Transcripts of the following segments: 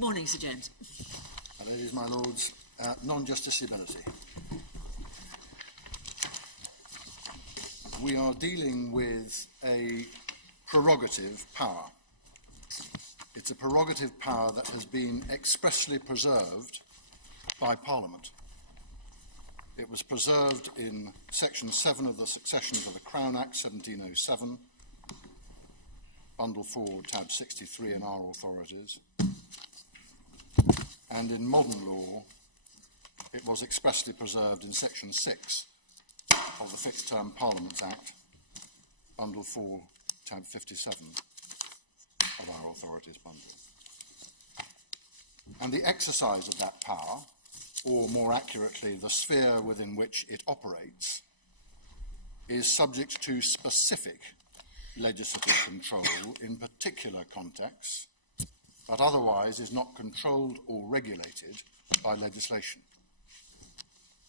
Good morning, Sir James. Ladies, my lords, non-justiciability. We are dealing with a prerogative power. It's a prerogative power that has been expressly preserved by Parliament. It was preserved in Section 7 of the Succession to the Crown Act 1707, Bundle 4, tab 63 in our authorities. And in modern law, it was expressly preserved in Section 6 of the Fixed Term Parliaments Act, Bundle 4, tab 57 of our authorities bundle. And the exercise of that power, or more accurately, the sphere within which it operates, is subject to specific legislative control in particular contexts, but otherwise is not controlled or regulated by legislation.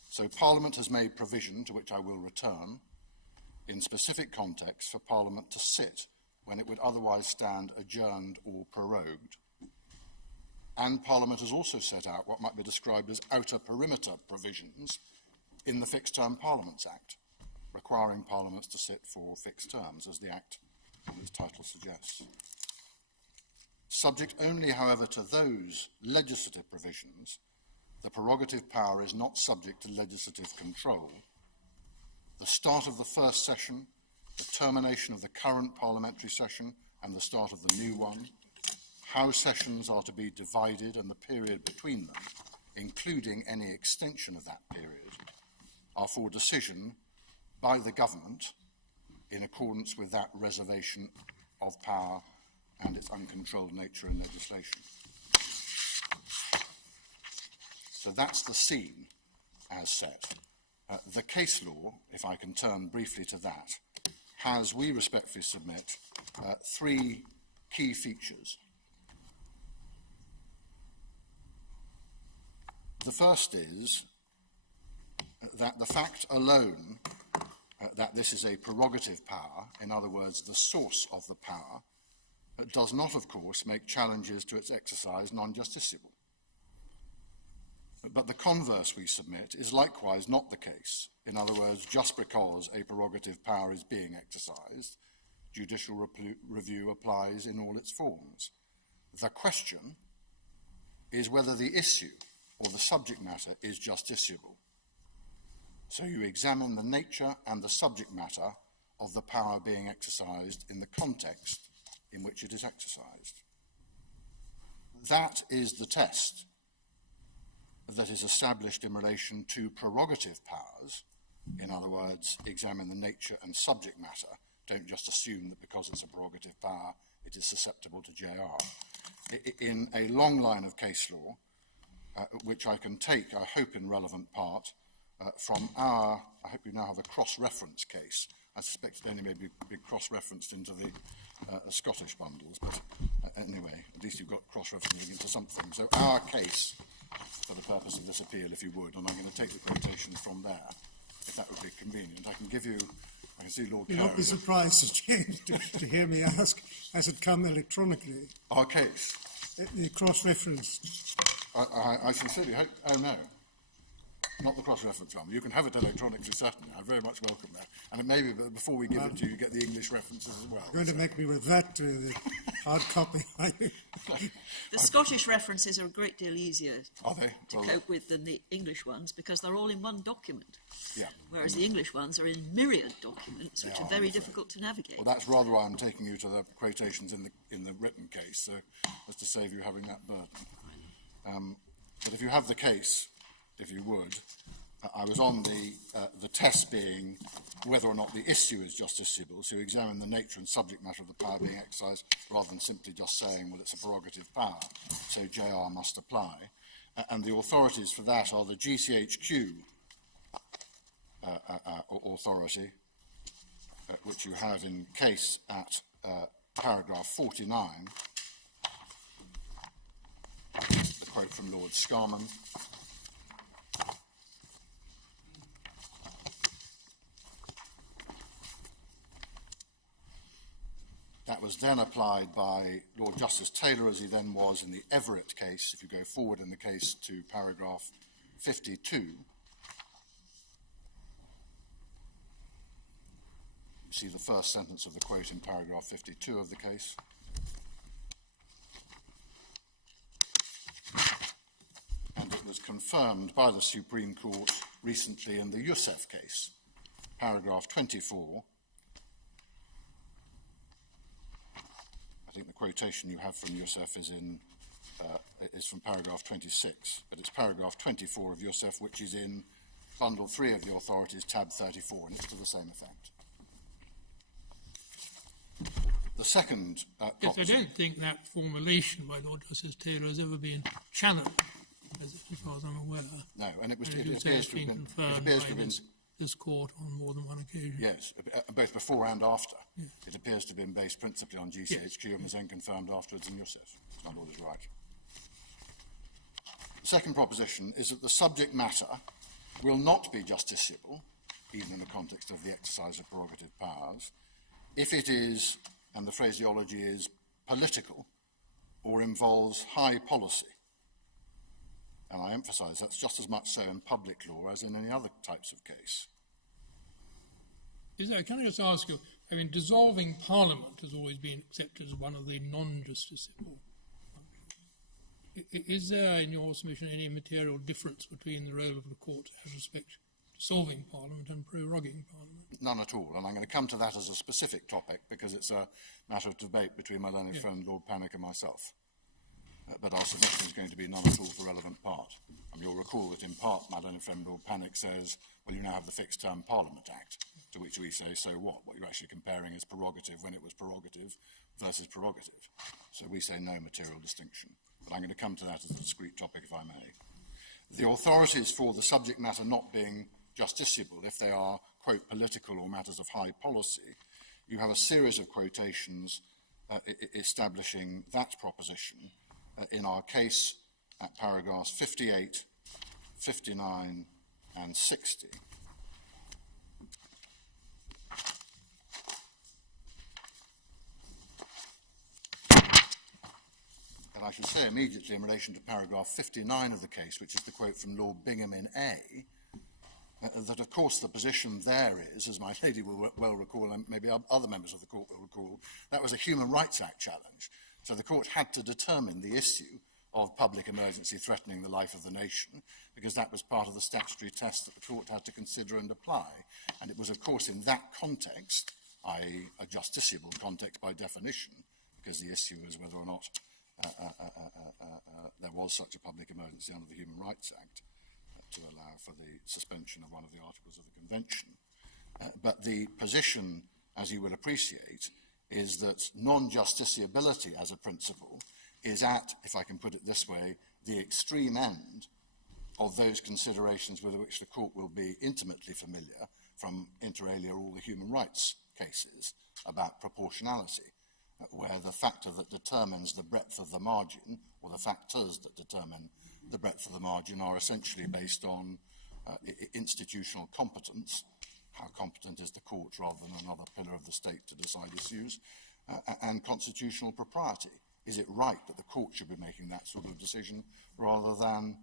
So Parliament has made provision, to which I will return, in specific contexts for Parliament to sit when it would otherwise stand adjourned or prorogued. And Parliament has also set out what might be described as outer perimeter provisions in the Fixed Term Parliaments Act, requiring Parliaments to sit for fixed terms, as the Act and its title suggests. Subject only, however, to those legislative provisions, the prerogative power is not subject to legislative control. The start of the first session, the termination of the current parliamentary session, and the start of the new one, how sessions are to be divided and the period between them, including any extension of that period, are for decision by the government in accordance with that reservation of power and its uncontrolled nature in legislation. So that's the scene as set. The case law, if I can turn briefly to that, has, we respectfully submit, three key features. The first is that the fact alone that this is a prerogative power, in other words, the source of the power, does not, of course, make challenges to its exercise non-justiciable. But the converse, we submit, is likewise not the case. In other words, just because a prerogative power is being exercised, judicial review applies in all its forms. The question is whether the issue or the subject matter is justiciable. So you examine the nature and the subject matter of the power being exercised in the context in which it is exercised. That is the test that is established in relation to prerogative powers. In other words, examine the nature and subject matter. Don't just assume that because it's a prerogative power, it is susceptible to JR. In a long line of case law, which I can take, I hope, in relevant part, from our, I hope you now have a cross-reference case. I suspect it only may be cross-referenced into the Scottish bundles, but anyway, at least you've got cross-referencing into something. So our case, for the purpose of this appeal, if you would, and I'm going to take the quotations from there, if that would be convenient. I can give you, I can see Lord Cowan. You'll not be surprised, Sir James, to hear me ask, has it come electronically? Our case? The cross-reference. I sincerely hope, oh no. Not the cross-reference one. You can have it electronically, certainly. I very much welcome that. And it may be that before we give it to you, you get the English references as well. You're going to make me with that, the hard copy. The Scottish references are a great deal easier to well, cope with than the English ones because they're all in one document. Yeah. Whereas the English ones are in myriad documents, which are very difficult to navigate. Well, that's rather why I'm taking you to the quotations in the written case, so as to save you having that burden. But if you have the case, if you would, I was on the test being whether or not the issue is justiciable, so examine the nature and subject matter of the power being exercised rather than simply just saying, well, it's a prerogative power, so JR must apply. And the authorities for that are the GCHQ authority, which you have in case at paragraph 49, the quote from Lord Scarman. That was was then applied by Lord Justice Taylor, as he then was in the Everett case. If you go forward in the case to paragraph 52, you see the first sentence of the quote in paragraph 52 of the case. And it was confirmed by the Supreme Court recently in the Youssef case, paragraph 24. I think the quotation you have from Youssef is from paragraph 26, but it's paragraph 24 of Youssef, which is in bundle 3 of the authorities, tab 34, and it's to the same effect. The second Yes, I don't think that formulation by Lord Justice Taylor has ever been challenged, as far as I'm aware. No, and it And appears to have been confirmed by this court on more than one occasion. Yes, both before and after. Yes. It appears to have been based principally on GCHQ and was then confirmed afterwards in Youssef. It's not always right. The second proposition is that the subject matter will not be justiciable, even in the context of the exercise of prerogative powers, if it is, and the phraseology is, political or involves high policy. And I emphasise that's just as much so in public law as in any other types of case. Can I just ask you, I mean, dissolving Parliament has always been accepted as one of the non-justiciable. Is there, in your submission, any material difference between the role of the court as respect to dissolving Parliament and proroguing Parliament? None at all, and I'm going to come to that as a specific topic because it's a matter of debate between my learned friend Lord Pannick and myself. But our submission is going to be none at all for relevant part. And you'll recall that in part my learned friend Lord Pannick says, well, you now have the Fixed Term Parliament Act, to which we say, so what? What you're actually comparing is prerogative when it was prerogative versus prerogative. So we say no material distinction. But I'm going to come to that as a discrete topic, if I may. The authorities for the subject matter not being justiciable, if they are, quote, political or matters of high policy, you have a series of quotations establishing that proposition in our case at paragraphs 58, 59, and 60. And I should say immediately in relation to paragraph 59 of the case, which is the quote from Lord Bingham in A, that of course the position there is, as my lady will well recall, and maybe other members of the court will recall, that was a Human Rights Act challenge. So the court had to determine the issue of public emergency threatening the life of the nation, because that was part of the statutory test that the court had to consider and apply. And it was, of course, in that context, i.e. a justiciable context by definition, because the issue is whether or not there was such a public emergency under the Human Rights Act to allow for the suspension of one of the articles of the Convention. But the position, as you will appreciate, is that non-justiciability as a principle is at, if I can put it this way, the extreme end of those considerations with which the court will be intimately familiar from inter alia all the human rights cases about proportionality, where the factor that determines the breadth of the margin, or the factors that determine the breadth of the margin, are essentially based on institutional competence. How competent is the court rather than another pillar of the state to decide issues, and constitutional propriety. Is it right that the court should be making that sort of decision rather than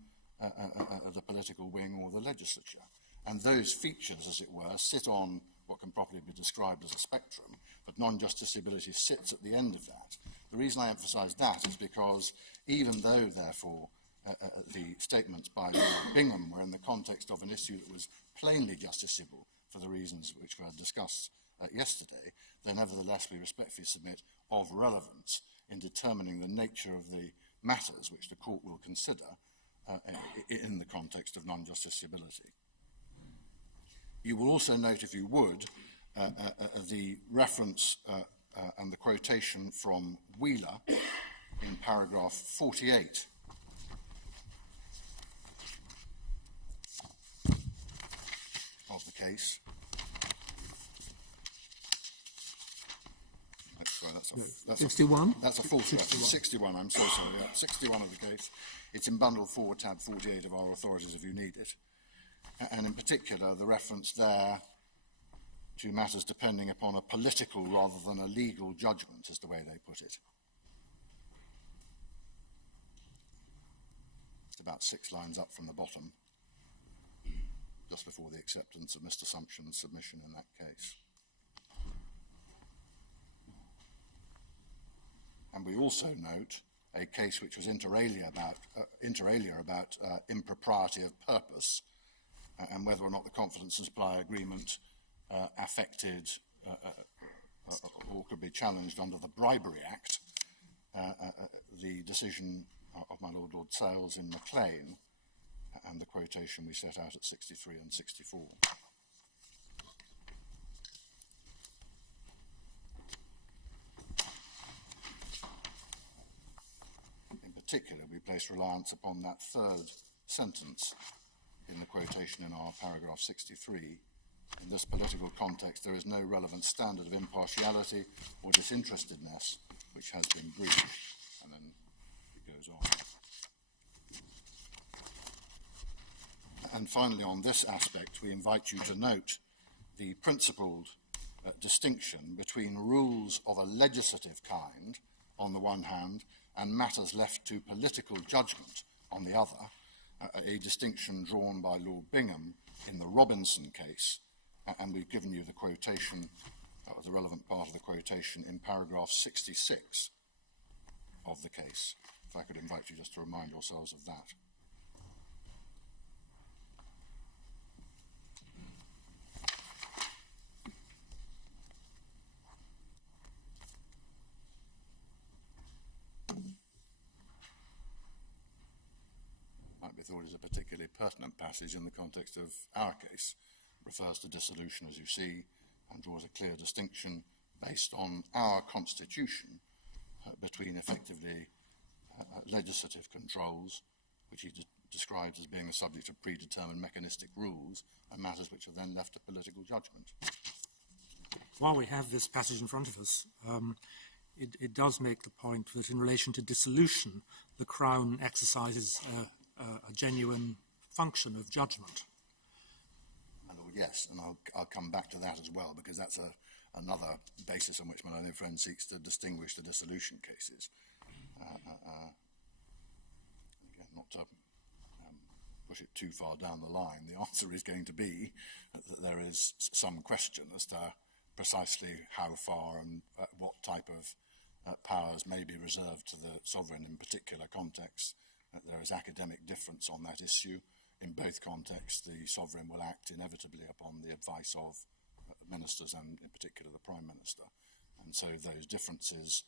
the political wing or the legislature? And those features, as it were, sit on what can properly be described as a spectrum, but non-justiciability sits at the end of that. The reason I emphasise that is because even though, therefore, the statements by Lord Bingham were in the context of an issue that was plainly justiciable for the reasons which were discussed yesterday, they nevertheless, we respectfully submit, of relevance in determining the nature of the matters which the court will consider in the context of non-justiciability. You will also note, if you would, the reference and the quotation from Wheeler in paragraph 48 of the case. Sorry, that's 61? That's a false reference. 61, I'm so sorry. Yeah, 61 of the case. It's in bundle 4, tab 48 of our authorities if you need it. And in particular, the reference there to matters depending upon a political rather than a legal judgment, is the way they put it. It's about 6 lines up from the bottom, just before the acceptance of Mr. Sumption's submission in that case. And we also note a case which was inter alia about impropriety of purpose and whether or not the confidence and supply agreement affected or could be challenged under the Bribery Act, the decision of my Lord Sales in Maclean, and the quotation we set out at 63 and 64. In particular, we place reliance upon that third sentence in the quotation in our paragraph 63. In this political context, there is no relevant standard of impartiality or disinterestedness which has been breached. And then it goes on. And finally, on this aspect, we invite you to note the principled distinction between rules of a legislative kind, on the one hand, and matters left to political judgment on the other, a distinction drawn by Lord Bingham in the Robinson case, and we've given you the quotation, the relevant part of the quotation in paragraph 66 of the case. If I could invite you just to remind yourselves of that. Might be thought is a particularly pertinent passage in the context of our case. It refers to dissolution, as you see, and draws a clear distinction based on our constitution between effectively legislative controls, which he describes as being the subject of predetermined mechanistic rules, and matters which are then left to political judgment. While we have this passage in front of us, it does make the point that in relation to dissolution, the Crown exercises a genuine function of judgment. Yes, and I'll come back to that as well, because that's another basis on which my learned friend seeks to distinguish the dissolution cases. Again, not to push it too far down the line, the answer is going to be that there is some question as to precisely how far and what type of powers may be reserved to the sovereign in particular contexts. There is academic difference on that issue. In both contexts, the sovereign will act inevitably upon the advice of ministers and, in particular, the Prime Minister. And so those differences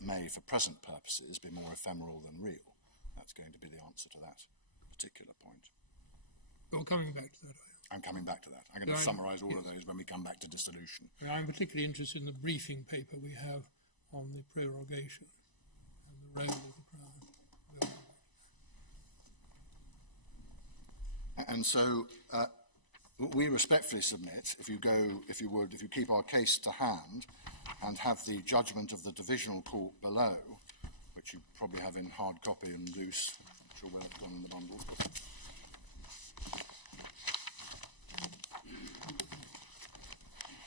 may, for present purposes, be more ephemeral than real. That's going to be the answer to that particular point. You're coming back to that, are you? I'm coming back to that. I'm going to summarise all of those when we come back to dissolution. I'm particularly interested in the briefing paper we have on the prorogation and the role of the Crown. And so we respectfully submit, if you keep our case to hand and have the judgment of the divisional court below, which you probably have in hard copy and loose, I'm not sure where it's gone in the bundles,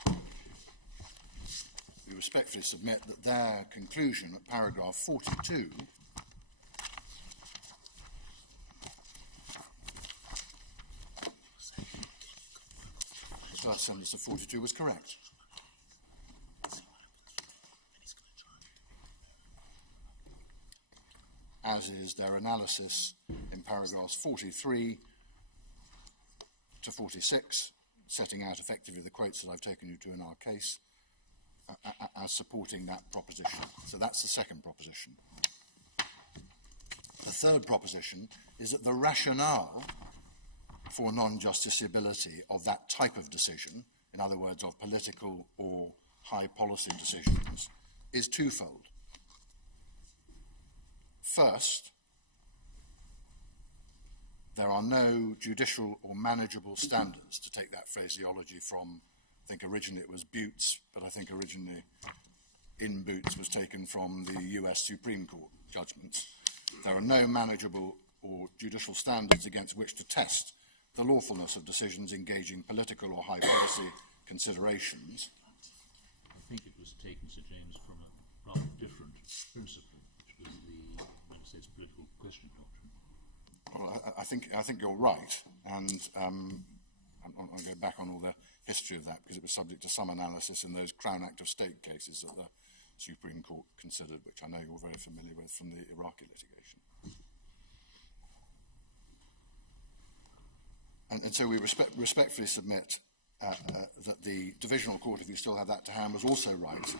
but we respectfully submit that their conclusion at paragraph 42 first sentence of 42 was correct. As is their analysis in paragraphs 43 to 46, setting out effectively the quotes that I've taken you to in our case, as supporting that proposition. So that's the second proposition. The third proposition is that the rationale for non-justiciability of that type of decision, in other words, of political or high policy decisions, is twofold. First, there are no judicial or manageable standards, to take that phraseology from, I think originally it was Boots, but I think originally in Boots was taken from the US Supreme Court judgments. There are no manageable or judicial standards against which to test the lawfulness of decisions engaging political or high policy considerations. I think it was taken, Sir James, from a rather different principle, which was the United States political question doctrine. Well, I think you're right, and I'll go back on all the history of that because it was subject to some analysis in those Crown Act of State cases that the Supreme Court considered, which I know you're very familiar with from the Iraqi litigation. And so we respectfully submit that the Divisional Court, if you still have that to hand, was also right.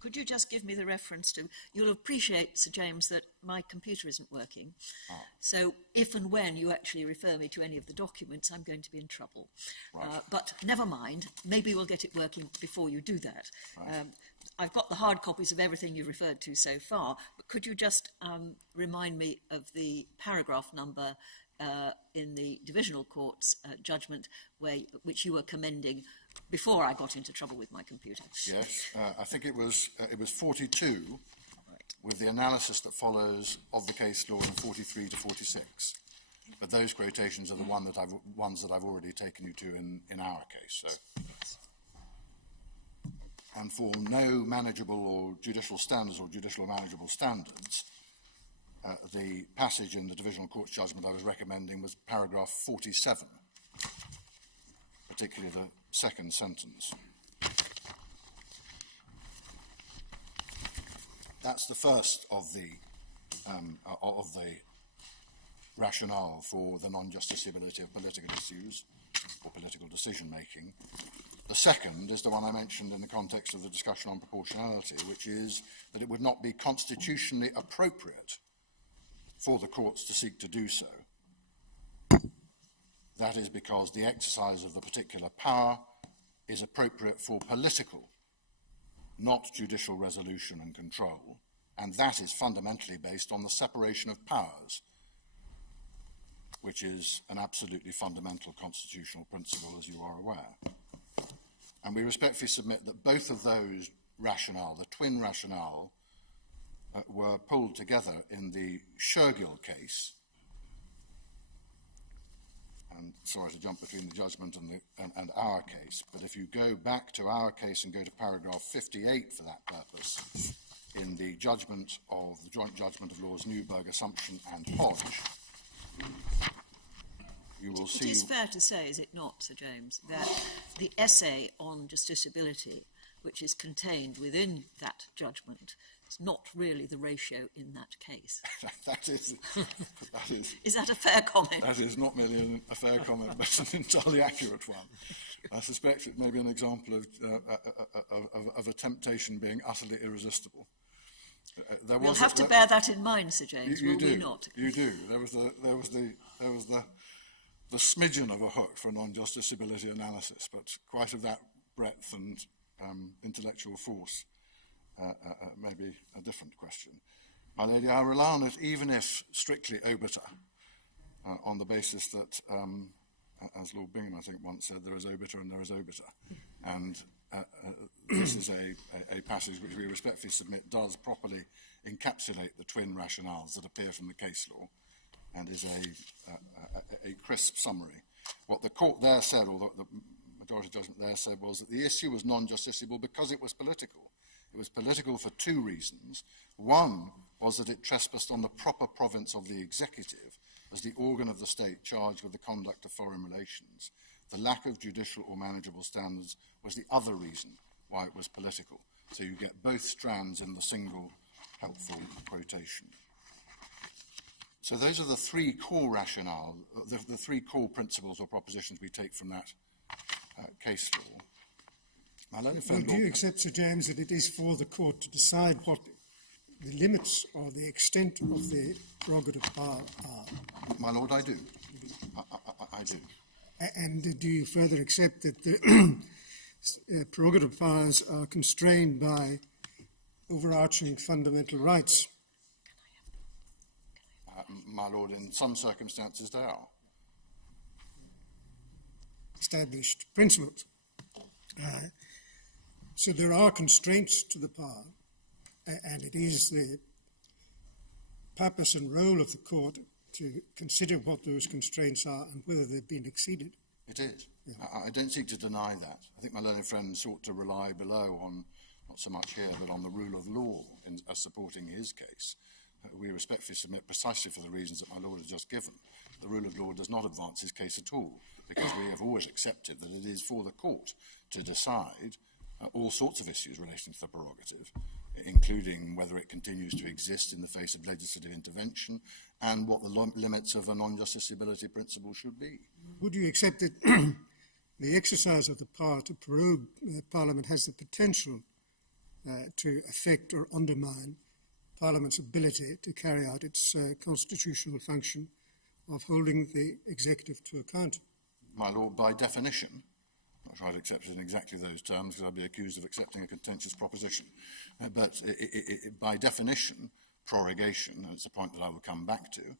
Could you just give me the reference to... You'll appreciate, Sir James, that my computer isn't working. So if and when you actually refer me to any of the documents, I'm going to be in trouble. Right. But never mind. Maybe we'll get it working before you do that. Right. I've got the hard copies of everything you referred to so far, but could you just remind me of the paragraph number in the Divisional Court's judgment which you were commending before I got into trouble with my computer? Yes, I think it was 42, Right. with the analysis that follows of the case law in 43 to 46. But those quotations are the ones that I've already taken you to in our case. So. And for no manageable or judicial standards or judicial or manageable standards, the passage in the Divisional Court's judgment I was recommending was paragraph 47, particularly the second sentence. That's the first of the rationale for the non-justiciability of political issues or political decision-making. The second is the one I mentioned in the context of the discussion on proportionality, which is that it would not be constitutionally appropriate for the courts to seek to do so. That is because the exercise of the particular power is appropriate for political, not judicial resolution and control, and that is fundamentally based on the separation of powers, which is an absolutely fundamental constitutional principle, as you are aware. And we respectfully submit that both of those rationale, the twin rationale, were pulled together in the Shergill case. And sorry to jump between the judgment and our case, but if you go back to our case and go to paragraph 58 for that purpose, in the judgment of the joint judgment of Laws Newberg, Assumption and Hodge, you will see... It is fair to say, is it not, Sir James, that the essay on justiciability, which is contained within that judgment, is not really the ratio in that case? that is. Is that a fair comment? That is not merely a fair comment, but an entirely accurate one. I suspect it may be an example of a temptation being utterly irresistible. We'll have to bear that in mind, Sir James, will we not? You do. There was the smidgen of a hook for non-justiciability analysis, but quite of that breadth and intellectual force may be a different question. My lady, I rely on it even if strictly obiter, on the basis that, as Lord Bingham I think once said, there is obiter and there is obiter. And this is a passage which we respectfully submit does properly encapsulate the twin rationales that appear from the case law and is a crisp summary. What the court there said, or the majority judgment there said, was that the issue was non-justiciable because it was political. It was political for two reasons. One was that it trespassed on the proper province of the executive as the organ of the state charged with the conduct of foreign relations. The lack of judicial or manageable standards was the other reason why it was political. So you get both strands in the single helpful quotation. So those are the three core rationale, the three core principles or propositions we take from that case law. Well, do you accept, Sir James, that it is for the court to decide what the limits or the extent of the prerogative power are? My lord, I do. I do. And do you further accept that the prerogative powers are constrained by overarching fundamental rights? My lord, in some circumstances they are. Established principles. So there are constraints to the power, and it is the purpose and role of the court to consider what those constraints are and whether they've been exceeded. It is. I don't seek to deny that. I think my learned friend sought to rely below on, not so much here, but on the rule of law as supporting his case. We respectfully submit precisely for the reasons that my lord has just given. The rule of law does not advance his case at all, because we have always accepted that it is for the court to decide all sorts of issues relating to the prerogative, including whether it continues to exist in the face of legislative intervention and what the limits of a non-justiciability principle should be. Would you accept that the exercise of the power to prorogue Parliament has the potential to affect or undermine Parliament's ability to carry out its constitutional function of holding the executive to account? My lord, by definition, I'm not sure I'd accept it in exactly those terms because I'd be accused of accepting a contentious proposition, but by definition, prorogation, and it's a point that I will come back to,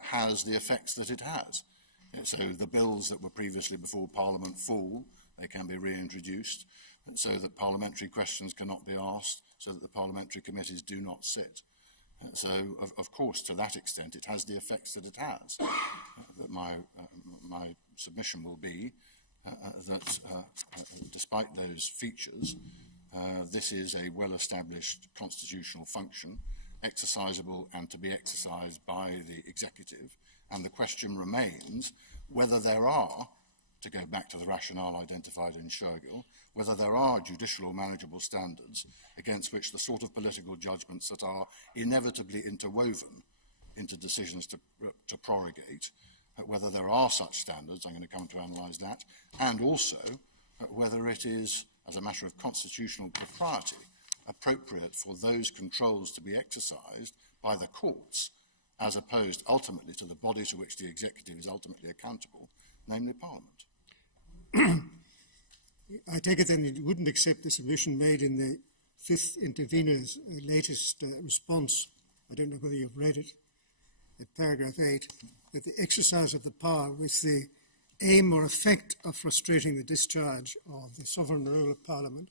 has the effects that it has. So the bills that were previously before Parliament fall, they can be reintroduced, so that parliamentary questions cannot be asked, so that the parliamentary committees do not sit. So, of course, to that extent, it has the effects that it has. That my submission will be that, despite those features, this is a well-established constitutional function, exercisable and to be exercised by the executive, and the question remains whether there are, to go back to the rationale identified in Shergill, whether there are judicial or manageable standards against which the sort of political judgments that are inevitably interwoven into decisions to prorogate, whether there are such standards, I'm going to come to analyse that, and also whether it is, as a matter of constitutional propriety, appropriate for those controls to be exercised by the courts, as opposed ultimately to the body to which the executive is ultimately accountable, namely Parliament. I take it then you wouldn't accept the submission made in the fifth intervener's latest response, I don't know whether you've read it, at paragraph 8, that the exercise of the power with the aim or effect of frustrating the discharge of the sovereign role of Parliament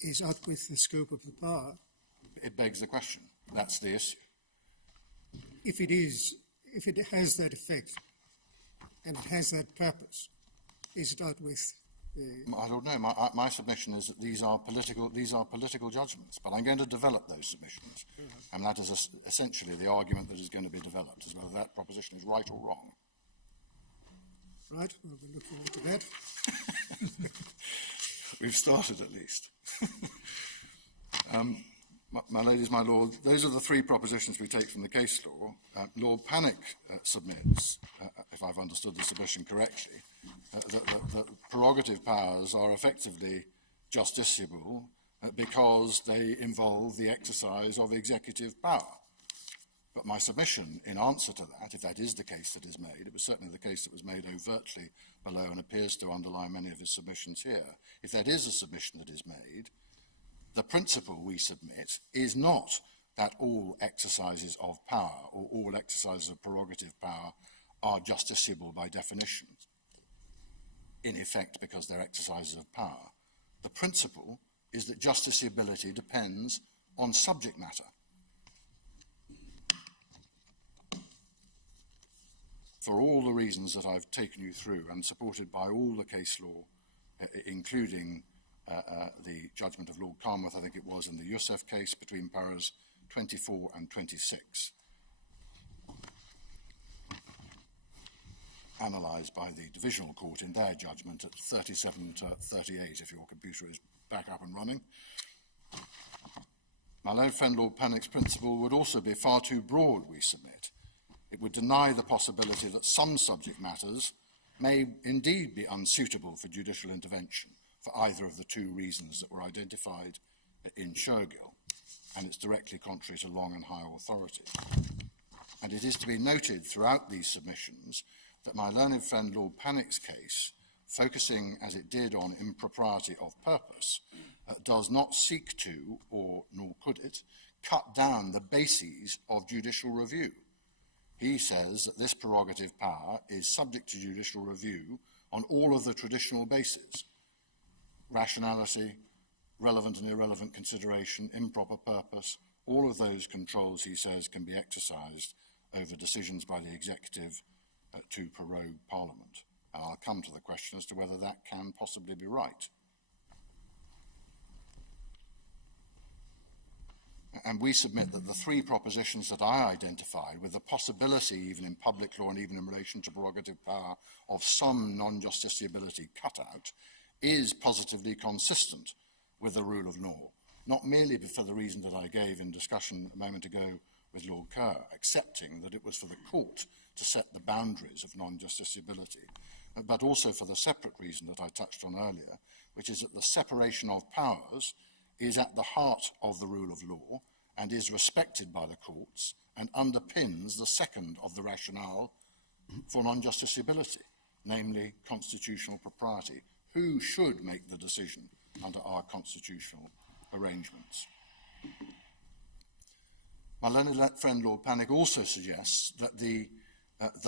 is out with the scope of the power. It begs the question. That's the issue. If it has that effect and it has that purpose, is it out with I don't know. My submission is that these are political judgments, but I'm going to develop those submissions, and that is essentially the argument that is going to be developed, is whether that proposition is right or wrong. Right, well, we look forward to that. We've started at least. My ladies, my lord, those are the three propositions we take from the case law. Lord Panic submits, if I've understood the submission correctly, that prerogative powers are effectively justiciable because they involve the exercise of executive power. But my submission in answer to that, if that is the case that is made, it was certainly the case that was made overtly below and appears to underlie many of his submissions here, if that is a submission that is made, the principle we submit is not that all exercises of power or all exercises of prerogative power are justiciable by definition, in effect because they're exercises of power. The principle is that justiciability depends on subject matter. For all the reasons that I've taken you through and supported by all the case law, including the judgment of Lord Carmouth, I think it was, in the Youssef case between paras 24 and 26, analysed by the Divisional Court in their judgment at 37 to 38, if your computer is back up and running. My learned friend Lord Panic's principle would also be far too broad, we submit. It would deny the possibility that some subject matters may indeed be unsuitable for judicial intervention for either of the two reasons that were identified in Shergill, and it's directly contrary to long and high authority. And it is to be noted throughout these submissions that my learned friend Lord Panic's case, focusing as it did on impropriety of purpose, does not seek to, or nor could it, cut down the bases of judicial review. He says that this prerogative power is subject to judicial review on all of the traditional bases: rationality, relevant and irrelevant consideration, improper purpose. All of those controls, he says, can be exercised over decisions by the executive to prorogue Parliament. And I'll come to the question as to whether that can possibly be right. And we submit that the three propositions that I identified, with the possibility, even in public law and even in relation to prerogative power, of some non-justiciability cut out, is positively consistent with the rule of law, not merely for the reason that I gave in discussion a moment ago with Lord Kerr, accepting that it was for the court to set the boundaries of non-justiciability, but also for the separate reason that I touched on earlier, which is that the separation of powers is at the heart of the rule of law and is respected by the courts and underpins the second of the rationale for non-justiciability, namely constitutional propriety. Who should make the decision under our constitutional arrangements? My learned friend Lord Panic also suggests that the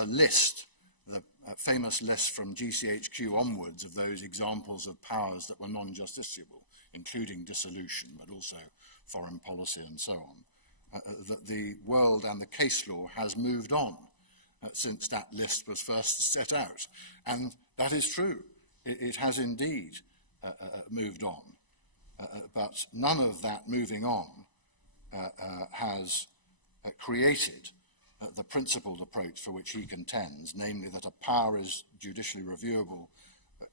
list, the famous list from GCHQ onwards of those examples of powers that were non-justiciable, including dissolution, but also foreign policy and so on, that the world and the case law has moved on since that list was first set out. And that is true. It has indeed moved on. But none of that moving on has created the principled approach for which he contends, namely that a power is judicially reviewable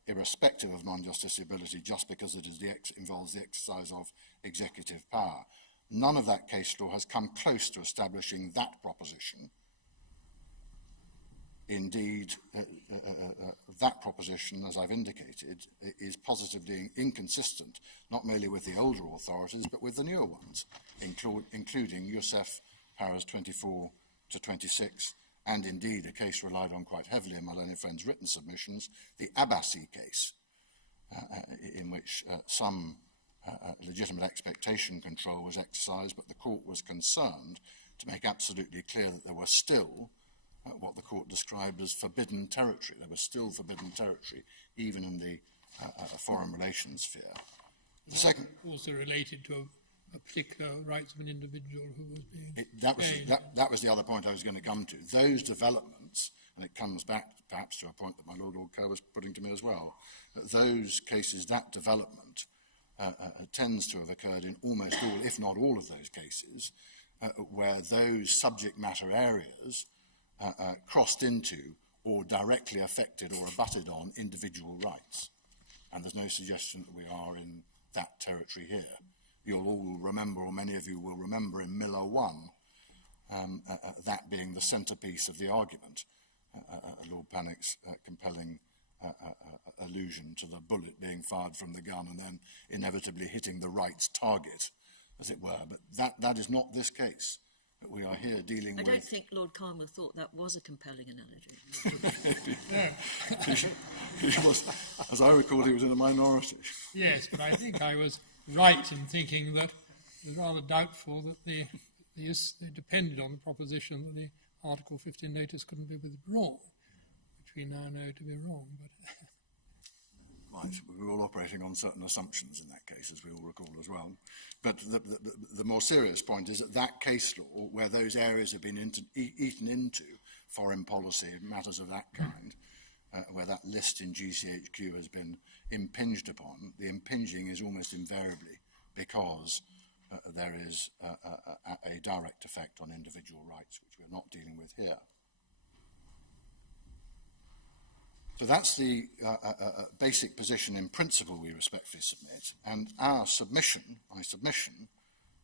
irrespective of non-justiciability just because it is involves the exercise of executive power. None of that case law has come close to establishing that proposition. Indeed, that proposition, as I've indicated, is positively inconsistent, not merely with the older authorities, but with the newer ones, including USF powers 24 to 26, and indeed a case relied on quite heavily in my learned friend's written submissions, the Abbasi case, in which some legitimate expectation control was exercised, but the court was concerned to make absolutely clear that there was still what the court described as forbidden territory. There was still forbidden territory, even in the foreign relations sphere. The second, also related to a particular rights of an individual who was being that was the other point I was going to come to. Those developments, and it comes back perhaps to a point that my Lord Kerr was putting to me as well, that those cases, that development tends to have occurred in almost all, if not all of those cases, where those subject matter areas crossed into or directly affected or abutted on individual rights. And there's no suggestion that we are in that territory here. You'll all remember, or many of you will remember, in Miller 1, that being the centrepiece of the argument, Lord Panic's compelling allusion to the bullet being fired from the gun and then inevitably hitting the right's target, as it were. But that is not this case. We are here dealing with... I don't think Lord Carnwell thought that was a compelling analogy. he was, as I recall, he was in a minority. Yes, but I think I was right in thinking that it was rather doubtful that they depended on the proposition that the Article 15 notice couldn't be withdrawn, which we now know to be wrong. But right, we were all operating on certain assumptions in that case, as we all recall as well. But the more serious point is that that case law, where those areas have been eaten into foreign policy, matters of that kind, where that list in GCHQ has been impinged upon, the impinging is almost invariably because there is a direct effect on individual rights, which we're not dealing with here. So that's the basic position in principle we respectfully submit, and our submission, my submission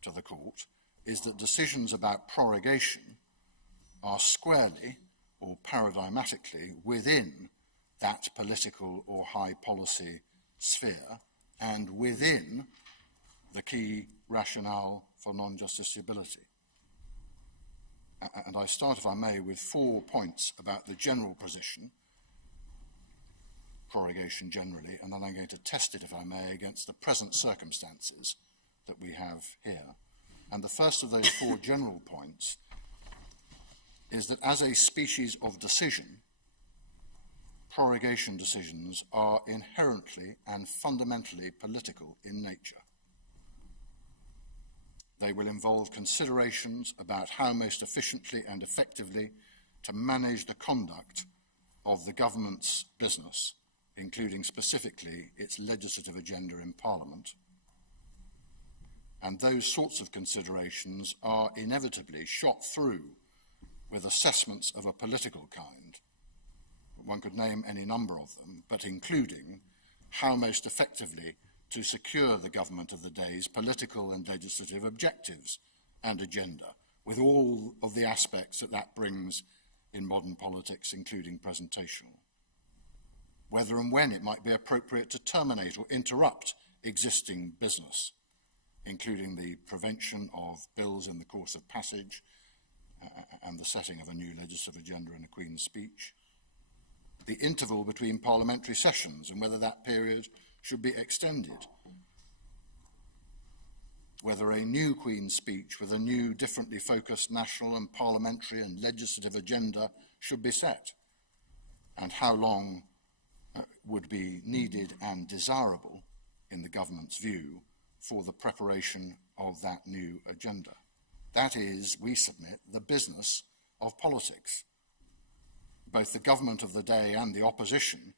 to the court, is that decisions about prorogation are squarely or paradigmatically within that political or high policy sphere and within the key rationale for non-justiciability. And I start, if I may, with 4 points about the general position, prorogation generally, and then I'm going to test it, if I may, against the present circumstances that we have here. And the first of those 4 general points is that as a species of decision, prorogation decisions are inherently and fundamentally political in nature. They will involve considerations about how most efficiently and effectively to manage the conduct of the government's business, including specifically its legislative agenda in Parliament. And those sorts of considerations are inevitably shot through with assessments of a political kind. One could name any number of them, but including how most effectively to secure the government of the day's political and legislative objectives and agenda, with all of the aspects that that brings in modern politics, including presentational. Whether and when it might be appropriate to terminate or interrupt existing business, including the prevention of bills in the course of passage and the setting of a new legislative agenda in a Queen's speech, the interval between parliamentary sessions and whether that period should be extended, whether a new Queen's speech with a new, differently focused national and parliamentary and legislative agenda should be set, and how long would be needed and desirable, in the government's view, for the preparation of that new agenda. That is, we submit, the business of politics. Both the government of the day and the opposition,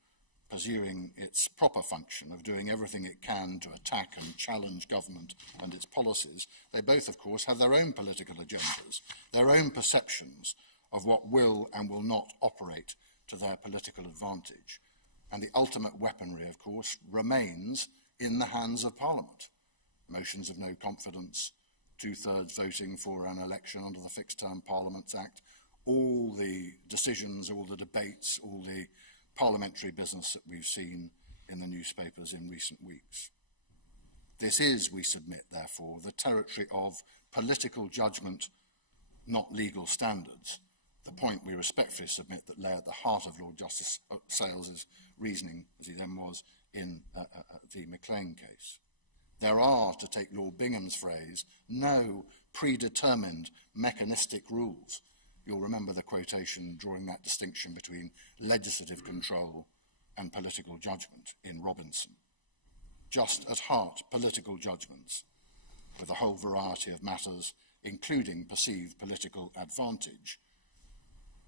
pursuing its proper function of doing everything it can to attack and challenge government and its policies, they both, of course, have their own political agendas, their own perceptions of what will and will not operate to their political advantage. And the ultimate weaponry, of course, remains in the hands of Parliament. Motions of no confidence, 2/3 voting for an election under the Fixed Term Parliaments Act, all the decisions, all the debates, all the parliamentary business that we've seen in the newspapers in recent weeks. This is, we submit, therefore, the territory of political judgment, not legal standards, the point we respectfully submit that lay at the heart of Lord Justice Sales's reasoning, as he then was, in the Maclean case. There are, to take Lord Bingham's phrase, no predetermined mechanistic rules. You'll remember the quotation drawing that distinction between legislative control and political judgment in Robinson. Just at heart, political judgments, with a whole variety of matters, including perceived political advantage,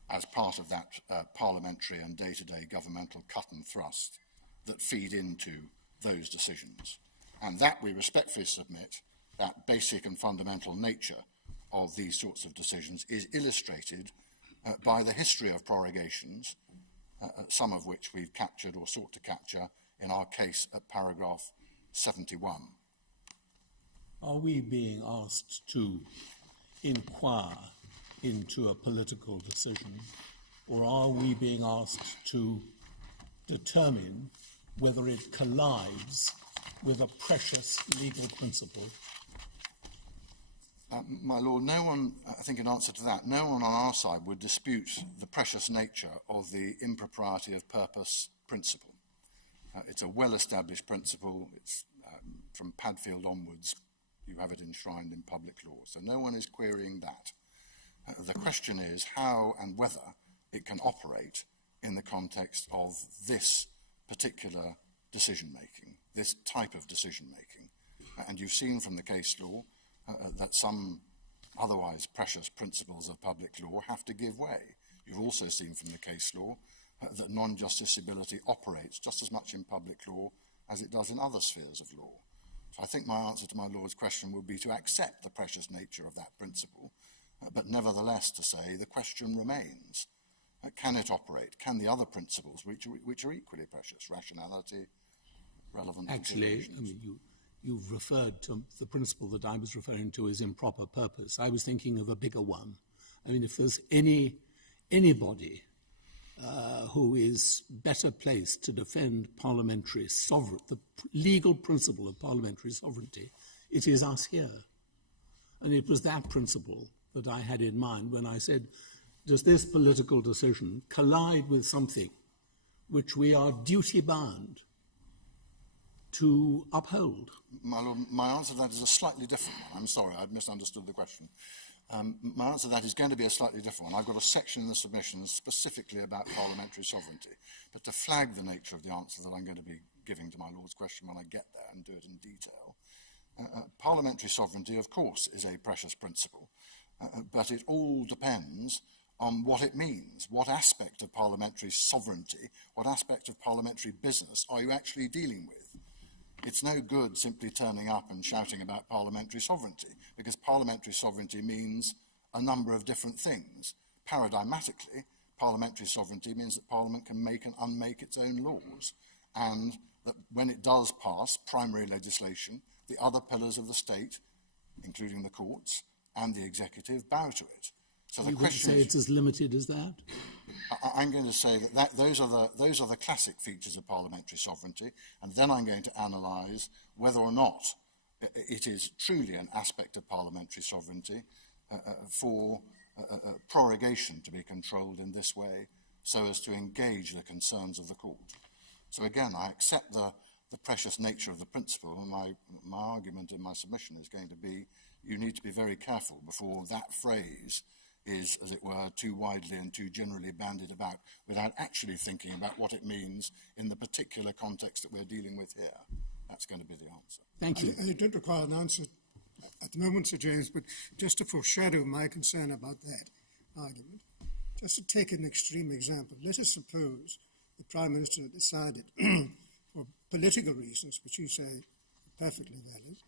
as part of that parliamentary and day-to-day governmental cut and thrust that feed into those decisions. And that we respectfully submit, that basic and fundamental nature of these sorts of decisions is illustrated by the history of prorogations, some of which we've captured or sought to capture in our case at paragraph 71. Are we being asked to inquire into a political decision, or are we being asked to determine whether it collides with a precious legal principle? My Lord, no one, I think in answer to that, no one on our side would dispute the precious nature of the impropriety of purpose principle. It's a well-established principle. It's from Padfield onwards, you have it enshrined in public law. So no one is querying that. The question is how and whether it can operate in the context of this particular decision-making, this type of decision-making. And you've seen from the case law that some otherwise precious principles of public law have to give way. You've also seen from the case law that non-justiciability operates just as much in public law as it does in other spheres of law. So I think my answer to my Lord's question would be to accept the precious nature of that principle, but nevertheless to say the question remains. Can it operate? Can the other principles, which are equally precious, rationality, relevant Actually, I mean, you've referred to the principle that I was referring to as improper purpose. I was thinking of a bigger one. I mean, if there's anybody who is better placed to defend parliamentary sovereignty, the legal principle of parliamentary sovereignty, it is us here. And it was that principle that I had in mind when I said, does this political decision collide with something which we are duty-bound to uphold? My Lord, my answer to that is a slightly different one. I'm sorry, I've misunderstood the question. My answer to that is going to be a slightly different one. I've got a section in the submissions specifically about parliamentary sovereignty, but to flag the nature of the answer that I'm going to be giving to my Lord's question when I get there and do it in detail, parliamentary sovereignty, of course, is a precious principle, but it all depends on what it means. What aspect of parliamentary sovereignty, what aspect of parliamentary business are you actually dealing with? It's no good simply turning up and shouting about parliamentary sovereignty, because parliamentary sovereignty means a number of different things. Paradigmatically, parliamentary sovereignty means that Parliament can make and unmake its own laws, and that when it does pass primary legislation, the other pillars of the state, including the courts and the executive, bow to it. So the you question say is, it's as limited as that? I'm going to say that those are the classic features of parliamentary sovereignty, and then I'm going to analyse whether or not it is truly an aspect of parliamentary sovereignty for prorogation to be controlled in this way, so as to engage the concerns of the court. So again, I accept the precious nature of the principle, and my argument in my submission is going to be, you need to be very careful before that phrase is, as it were, too widely and too generally bandied about, without actually thinking about what it means in the particular context that we're dealing with here. That's going to be the answer. Thank you. I don't require an answer at the moment, Sir James, but just to foreshadow my concern about that argument, just to take an extreme example, let us suppose the Prime Minister decided, for political reasons, which you say are perfectly valid,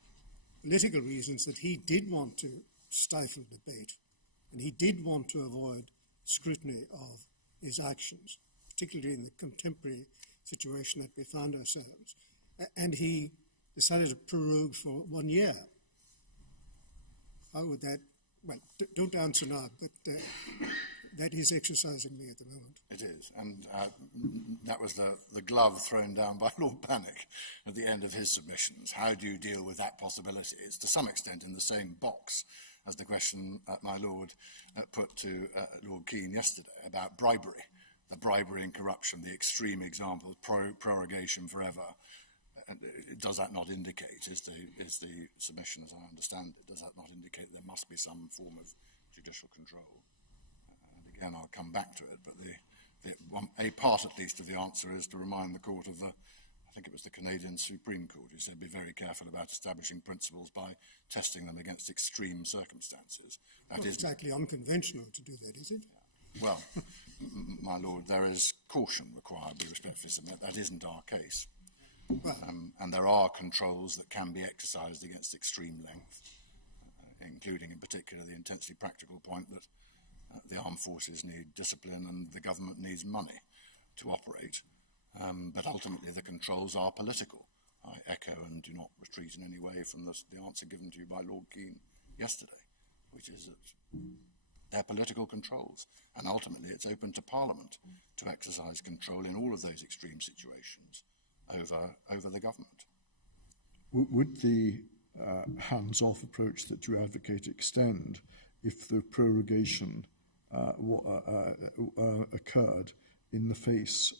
political reasons, that he did want to stifle debate, and he did want to avoid scrutiny of his actions, particularly in the contemporary situation that we found ourselves. And he decided to prorogue for 1 year. How would that, well, don't answer now, but that is exercising me at the moment. It is, and that was the glove thrown down by Lord Bannock at the end of his submissions. How do you deal with that possibility? It's to some extent in the same box as the question my Lord put to Lord Keane yesterday about bribery, the bribery and corruption, the extreme examples, prorogation forever. Does that not indicate, is the submission as I understand it, does that not indicate there must be some form of judicial control? And again, I'll come back to it, but a part at least of the answer is to remind the court of I think it was the Canadian Supreme Court who said be very careful about establishing principles by testing them against extreme circumstances. That Not exactly unconventional to do that, is it? Well, my Lord, there is caution required, we respectfully submit. That isn't our case. Well, and there are controls that can be exercised against extreme length, including in particular the intensely practical point that the armed forces need discipline and the government needs money to operate. But ultimately the controls are political. I echo and do not retreat in any way from the answer given to you by Lord Keane yesterday, which is that they're political controls, and ultimately it's open to Parliament to exercise control in all of those extreme situations over the government. Would the hands-off approach that you advocate extend if the prorogation occurred in the face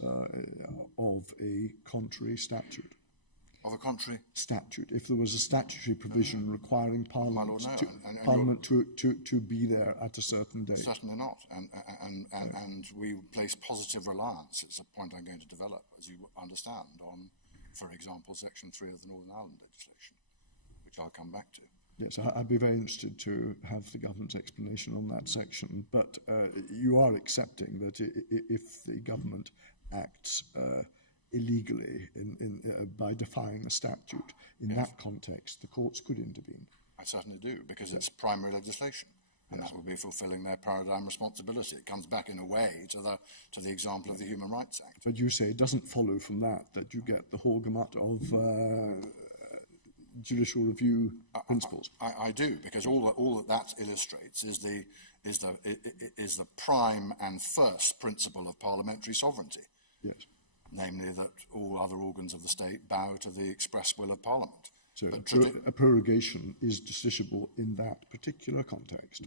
of a contrary statute? Of a contrary statute, if there was a statutory provision requiring Parliament, Lord, no. to be there at a certain date? Certainly not, and we place positive reliance. It's a point I'm going to develop, as you understand, on, for example, Section 3 of the Northern Ireland legislation, which I'll come back to. Yes, I'd be very interested to have the government's explanation on that section, but you are accepting that if the government acts illegally by defying a statute, in that context, the courts could intervene. I certainly do, because it's primary legislation, and that would be fulfilling their paradigm responsibility. It comes back in a way to the example of the Human Rights Act. But you say it doesn't follow from that you get the whole gamut of judicial review principles. I do, because all that illustrates is the prime and first principle of parliamentary sovereignty. Yes. Namely that all other organs of the state bow to the express will of Parliament. So a prorogation is justiciable in that particular context.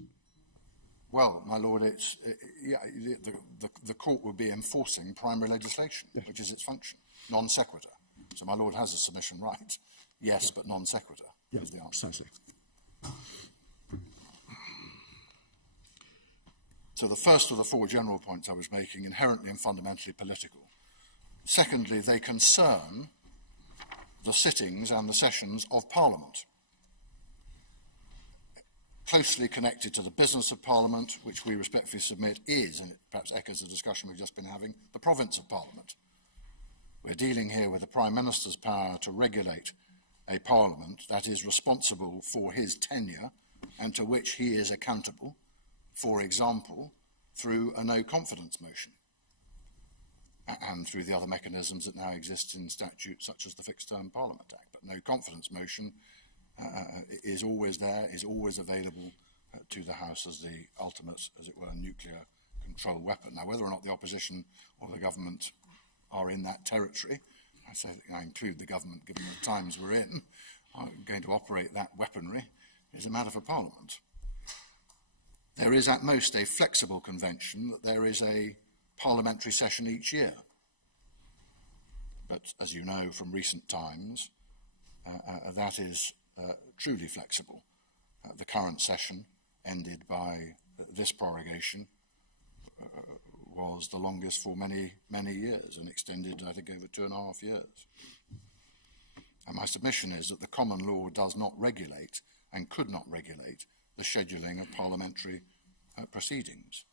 Well, my Lord, the court would be enforcing primary legislation, which is its function, non sequitur. So my Lord has a submission right. Yes, but non sequitur is the answer. Precisely. So the first of the four general points I was making, inherently and fundamentally political. Secondly, they concern the sittings and the sessions of Parliament. closely connected to the business of Parliament, which we respectfully submit is, and it perhaps echoes the discussion we've just been having, the province of Parliament. We're dealing here with the Prime Minister's power to regulate a Parliament that is responsible for his tenure and to which he is accountable, for example, through a no-confidence motion and through the other mechanisms that now exist in statutes such as the Fixed Term Parliament Act. But no-confidence motion is always there, is always available to the House as the ultimate, as it were, nuclear control weapon. Now, whether or not the opposition or the government are in that territory, I include the government given the times we're in, are going to operate that weaponry, is a matter for Parliament. There is at most a flexible convention that there is a parliamentary session each year. But as you know from recent times, that is truly flexible. The current session, ended by this prorogation, was the longest for many, many years and extended, I think, over 2.5 years. And my submission is that the common law does not regulate and could not regulate the scheduling of parliamentary proceedings.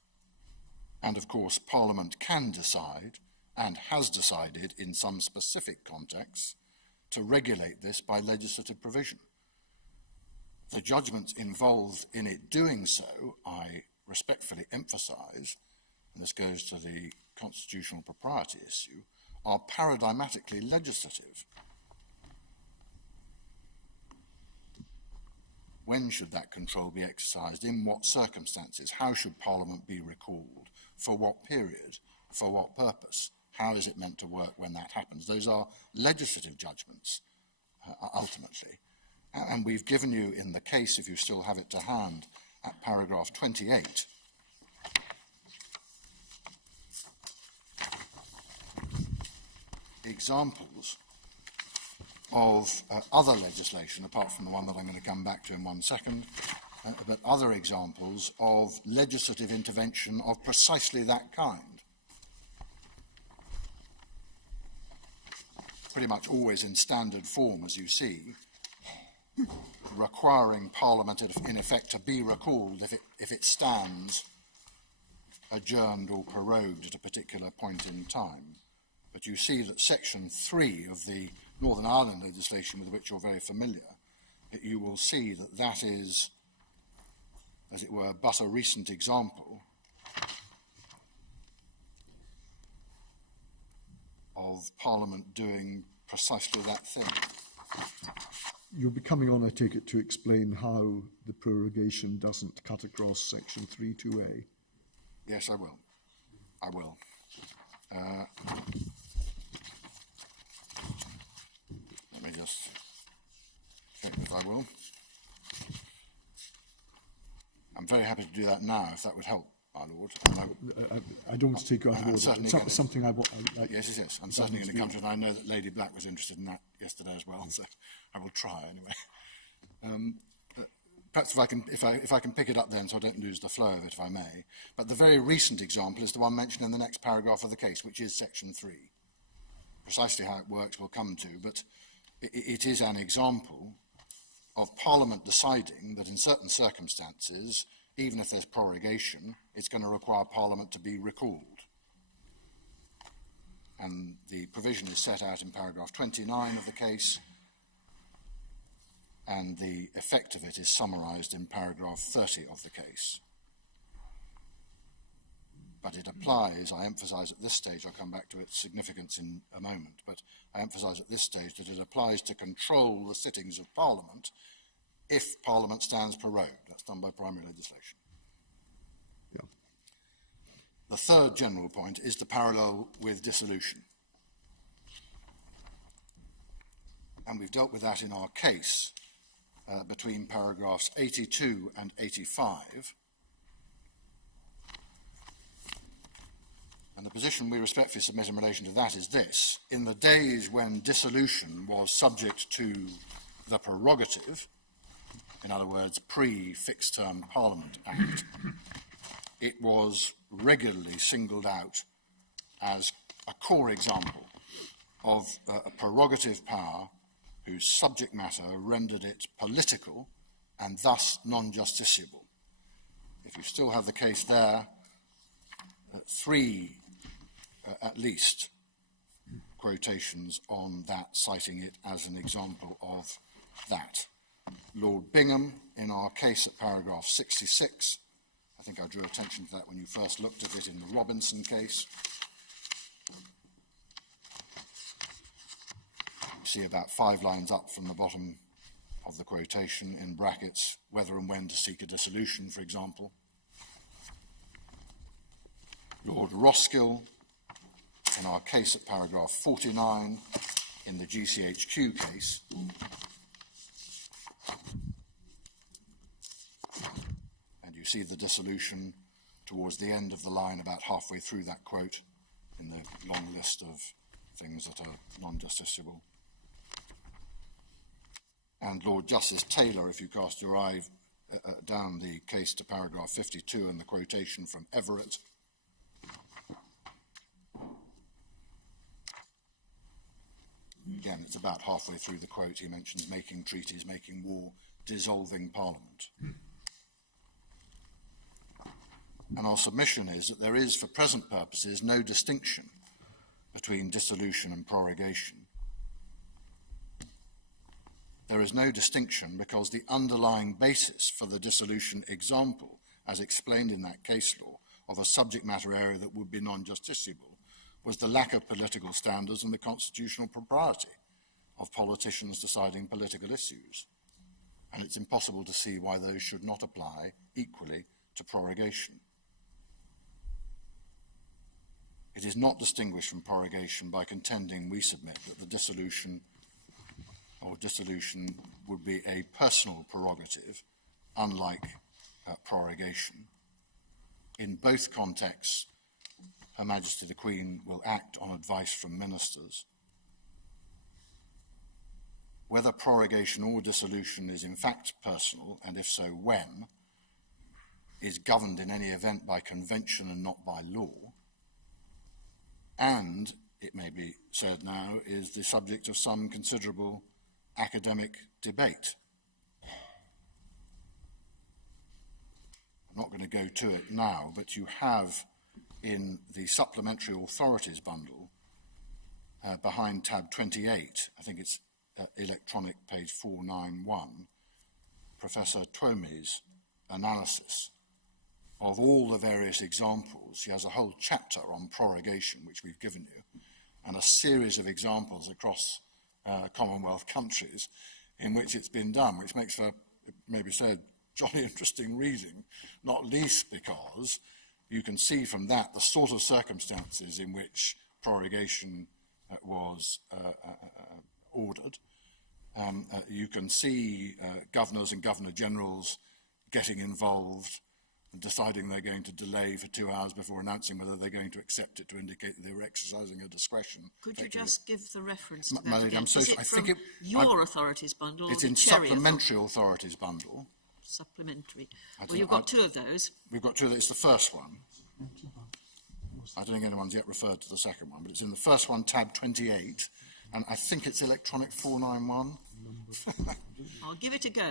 And of course, Parliament can decide, and has decided in some specific contexts, to regulate this by legislative provision. The judgments involved in it doing so, I respectfully emphasise, and this goes to the constitutional propriety issue, are paradigmatically legislative. When should that control be exercised? In what circumstances? How should Parliament be recalled? For what period? For what purpose? How is it meant to work when that happens? Those are legislative judgments, ultimately. And we've given you in the case, if you still have it to hand, at paragraph 28, examples of other legislation, apart from the one that I'm going to come back to in 1 second, but other examples of legislative intervention of precisely that kind. Pretty much always in standard form, as you see, requiring Parliament, in effect, to be recalled if it stands adjourned or prorogued at a particular point in time. But you see that Section 3 of the Northern Ireland legislation, with which you're very familiar, you will see that that is, as it were, but a recent example of Parliament doing precisely that thing. You'll be coming on, I take it, to explain how the prorogation doesn't cut across Section 3(2)(a. Yes, I will. I will. Let me just check if I will. I'm very happy to do that now, if that would help, my Lord. I don't want to take you out of order. It's something I want. Yes. I'm certainly going to come to it. I know that Lady Black was interested in that yesterday as well, so I will try anyway. Perhaps if I can pick it up then, so I don't lose the flow of it, if I may. But the very recent example is the one mentioned in the next paragraph of the case, which is Section 3. Precisely how it works we'll come to, but it is an example of Parliament deciding that in certain circumstances, even if there's prorogation, it's going to require Parliament to be recalled. And the provision is set out in paragraph 29 of the case, and the effect of it is summarised in paragraph 30 of the case. But it applies, I emphasise at this stage, I'll come back to its significance in a moment, but I emphasise at this stage that it applies to control the sittings of Parliament if Parliament stands prorogued. That's done by primary legislation. Yeah. The third general point is the parallel with dissolution. And we've dealt with that in our case between paragraphs 82 and 85. And the position we respectfully submit in relation to that is this. In the days when dissolution was subject to the prerogative, in other words, pre-Fixed Term Parliament Act, it was regularly singled out as a core example of a prerogative power whose subject matter rendered it political and thus non-justiciable. If you still have the case there, three at least quotations on that, citing it as an example of that. Lord Bingham, in our case at paragraph 66, I think I drew attention to that when you first looked at it in the Robinson case. You see about 5 lines up from the bottom of the quotation in brackets, whether and when to seek a dissolution, for example. Lord Roskill, in our case at paragraph 49, in the GCHQ case, and you see the dissolution towards the end of the line, about halfway through that quote, in the long list of things that are non-justiciable. And Lord Justice Taylor, if you cast your eye down the case to paragraph 52 and the quotation from Everett, again, it's about halfway through the quote. He mentions making treaties, making war, dissolving Parliament. And our submission is that there is, for present purposes, no distinction between dissolution and prorogation. There is no distinction because the underlying basis for the dissolution example, as explained in that case law, of a subject matter area that would be non-justiciable, was the lack of political standards and the constitutional propriety of politicians deciding political issues. And it's impossible to see why those should not apply equally to prorogation. It is not distinguished from prorogation by contending, we submit, that the dissolution would be a personal prerogative, unlike prorogation. In both contexts, Her Majesty the Queen will act on advice from ministers. Whether prorogation or dissolution is in fact personal, and if so when, is governed in any event by convention and not by law, and, it may be said now, is the subject of some considerable academic debate. I'm not going to go to it now, but you have in the supplementary authorities bundle behind tab 28, I think it's electronic page 491, Professor Twome's analysis of all the various examples. He has a whole chapter on prorogation, which we've given you, and a series of examples across Commonwealth countries in which it's been done, which makes for, it may be said, jolly interesting reading, not least because you can see from that the sort of circumstances in which prorogation was ordered. You can see governors and governor-generals getting involved and deciding they're going to delay for 2 hours before announcing whether they're going to accept it to indicate that they were exercising a discretion. Could you just give the reference to that Lady, again? I'm so Is it I from think your authorities bundle or it's the in Cherry supplementary authorities bundle. Supplementary. Well, you've got 2 of those. We've got 2 of those. It's the first one. I don't think anyone's yet referred to the second one, but it's in the first one, tab 28, and I think it's electronic 491. I'll give it a go.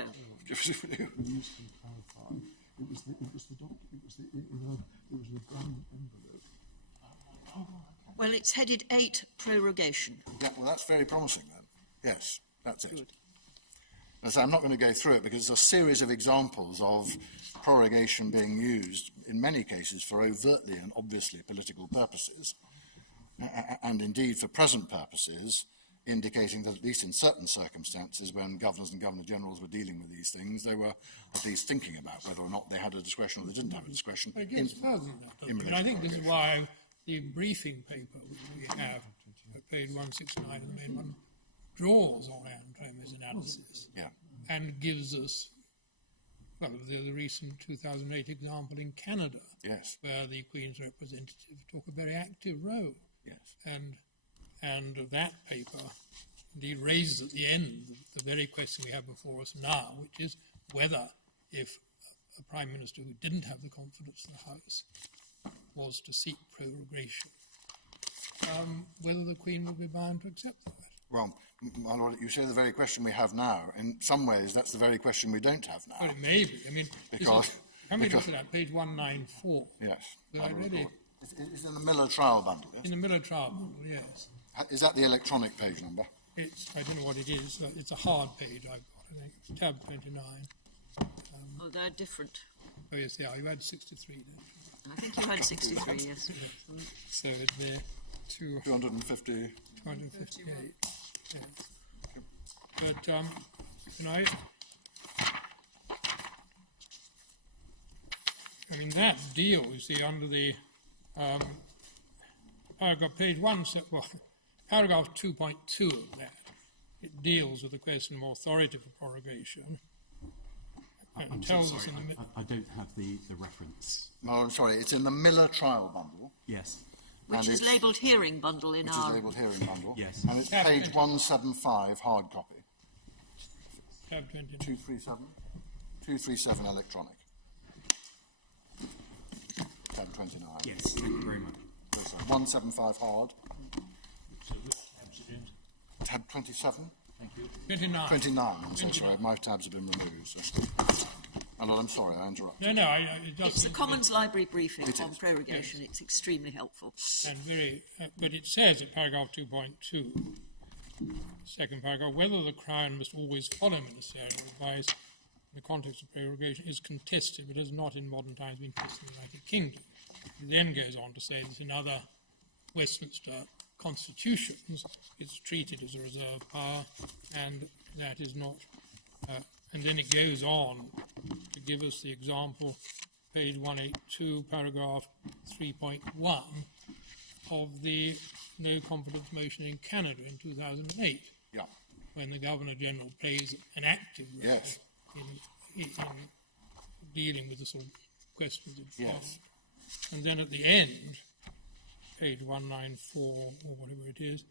Well, it's headed 8, prorogation. Yeah, well, that's very promising then. Yes, that's it. Good. And so I'm not going to go through it because there's a series of examples of prorogation being used, in many cases, for overtly and obviously political purposes, and indeed for present purposes, indicating that at least in certain circumstances when governors and governor-generals were dealing with these things, they were at least thinking about whether or not they had a discretion or they didn't have a discretion. But it gets further than that. And I think this is why the briefing paper which we have at page 169 of the main one draws on Antone's analysis and gives us, well, the recent 2008 example in Canada, where the Queen's representatives took a very active role. And that paper indeed raises at the end the very question we have before us now, which is whether, if a Prime Minister who didn't have the confidence of the House was to seek prorogation, whether the Queen would be bound to accept that. Well, my lord, you say the very question we have now. In some ways, that's the very question we don't have now. Well, it may be. I mean, Because- come and look at that, page 194. Yes. But my I lord really, Lord. It's in the Miller trial bundle, yes? in the Miller trial bundle, yes. Is that the electronic page number? I don't know what it is. It's a hard page I've got, I think. It's tab 29. Oh, they're different. Oh, yes, they are. You had 63, don't you? I think you had 63, yes. So they're 250. 258. Yes. But, you know, I mean, that deal, you see, under the paragraph, page 1, paragraph 2.2 of that, it deals with the question of authority for prorogation. And I'm so tells us sorry, in the I don't have the reference. No, I'm sorry, it's in the Miller trial bundle, Yes, Which And is it's- labelled hearing bundle in which our... is labelled hearing bundle. Yes. And it's Yeah, page thank you. 175, hard copy. tab 29. 237? 237 electronic. Tab 29. yes, thank you very much. So 175 hard. So which tab, Sir James? Tab 27? Thank you. 29. 29, I'm so sorry, my tabs have been removed. So. My lord, I'm sorry, I interrupted. No, it does. It's the Commons Library briefing It on is. prorogation. It's extremely helpful. And very, but it says at paragraph 2.2, second paragraph, whether the Crown must always follow ministerial advice in the context of prorogation is contested, but has not in modern times been tested in the United Kingdom. It then goes on to say that in other Westminster constitutions, it's treated as a reserve power, and that is not. And then it goes on to give us the example, page 182, paragraph 3.1, of the no confidence motion in Canada in 2008, Yeah. when the Governor-General plays an active role Yes. in dealing with the sort of questions of Yes. And then at the end, page 194, or whatever it is,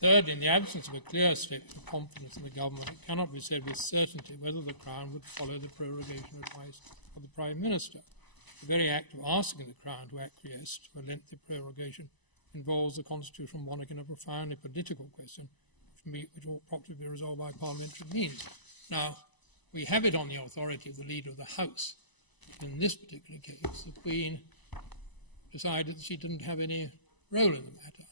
thirdly, in the absence of a clear statement of confidence in the government, it cannot be said with certainty whether the Crown would follow the prorogation advice of the Prime Minister. The very act of asking the Crown to acquiesce to a lengthy prorogation involves the constitutional monarch in a profoundly political question, which ought probably be resolved by parliamentary means. Now, we have it on the authority of the Leader of the House. In this particular case, the Queen decided that she didn't have any role in the matter.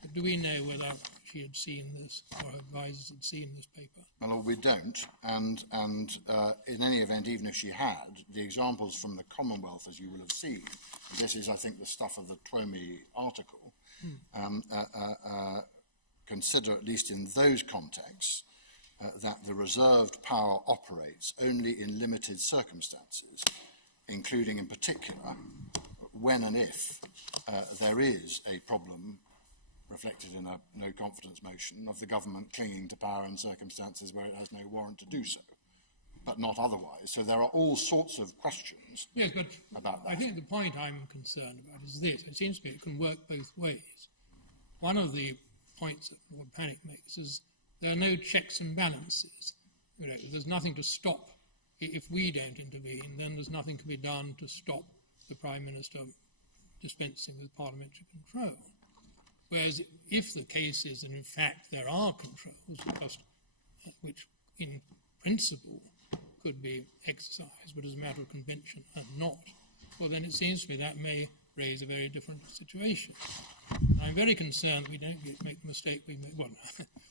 But do we know whether she had seen this, or her advisers had seen this paper? My lord, we don't, and in any event, even if she had, the examples from the Commonwealth, as you will have seen, this is, I think, the stuff of the Twomey article, consider, at least in those contexts, that the reserved power operates only in limited circumstances, including in particular when and if there is a problem reflected in a no-confidence motion of the government clinging to power in circumstances where it has no warrant to do so, but not otherwise. So there are all sorts of questions Yes, but about that. I think the point I'm concerned about is this. It seems to me it can work both ways. One of the points that Lord Panic makes is there are no checks and balances. You know, there's nothing to stop. If we don't intervene, then there's nothing can be done to stop the Prime Minister dispensing with parliamentary control. Whereas if the case is that in fact there are controls which in principle could be exercised, but as a matter of convention are not, well then it seems to me that may raise a very different situation. I'm very concerned we don't make the mistake we made. Well,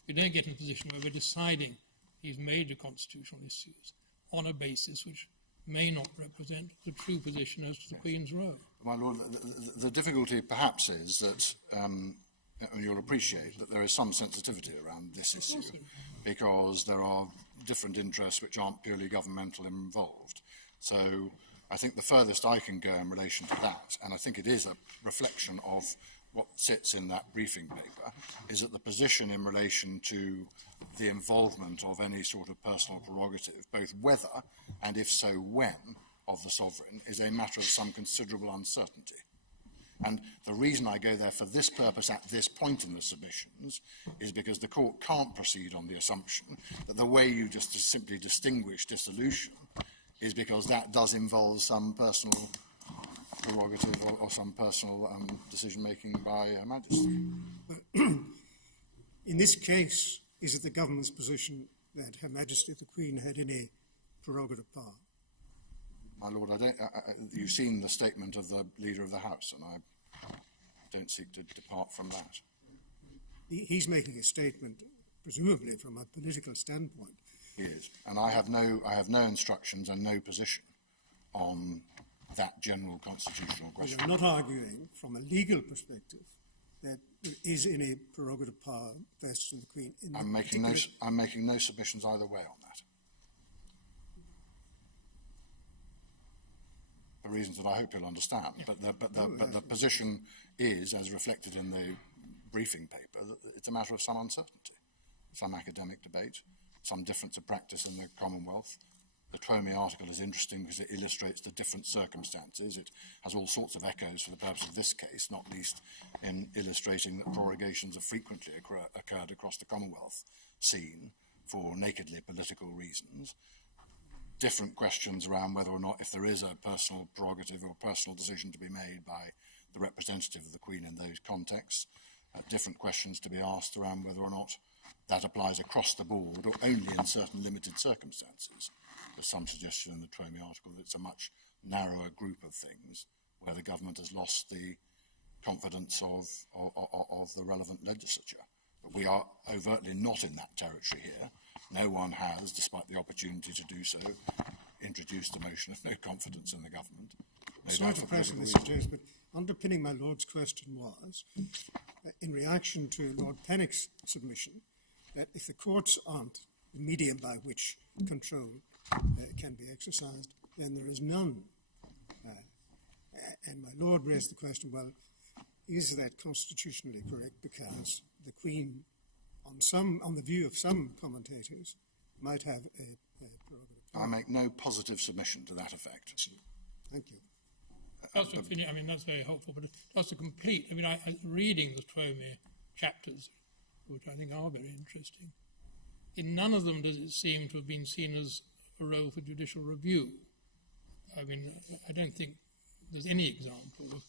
we don't get in a position where we're deciding these major constitutional issues on a basis which may not represent the true position as to the Queen's role. My lord, the difficulty perhaps is that you'll appreciate that there is some sensitivity around this issue because there are different interests which aren't purely governmental involved. So I think the furthest I can go in relation to that, and I think it is a reflection of what sits in that briefing paper, is that the position in relation to the involvement of any sort of personal prerogative, both whether and if so when, of the sovereign, is a matter of some considerable uncertainty. And the reason I go there for this purpose at this point in the submissions is because the court can't proceed on the assumption that the way you just simply distinguish dissolution is because that does involve some personal prerogative or some personal decision-making by Her Majesty. In this case, is it the government's position that Her Majesty the Queen had any prerogative power? My Lord, you've seen the statement of the Leader of the House, and I don't seek to depart from that. He's making a statement, presumably from a political standpoint. He is. And I have no instructions and no position on that general constitutional question. Well, you're not arguing from a legal perspective that there is any prerogative power vested in the Queen. I'm making no submissions either way on that. For reasons that I hope you'll understand. But the position is, as reflected in the briefing paper, that it's a matter of some uncertainty, some academic debate, some difference of practice in the Commonwealth. The Twomey article is interesting because it illustrates the different circumstances. It has all sorts of echoes for the purpose of this case, not least in illustrating that prorogations have frequently occurred across the Commonwealth scene for nakedly political reasons. Different questions around whether or not, if there is a personal prerogative or personal decision to be made by the representative of the Queen in those contexts. Different questions to be asked around whether or not that applies across the board or only in certain limited circumstances. There's some suggestion in the Twomey article that it's a much narrower group of things where the government has lost the confidence of the relevant legislature. But we are overtly not in that territory here. No one has, despite the opportunity to do so, introduced the motion of no confidence in the government. Sorry to press on, Mr. James, but underpinning my Lord's question was, in reaction to Lord Pennock's submission, that if the courts aren't the medium by which control can be exercised, then there is none. And my Lord raised the question, well, is that constitutionally correct? Because the Queen, on the view of some commentators, might have a prerogative. I make no positive submission to that effect. Thank you. Just to finish, I mean, that's very helpful, but just to complete, I mean, reading the Twomey chapters, which I think are very interesting, in none of them does it seem to have been seen as a role for judicial review. I mean, I don't think there's any example of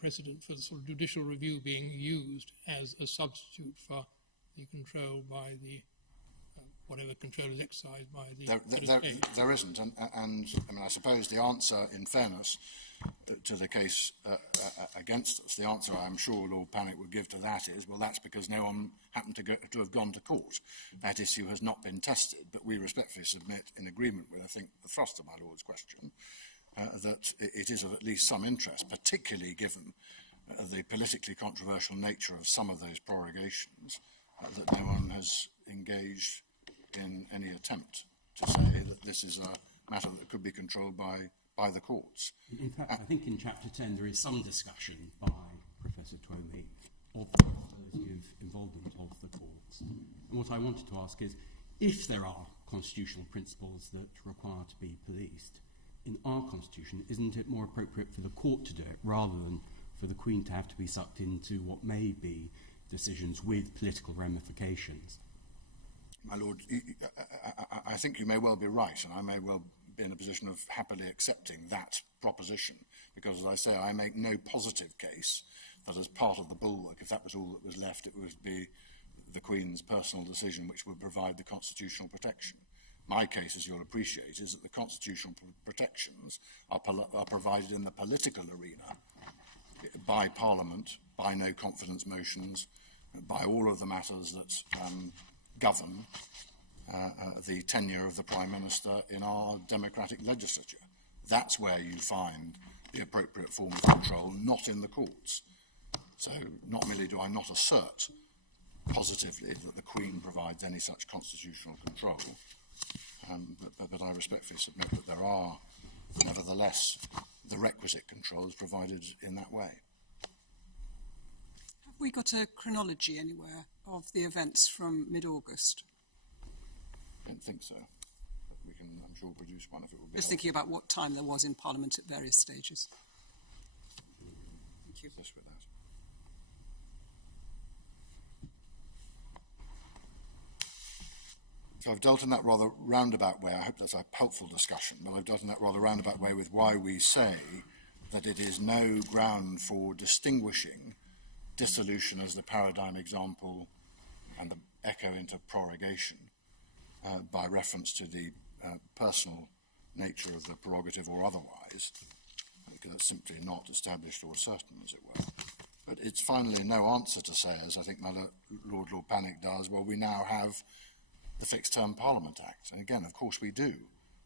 precedent for the sort of judicial review being used as a substitute for the control by the whatever control is exercised by the there isn't, and I mean, I suppose the answer, in fairness to the case against us, the answer I'm sure Lord Pennock would give to that is, well, that's because no one happened to have gone to court. That issue has not been tested, but we respectfully submit, in agreement with, I think, the thrust of my Lord's question, that it is of at least some interest, particularly given the politically controversial nature of some of those prorogations, that no one has engaged in any attempt to say that this is a matter that could be controlled by the courts. In fact, I think in Chapter 10 there is some discussion by Professor Twomey of the possibility of involvement of the courts. And what I wanted to ask is, if there are constitutional principles that require to be policed, in our constitution, isn't it more appropriate for the court to do it rather than for the Queen to have to be sucked into what may be decisions with political ramifications? My Lord, I think you may well be right, and I may well be in a position of happily accepting that proposition, because, as I say, I make no positive case that as part of the bulwark, if that was all that was left, it would be the Queen's personal decision which would provide the constitutional protection. My case, as you'll appreciate, is that the constitutional protections are provided in the political arena by Parliament, by no confidence motions, by all of the matters that govern the tenure of the Prime Minister in our democratic legislature. That's where you find the appropriate form of control, not in the courts. So not merely do I not assert positively that the Queen provides any such constitutional control, but I respectfully submit that there are, nevertheless, the requisite controls provided in that way. Have we got a chronology anywhere of the events from mid-August? I don't think so. But we can, I'm sure, produce one if it would be Just helpful. thinking about what time there was in Parliament at various stages. Thank you. Assist with that. So I've dealt in that rather roundabout way. I hope that's a helpful discussion, but I've dealt in that rather roundabout way with why we say that it is no ground for distinguishing dissolution as the paradigm example and the echo into prorogation by reference to the personal nature of the prerogative or otherwise, because it's simply not established or certain, as it were. But it's finally no answer to say, as I think my Lord Panic does, well, we now have the Fixed Term Parliament Act. And again, of course we do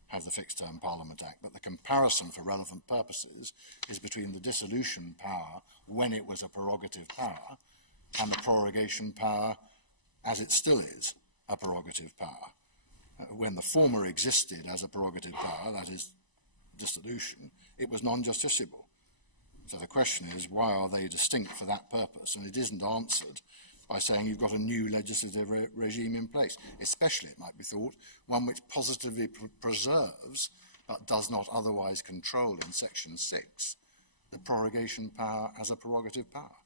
have the Fixed Term Parliament Act, but the comparison for relevant purposes is between the dissolution power when it was a prerogative power and the prorogation power as it still is a prerogative power. When the former existed as a prerogative power, that is dissolution, it was non-justiciable. So the question is, why are they distinct for that purpose? And it isn't answered by saying you've got a new legislative regime in place, especially, it might be thought, one which positively preserves but does not otherwise control in Section 6 the prorogation power as a prerogative power.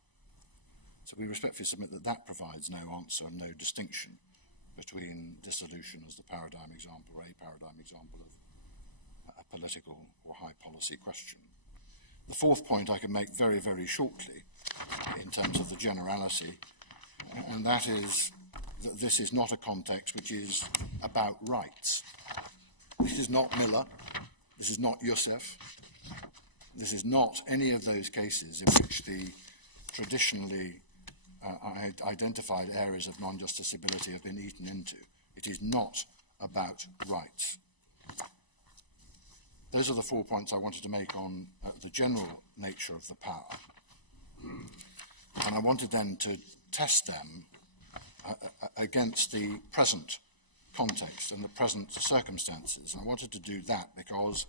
So we respectfully submit that that provides no answer and no distinction between dissolution as the paradigm example or a paradigm example of a political or high policy question. The fourth point I can make very, very shortly in terms of the generality, and that is that this is not a context which is about rights. This is not Miller, this is not Youssef, this is not any of those cases in which the traditionally identified areas of non-justiciability have been eaten into. It is not about rights. Those are the 4 points I wanted to make on the general nature of the power. And I wanted then to test them against the present context and the present circumstances. And I wanted to do that because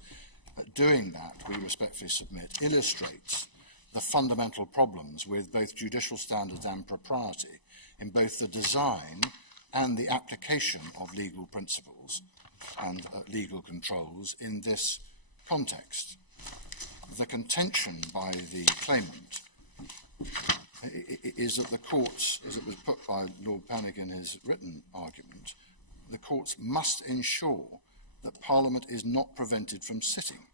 doing that, we respectfully submit, illustrates the fundamental problems with both judicial standards and propriety in both the design and the application of legal principles and legal controls in this context. The contention by the claimant is that the courts, as it was put by Lord Panic in his written argument, the courts must ensure that Parliament is not prevented from sitting,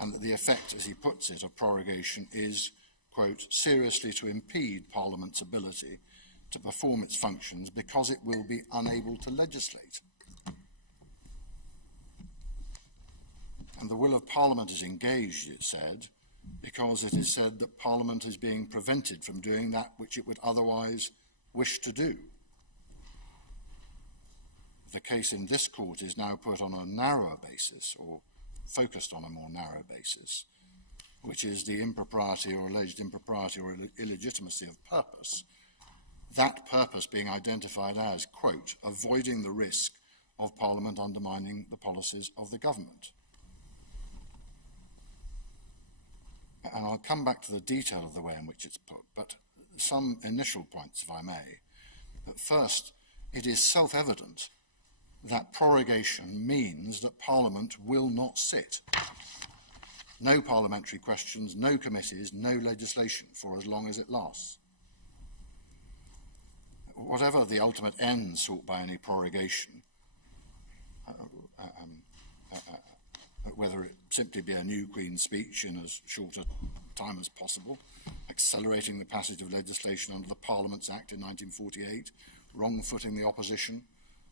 and that the effect, as he puts it, of prorogation is, quote, seriously to impede Parliament's ability to perform its functions because it will be unable to legislate. And the will of Parliament is engaged, it said, because it is said that Parliament is being prevented from doing that which it would otherwise wish to do. The case in this court is now put on a narrower basis, or focused on a more narrow basis, which is the impropriety or alleged impropriety or illegitimacy of purpose, that purpose being identified as, quote, avoiding the risk of Parliament undermining the policies of the government. And I'll come back to the detail of the way in which it's put, but some initial points, if I may. But first, it is self-evident that prorogation means that Parliament will not sit. No parliamentary questions, no committees, no legislation for as long as it lasts. Whatever the ultimate end sought by any prorogation, whether it simply be a new Queen's speech in as short a time as possible, accelerating the passage of legislation under the Parliaments Act in 1948, wrong-footing the opposition,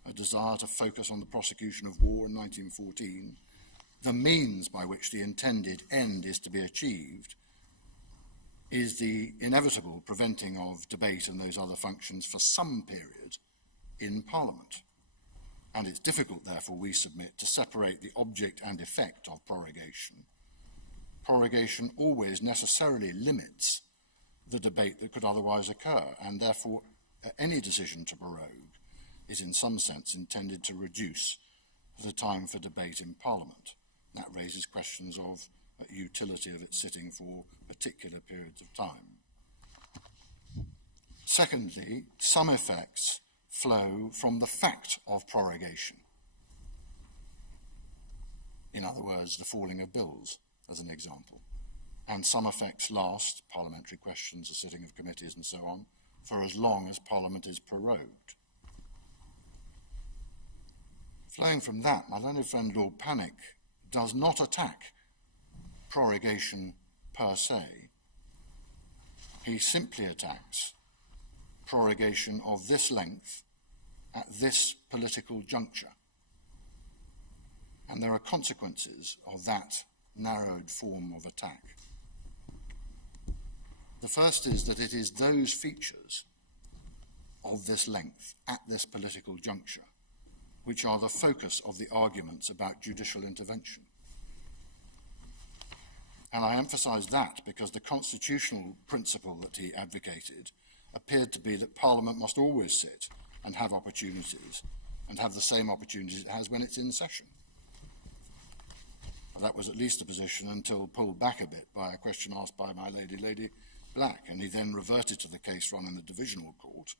a desire to focus on the prosecution of war in 1914, the means by which the intended end is to be achieved is the inevitable preventing of debate and those other functions for some period in Parliament. And it's difficult, therefore, we submit, to separate the object and effect of prorogation. Prorogation always necessarily limits the debate that could otherwise occur, and therefore any decision to prorogue is in some sense intended to reduce the time for debate in Parliament. That raises questions of utility of its sitting for particular periods of time. Secondly, some effects flow from the fact of prorogation. In other words, the falling of bills, as an example. And some effects last, parliamentary questions, the sitting of committees and so on, for as long as Parliament is prorogued. Flowing from that, my learned friend Lord Panic does not attack prorogation per se. He simply attacks prorogation of this length at this political juncture. And there are consequences of that narrowed form of attack. The first is that it is those features of this length at this political juncture which are the focus of the arguments about judicial intervention. And I emphasise that because the constitutional principle that he advocated appeared to be that Parliament must always sit and have opportunities, and have the same opportunities it has when it's in session. Well, that was at least the position until pulled back a bit by a question asked by my lady, Lady Black, and he then reverted to the case run in the divisional court,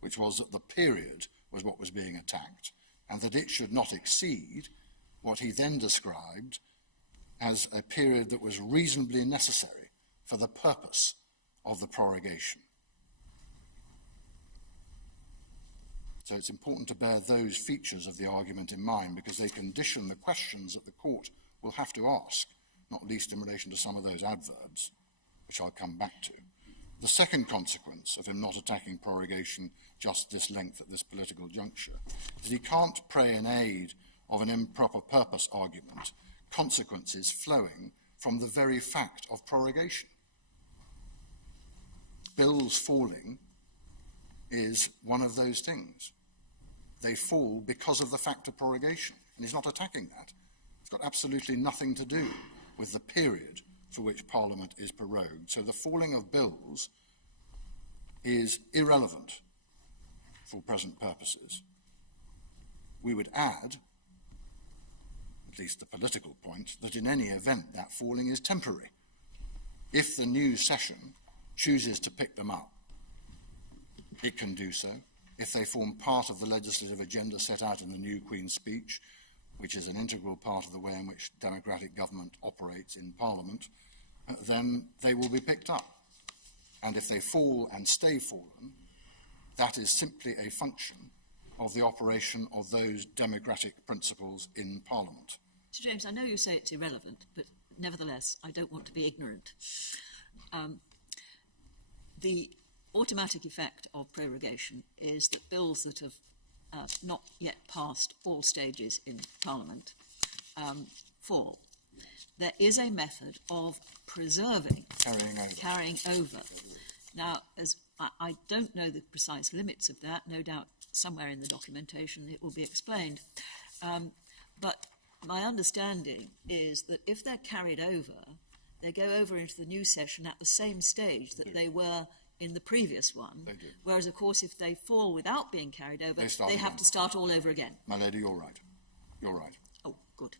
which was that the period was what was being attacked, and that it should not exceed what he then described as a period that was reasonably necessary for the purpose of the prorogation. So it's important to bear those features of the argument in mind because they condition the questions that the court will have to ask, not least in relation to some of those adverbs, which I'll come back to. The second consequence of him not attacking prorogation just this length at this political juncture is he can't pray in aid of an improper purpose argument, consequences flowing from the very fact of prorogation. Bills falling is one of those things. They fall because of the fact of prorogation, and he's not attacking that. It's got absolutely nothing to do with the period for which Parliament is prorogued. So the falling of bills is irrelevant for present purposes. We would add, at least the political point, that in any event that falling is temporary. If the new session chooses to pick them up, it can do so. If they form part of the legislative agenda set out in the new Queen's speech, which is an integral part of the way in which democratic government operates in Parliament, then they will be picked up. And if they fall and stay fallen, that is simply a function of the operation of those democratic principles in Parliament. Sir James, I know you say it's irrelevant, but nevertheless, I don't want to be ignorant. The automatic effect of prorogation is that bills that have not yet passed all stages in Parliament fall. There is a method of preserving, carrying over. Now, as I don't know the precise limits of that, no doubt somewhere in the documentation it will be explained. But my understanding is that if they're carried over, they go over into the new session at the same stage that they were in the previous one. Whereas, of course, if they fall without being carried over, they have to start all over again. My lady, you're right. You're right. Oh, good.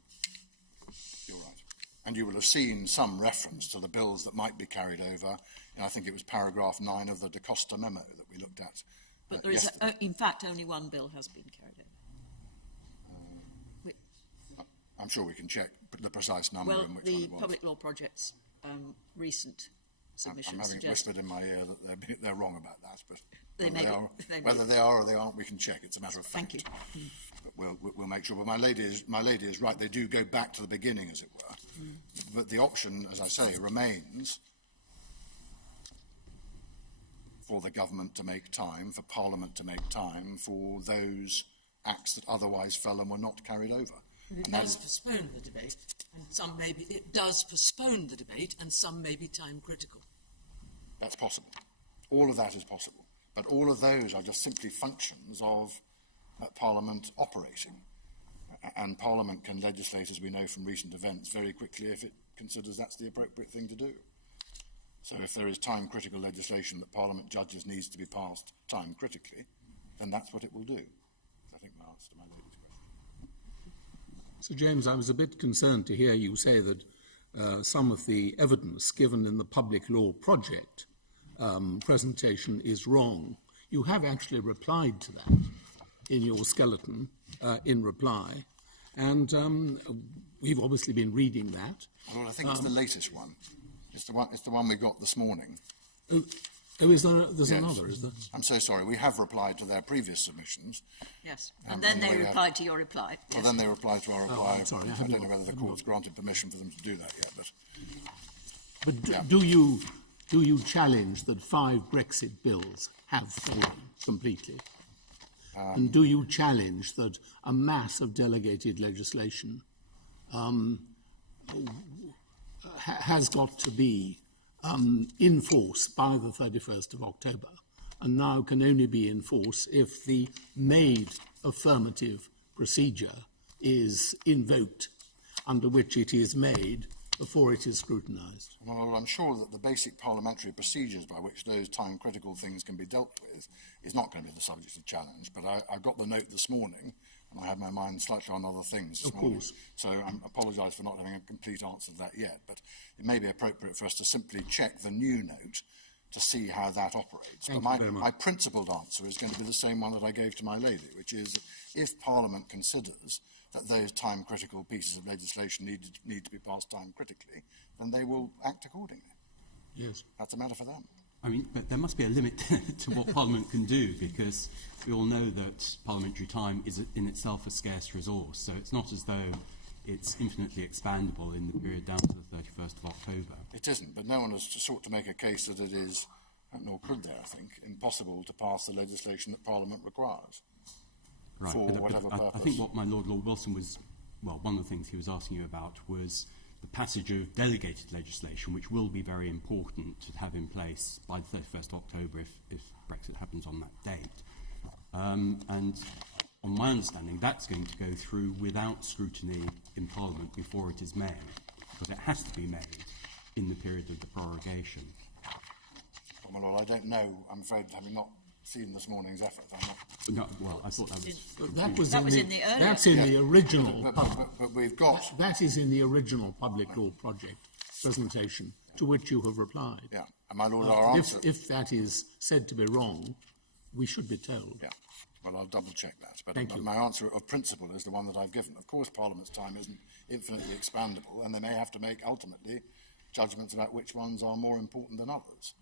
You're right. And you will have seen some reference to the bills that might be carried over. And I think it was paragraph 9 of the Da Costa memo that we looked at. But there is, in fact, only one bill has been carried over. I'm sure we can check the precise number in which one it was. Well, the Public Law Project's recent submission I'm having it whispered in my ear that they're wrong about that, but whether they are or they aren't, we can check. It's a matter of fact. Thank you. But we'll make sure. But my lady is right. They do go back to the beginning, as it were. But the option, as I say, remains for the government to make time, for Parliament to make time for those acts that otherwise fell and were not carried over. It does postpone the debate, and some may be. It does postpone the debate, and some may be time critical. That's possible. All of that is possible. But all of those are just simply functions of Parliament operating. And Parliament can legislate, as we know from recent events, very quickly if it considers that's the appropriate thing to do. So if there is time-critical legislation that Parliament judges needs to be passed time-critically, then that's what it will do. I think my answer to my lady's question. Sir James, I was a bit concerned to hear you say that some of the evidence given in the Public Law Project presentation is wrong. You have actually replied to that in your skeleton in reply, and we've obviously been reading that. Well, I think it's the latest one. It's the one we got this morning. Is there? There's another, is there? I'm so sorry. We have replied to their previous submissions. Yes, and then they replied to your reply. Well, then they replied to our reply. I'm sorry, I don't know whether the court's granted permission for them to do that yet, But do you do you challenge that 5 Brexit bills have fallen completely? And do you challenge that a mass of delegated legislation has got to be in force by the 31st of October, and now can only be in force if the made affirmative procedure is invoked, under which it is made before it is scrutinised? Well, I'm sure that the basic parliamentary procedures by which those time-critical things can be dealt with is not going to be the subject of challenge. But I got the note this morning, and I had my mind slightly on other things this morning. So I apologise for not having a complete answer to that yet. But it may be appropriate for us to simply check the new note to see how that operates. Thank but you very much. my principled answer is going to be the same one that I gave to my lady, which is that if Parliament considers that those time-critical pieces of legislation need to be passed time-critically, then they will act accordingly. Yes. That's a matter for them. I mean, but there must be a limit to what Parliament can do, because we all know that parliamentary time is in itself a scarce resource. So it's not as though it's infinitely expandable in the period down to the 31st of October. It isn't, but no one has sought to make a case that it is, nor could there, I think, impossible to pass the legislation that Parliament requires. Right, for but whatever purpose. I think what my Lord Wilson was, well, one of the things he was asking you about was the passage of delegated legislation, which will be very important to have in place by the 31st of October if Brexit happens on that date. And on my understanding, that's going to go through without scrutiny in Parliament before it is made, because it has to be made in the period of the prorogation. Well, my Lord, I don't know, I'm afraid, having not seen this morning's effort. No, well, I thought that was... That was in the earlier. That's in the original. But we've got... That is in the original public law project presentation, to which you have replied. Yeah, and my Lord, our answer... If that is said to be wrong, we should be told. Yeah, well, I'll double-check that. But Thank you. My answer of principle is the one that I've given. Of course, Parliament's time isn't infinitely expandable, and they may have to make, ultimately, judgments about which ones are more important than others.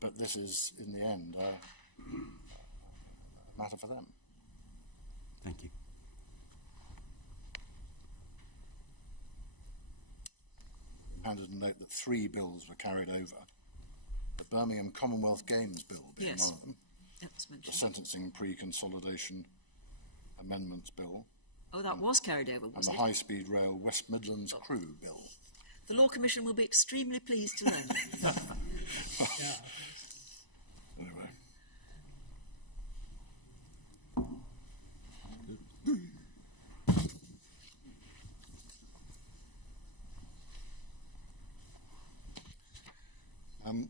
But this is, in the end, a matter for them. Thank you. Handed a note that 3 bills were carried over. The Birmingham Commonwealth Games Bill being Yes. one of them. That's The mentioned. Sentencing Pre-Consolidation Amendments Bill. Oh, that was carried over, And was the it? High Speed Rail West Midlands Crew Bill. The Law Commission will be extremely pleased to learn. Anyway.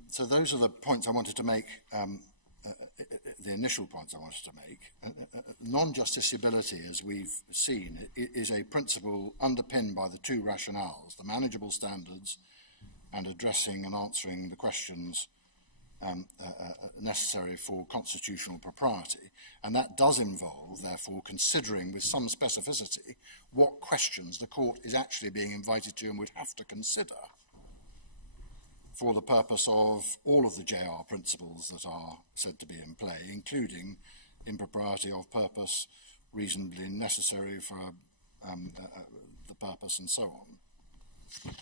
So those are the points I wanted to make, the initial points I wanted to make. Non-justiciability, as we've seen, is a principle underpinned by the 2 rationales, the manageable standards and addressing and answering the questions necessary for constitutional propriety. And that does involve, therefore, considering with some specificity what questions the court is actually being invited to and would have to consider for the purpose of all of the JR principles that are said to be in play, including impropriety of purpose, reasonably necessary for the purpose, and so on.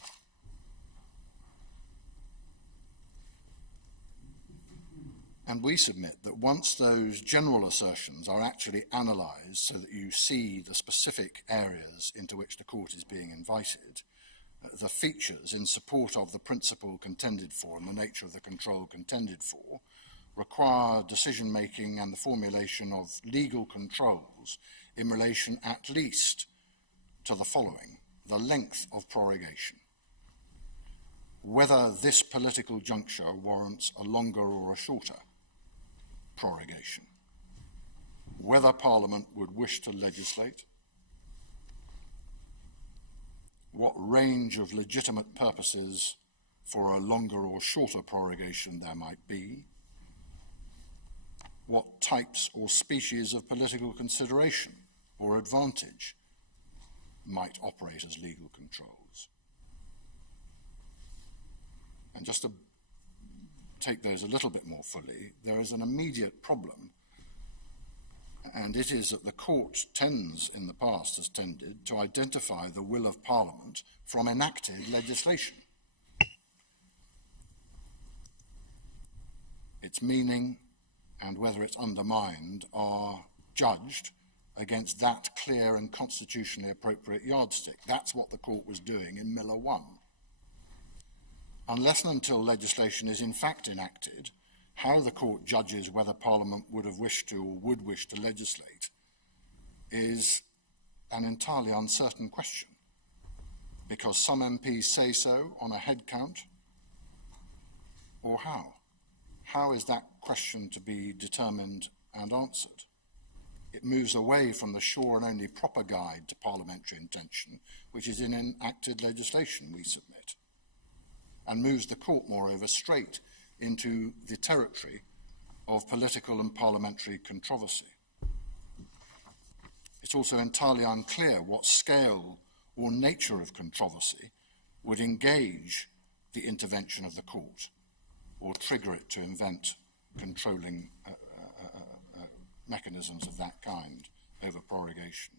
And we submit that once those general assertions are actually analysed so that you see the specific areas into which the court is being invited, the features in support of the principle contended for and the nature of the control contended for require decision-making and the formulation of legal controls in relation at least to the following: the length of prorogation, whether this political juncture warrants a longer or a shorter prorogation, whether Parliament would wish to legislate, what range of legitimate purposes for a longer or shorter prorogation there might be, what types or species of political consideration or advantage might operate as legal controls. And just to take those a little bit more fully, there is an immediate problem, and it is that the court tends, in the past has tended, to identify the will of Parliament from enacted legislation. its meaning, and whether it's undermined are judged against that clear and constitutionally appropriate yardstick. That's what the court was doing in Miller 1. Unless and until legislation is in fact enacted, how the court judges whether Parliament would have wished to or would wish to legislate is an entirely uncertain question, because some MPs say so on a head count, or how? How is that question to be determined and answered? It moves away from the sure and only proper guide to parliamentary intention, which is in enacted legislation, we submit, and moves the court, moreover, straight into the territory of political and parliamentary controversy. It's also entirely unclear what scale or nature of controversy would engage the intervention of the court or trigger it to invent controlling mechanisms of that kind over prorogation.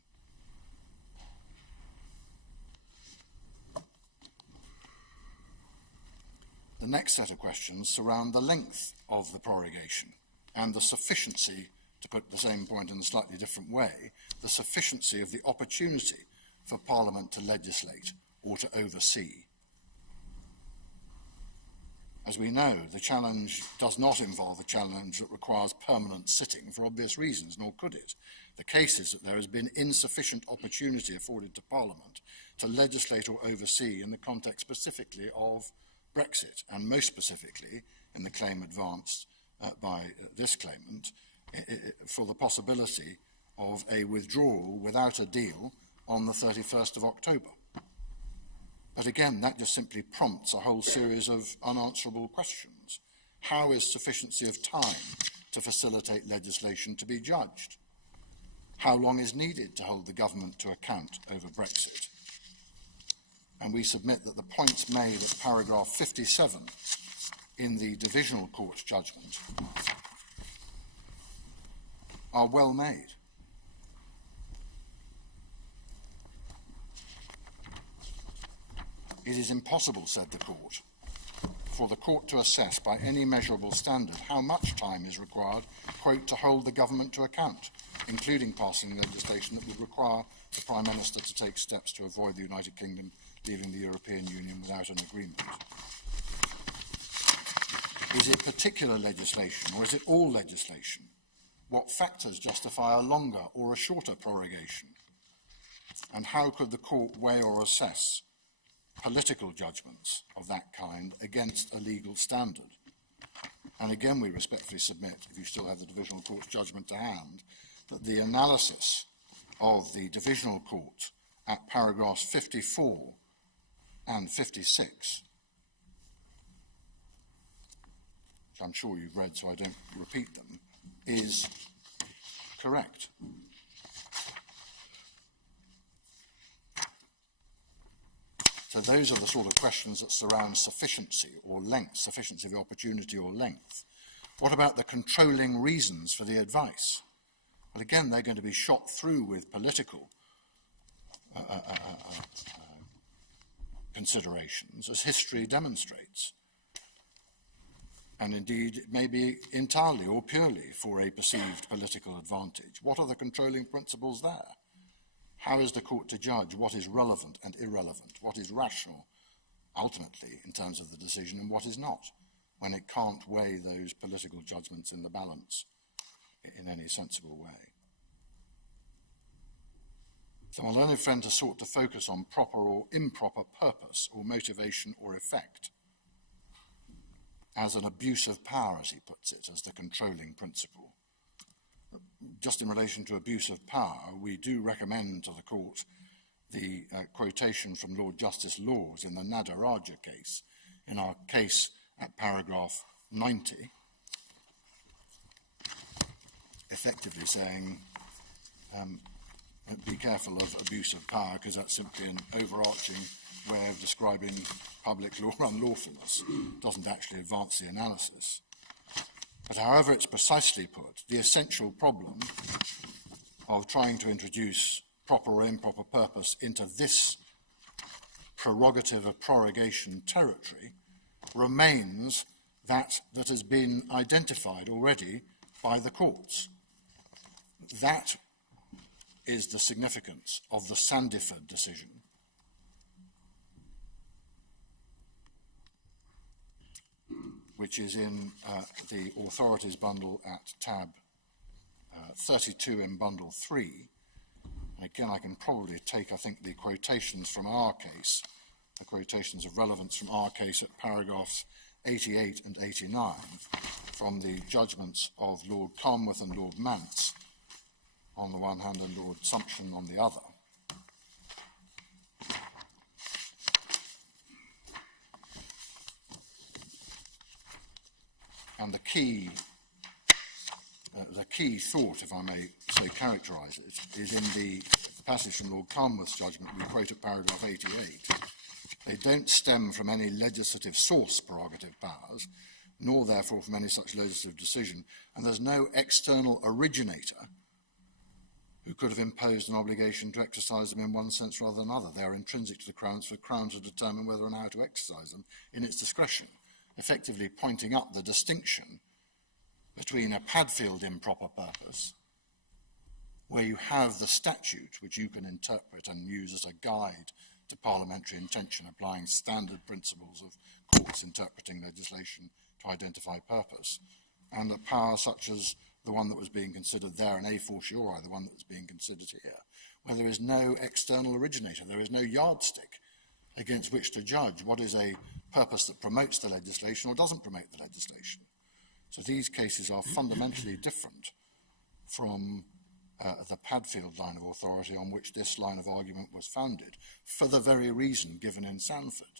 The next set of questions surround the length of the prorogation and the sufficiency, to put the same point in a slightly different way, the sufficiency of the opportunity for Parliament to legislate or to oversee. As we know, the challenge does not involve a challenge that requires permanent sitting for obvious reasons, nor could it. The case is that there has been insufficient opportunity afforded to Parliament to legislate or oversee in the context specifically of Brexit, and most specifically in the claim advanced by this claimant for the possibility of a withdrawal without a deal on the 31st of October. But again, that just simply prompts a whole series of unanswerable questions. How is sufficiency of time to facilitate legislation to be judged? How long is needed to hold the government to account over Brexit? And we submit that the points made at paragraph 57 in the Divisional Court's judgment are well made. It is impossible, said the court, for the court to assess by any measurable standard how much time is required, quote, to hold the government to account, including passing legislation that would require the Prime Minister to take steps to avoid the United Kingdom leaving the European Union without an agreement. Is it particular legislation, or is it all legislation? What factors justify a longer or a shorter prorogation? And how could the court weigh or assess political judgments of that kind against a legal standard? And again, we respectfully submit, if you still have the Divisional Court's judgment to hand, that the analysis of the Divisional Court at paragraphs 54 and 56, which I'm sure you've read so I don't repeat them, is correct. So those are the sort of questions that surround sufficiency or length, sufficiency of the opportunity or length. What about the controlling reasons for the advice? Well, again, they're going to be shot through with political considerations, as history demonstrates. And indeed, it may be entirely or purely for a perceived political advantage. What are the controlling principles there? How is the court to judge what is relevant and irrelevant, what is rational, ultimately, in terms of the decision, and what is not, when it can't weigh those political judgments in the balance in any sensible way? So my learned friend has sought to focus on proper or improper purpose or motivation or effect as an abuse of power, as he puts it, as the controlling principle. Just in relation to abuse of power, we do recommend to the court the quotation from Lord Justice Laws in the Nadaraja case, in our case at paragraph 90, effectively saying, be careful of abuse of power, because that's simply an overarching way of describing public law unlawfulness. It doesn't actually advance the analysis. But however it's precisely put, the essential problem of trying to introduce proper or improper purpose into this prerogative of prorogation territory remains that has been identified already by the courts. That is the significance of the Sandiford decision. Which is in the authorities bundle at tab 32 in bundle 3. Again, I can probably take, I think, the quotations from our case, the quotations of relevance from our case at paragraphs 88 and 89 from the judgments of Lord Carnwath and Lord Mance on the one hand and Lord Sumption on the other. And the key thought, if I may so characterise it, is in the passage from Lord Carnwath's judgment we quote at paragraph 88. They don't stem from any legislative source prerogative powers, nor therefore from any such legislative decision, and there's no external originator who could have imposed an obligation to exercise them in one sense rather than another. They are intrinsic to the Crown for the Crown to determine whether and how to exercise them in its discretion, effectively pointing up the distinction between a Padfield improper purpose, where you have the statute which you can interpret and use as a guide to parliamentary intention, applying standard principles of courts interpreting legislation to identify purpose, and a power such as the one that was being considered there, and a fortiori the one that was being considered here, where there is no external originator, there is no yardstick against which to judge what is a purpose that promotes the legislation or doesn't promote the legislation. So these cases are fundamentally different from the Padfield line of authority on which this line of argument was founded, for the very reason given in Sandford.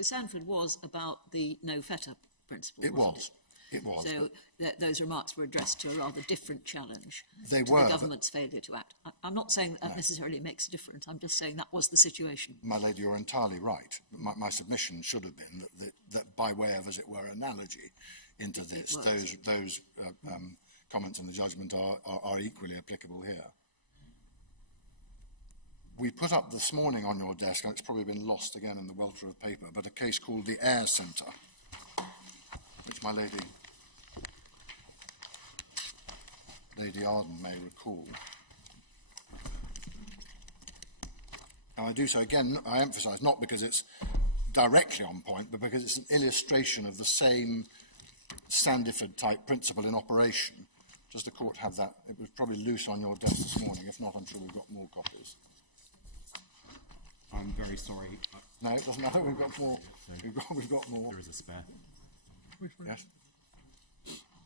Sandford was about the no fetter principle. It was. It was. So those remarks were addressed to a rather different challenge they to were, the government's failure to act. I'm not saying that necessarily makes a difference. I'm just saying that was the situation. My lady, you're entirely right. My submission should have been that by way of, as it were, analogy into this, those comments in the judgment are equally applicable here. We put up this morning on your desk, and it's probably been lost again in the welter of paper, but a case called the Air Centre, which my Lady Arden may recall. And I do so again, I emphasise, not because it's directly on point, but because it's an illustration of the same Sandiford-type principle in operation. Does the court have that? It was probably loose on your desk this morning. If not, I'm sure we've got more copies. I'm very sorry. No, it doesn't matter. We've got more. We've got more. There is a spare. Yes.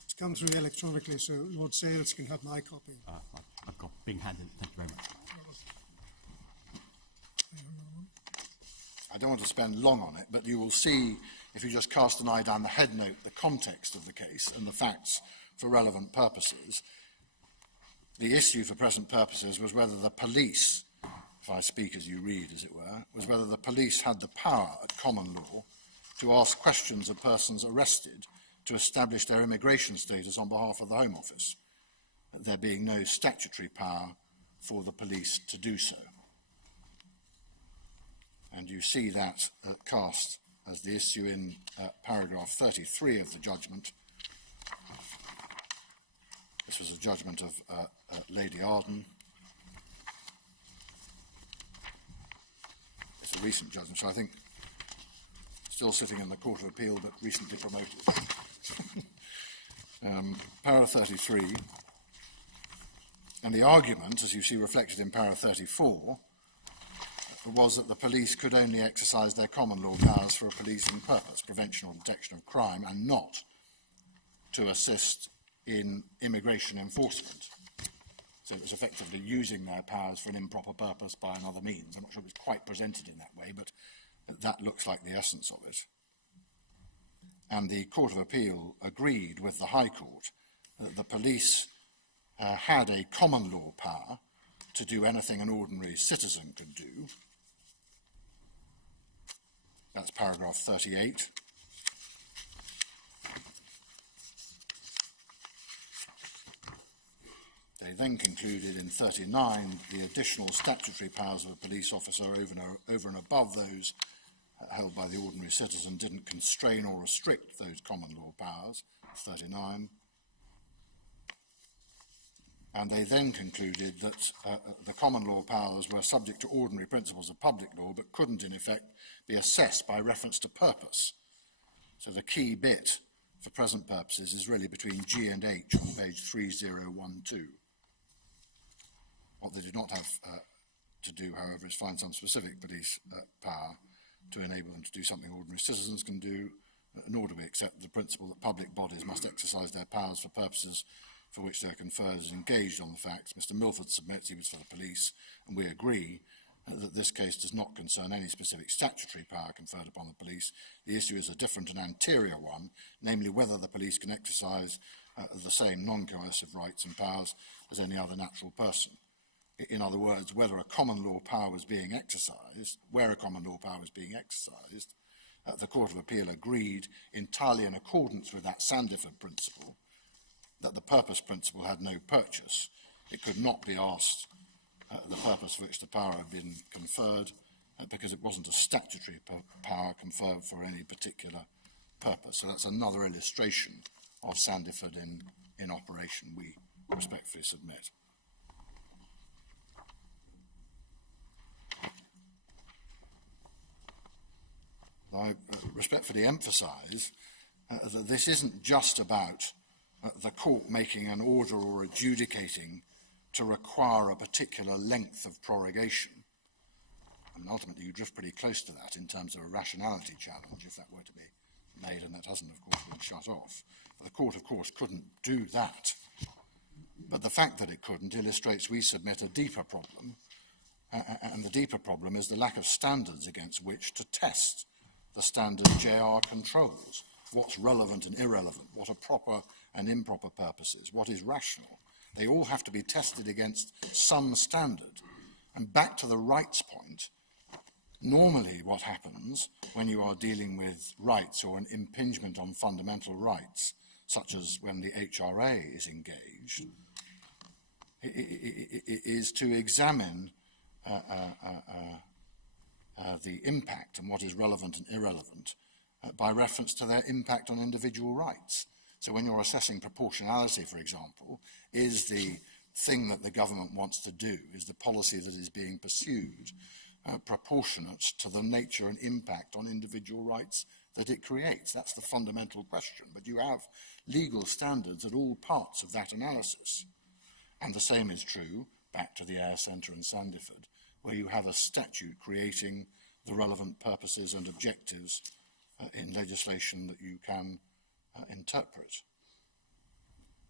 It's come through electronically, so Lord Sales can have my copy. I've got being handed. Thank you very much. I don't want to spend long on it, but you will see, if you just cast an eye down the head note, the context of the case and the facts for relevant purposes. The issue for present purposes was whether the police, if I speak as you read, as it were, was whether the police had the power at common law to ask questions of persons arrested to establish their immigration status on behalf of the Home Office, there being no statutory power for the police to do so. And you see that cast as the issue in paragraph 33 of the judgment. This was a judgment of Lady Arden. It's a recent judgment, so I think still sitting in the Court of Appeal, but recently promoted. Para 33, and the argument, as you see reflected in para 34, was that the police could only exercise their common law powers for a policing purpose, prevention or detection of crime, and not to assist in immigration enforcement. So it was effectively using their powers for an improper purpose by another means. I'm not sure it was quite presented in that way, but that looks like the essence of it. And the Court of Appeal agreed with the High Court that the police had a common law power to do anything an ordinary citizen could do. That's paragraph 38. They then concluded in 39 the additional statutory powers of a police officer over and above those held by the ordinary citizen didn't constrain or restrict those common law powers, 39. And they then concluded that the common law powers were subject to ordinary principles of public law, but couldn't, in effect, be assessed by reference to purpose. So the key bit, for present purposes, is really between G and H on page 3012. What they did not have to do, however, is find some specific police power to enable them to do something ordinary citizens can do, nor do we accept the principle that public bodies must exercise their powers for purposes for which their conferrers engaged on the facts. Mr. Milford submits he was for the police, and we agree that this case does not concern any specific statutory power conferred upon the police. The issue is a different and anterior one, namely whether the police can exercise the same non-coercive rights and powers as any other natural person. In other words, whether a common law power was being exercised, where a common law power was being exercised, the Court of Appeal agreed, entirely in accordance with that Sandiford principle, that the purpose principle had no purchase. It could not be asked the purpose for which the power had been conferred, because it wasn't a statutory power conferred for any particular purpose. So that's another illustration of Sandiford in operation, we respectfully submit. I respectfully emphasise that this isn't just about the court making an order or adjudicating to require a particular length of prorogation. And ultimately, you drift pretty close to that in terms of a rationality challenge, if that were to be made, and that hasn't, of course, been shut off. The court, of course, couldn't do that. But the fact that it couldn't illustrates, we submit, a deeper problem, and the deeper problem is the lack of standards against which to test the standard JR controls. What's relevant and irrelevant, what are proper and improper purposes, what is rational. They all have to be tested against some standard. And back to the rights point, normally what happens when you are dealing with rights or an impingement on fundamental rights, such as when the HRA is engaged, is to examine the impact and what is relevant and irrelevant by reference to their impact on individual rights. So when you're assessing proportionality, for example, is the thing that the government wants to do, is the policy that is being pursued, proportionate to the nature and impact on individual rights that it creates? That's the fundamental question. But you have legal standards at all parts of that analysis. And the same is true, back to the Eyre Centre and Sandiford, where you have a statute creating the relevant purposes and objectives in legislation that you can interpret.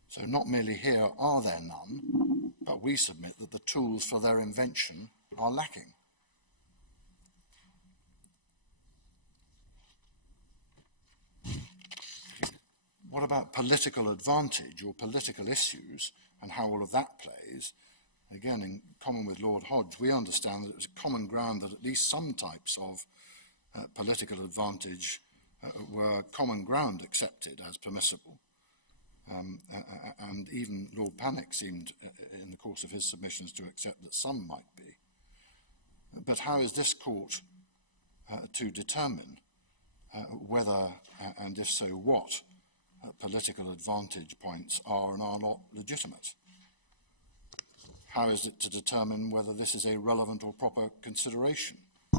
So not merely here are there none, but we submit that the tools for their invention are lacking. What about political advantage or political issues and how all of that plays? Again, in common with Lord Hodge, we understand that it was common ground that at least some types of political advantage were common ground accepted as permissible. And even Lord Pannick seemed, in the course of his submissions, to accept that some might be. But how is this court to determine whether, and if so what, political advantage points are and are not legitimate? How is it to determine whether this is a relevant or proper consideration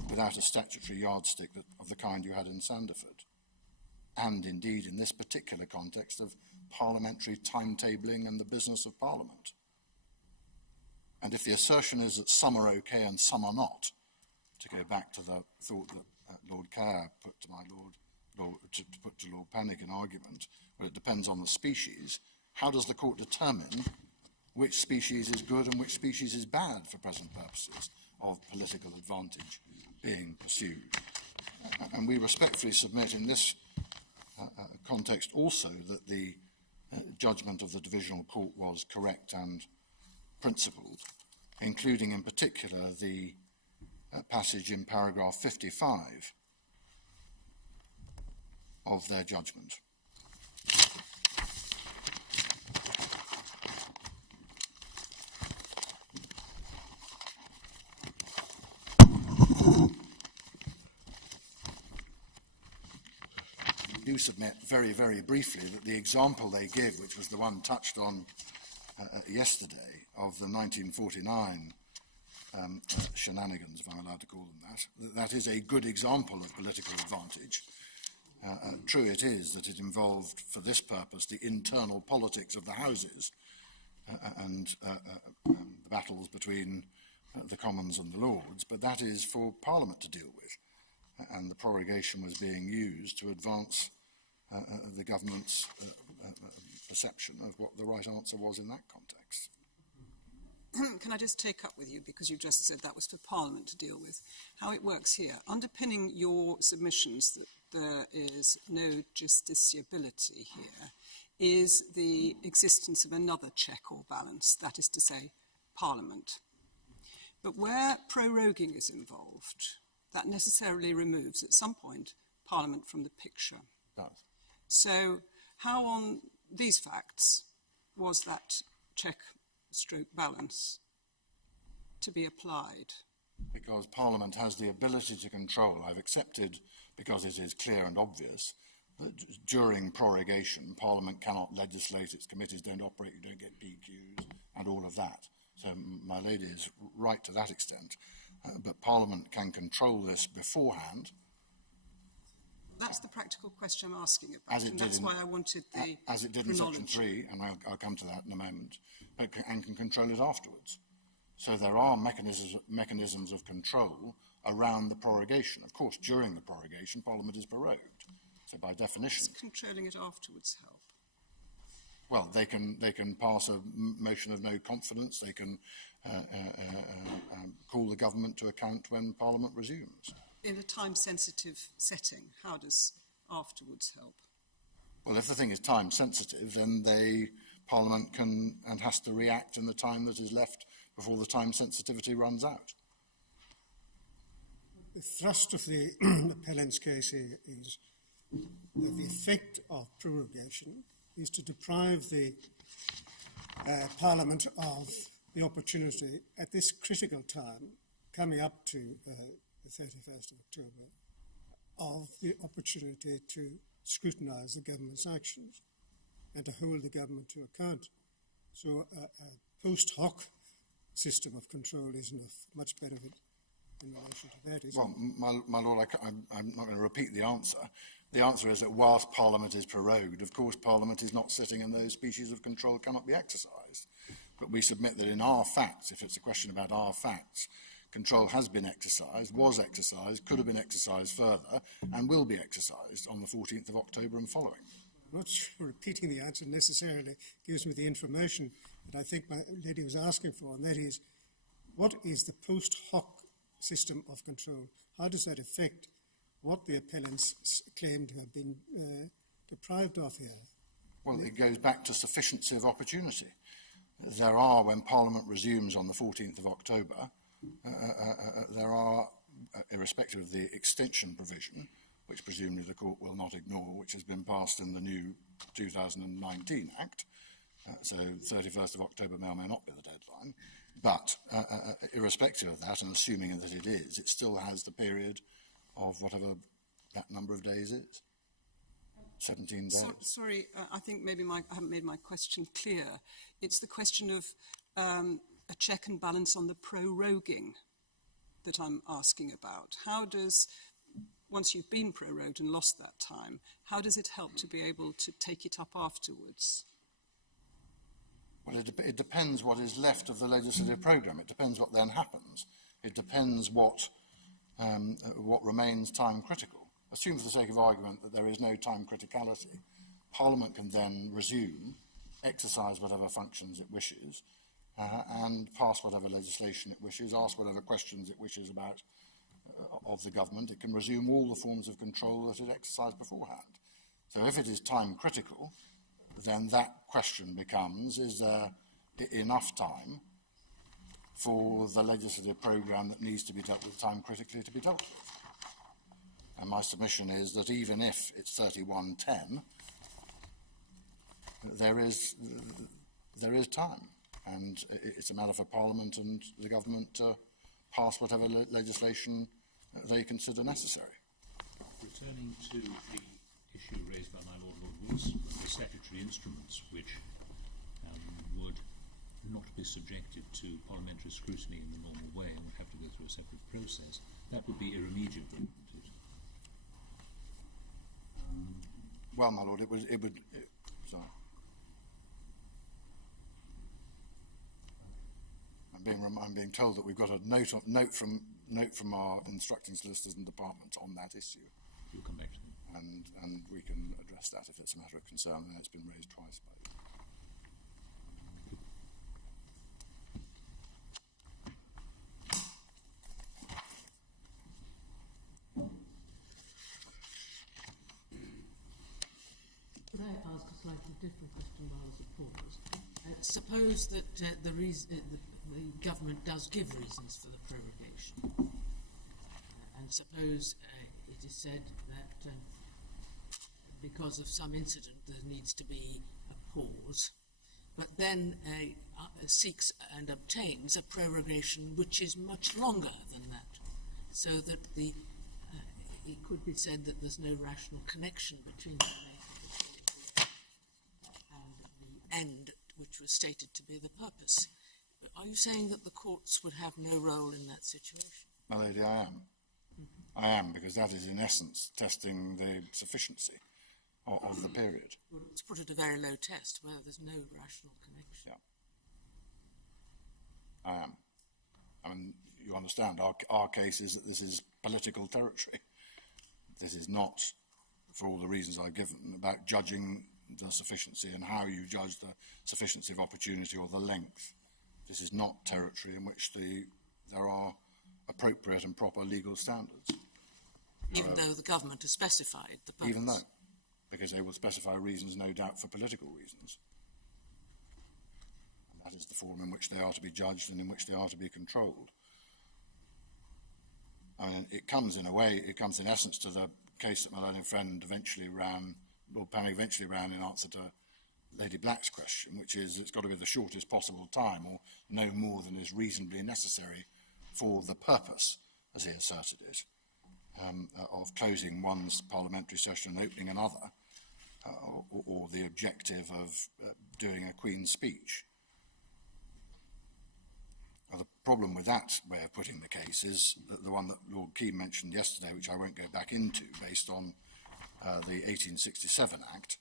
without a statutory yardstick of the kind you had in Sandiford? And indeed, in this particular context of parliamentary timetabling and the business of Parliament. And if the assertion is that some are okay and some are not, to go back to the thought that Lord Kerr put to Lord Pannick in argument, well, it depends on the species. How does the court determine which species is good and which species is bad for present purposes of political advantage being pursued? And we respectfully submit in this context also that the judgment of the Divisional Court was correct and principled, including in particular the passage in paragraph 55 of their judgment. do submit very, very briefly that the example they give, which was the one touched on yesterday, of the 1949 shenanigans, if I'm allowed to call them that is a good example of political advantage. True it is that it involved, for this purpose, the internal politics of the Houses and the battles between the Commons and the Lords, but that is for Parliament to deal with. And the prorogation was being used to advance the government's perception of what the right answer was in that context. Can I just take up with you, because you just said that was for Parliament to deal with, how it works here? Underpinning your submissions that there is no justiciability here is the existence of another check or balance, that is to say, Parliament. But where proroguing is involved, that necessarily removes, at some point, Parliament from the picture. It does. So how on these facts was that check/balance to be applied? Because Parliament has the ability to control. I've accepted, because it is clear and obvious, that during prorogation, Parliament cannot legislate, its committees don't operate, you don't get PQs, and all of that. So my lady is right to that extent. But Parliament can control this beforehand. That's the practical question I'm asking about, and that's why I wanted the as it did in Section 3, and I'll come to that in a moment, and can control it afterwards. So there are mechanisms of control around the prorogation. Of course, during the prorogation, Parliament is prorogued. So by definition... Does controlling it afterwards help? Well, they can pass a motion of no confidence. They can call the government to account when Parliament resumes. In a time-sensitive setting, how does afterwards help? Well, if the thing is time-sensitive, then Parliament can and has to react in the time that is left before the time sensitivity runs out. The thrust of the appellant's case here is that the effect of prorogation is to deprive the Parliament of the opportunity at this critical time, coming up to the 31st of October, of the opportunity to scrutinise the government's actions and to hold the government to account. So a post hoc system of control isn't of much benefit in relation to that, is it? Well, my Lord, I'm not going to repeat the answer. The answer is that whilst Parliament is prorogued, of course Parliament is not sitting and those species of control cannot be exercised. But we submit that in our facts, if it's a question about our facts, control has been exercised, was exercised, could have been exercised further, and will be exercised on the 14th of October and following. I'm not sure repeating the answer necessarily gives me the information that I think my lady was asking for, and that is, what is the post hoc system of control? How does that affect what the appellants claim to have been deprived of here? Well, it goes back to sufficiency of opportunity. There are, when Parliament resumes on the 14th of October, there are, irrespective of the extension provision, which presumably the court will not ignore, which has been passed in the new 2019 Act, so 31st of October may or may not be the deadline, but irrespective of that, and assuming that it is, it still has the period of whatever that number of days is. 17 days. Sorry, I think maybe I haven't made my question clear. It's the question of a check and balance on the proroguing that I'm asking about. How does, once you've been prorogued and lost that time, how does it help to be able to take it up afterwards? Well, it depends what is left of the legislative programme. It depends what then happens. It depends what remains time critical. Assume for the sake of argument that there is no time criticality. Parliament can then resume, exercise whatever functions it wishes, and pass whatever legislation it wishes, ask whatever questions it wishes about of the government. It can resume all the forms of control that it exercised beforehand. So if it is time critical, then that question becomes, is there enough time for the legislative programme that needs to be dealt with time critically to be dealt with? And my submission is that even if it's 31:10, there is time, and it's a matter for Parliament and the government to pass whatever legislation they consider necessary. Returning to the issue raised by my Lord Wilson, the statutory instruments which would not be subjected to parliamentary scrutiny in the normal way and would have to go through a separate process, that would be irremediable. Well, my Lord, sorry. I'm being told that we've got a note from our instructing solicitors and department on that issue. We'll come back to them. And we can address that if it's a matter of concern, and it's been raised twice by you. Could I ask a slightly different question while I suppose? Suppose that the government does give reasons for the prorogation, and suppose it is said that because of some incident there needs to be a pause, but then seeks and obtains a prorogation which is much longer than that, so that it could be said that there's no rational connection between the end, which was stated to be the purpose. Are you saying that the courts would have no role in that situation? My lady, I am. I am, because that is in essence testing the sufficiency of the period. Well, it's put at a very low test where there's no rational connection. Yeah. I am. I mean, you understand, our case is that this is political territory. This is not, for all the reasons I've given, about judging the sufficiency and how you judge the sufficiency of opportunity or the length. This is not territory in which there are appropriate and proper legal standards. Even though the government has specified the purpose? Even though, because they will specify reasons, no doubt, for political reasons. And that is the form in which they are to be judged and in which they are to be controlled. I mean, it comes in a way, it comes in essence to the case that my learned friend eventually ran, Lord Panning eventually ran in answer to Lady Black's question, which is it's got to be the shortest possible time or no more than is reasonably necessary for the purpose, as he asserted it, of closing one's parliamentary session and opening another, or the objective of doing a Queen's speech. Now, the problem with that way of putting the case is that the one that Lord Keane mentioned yesterday, which I won't go back into, based on the 1867 Act,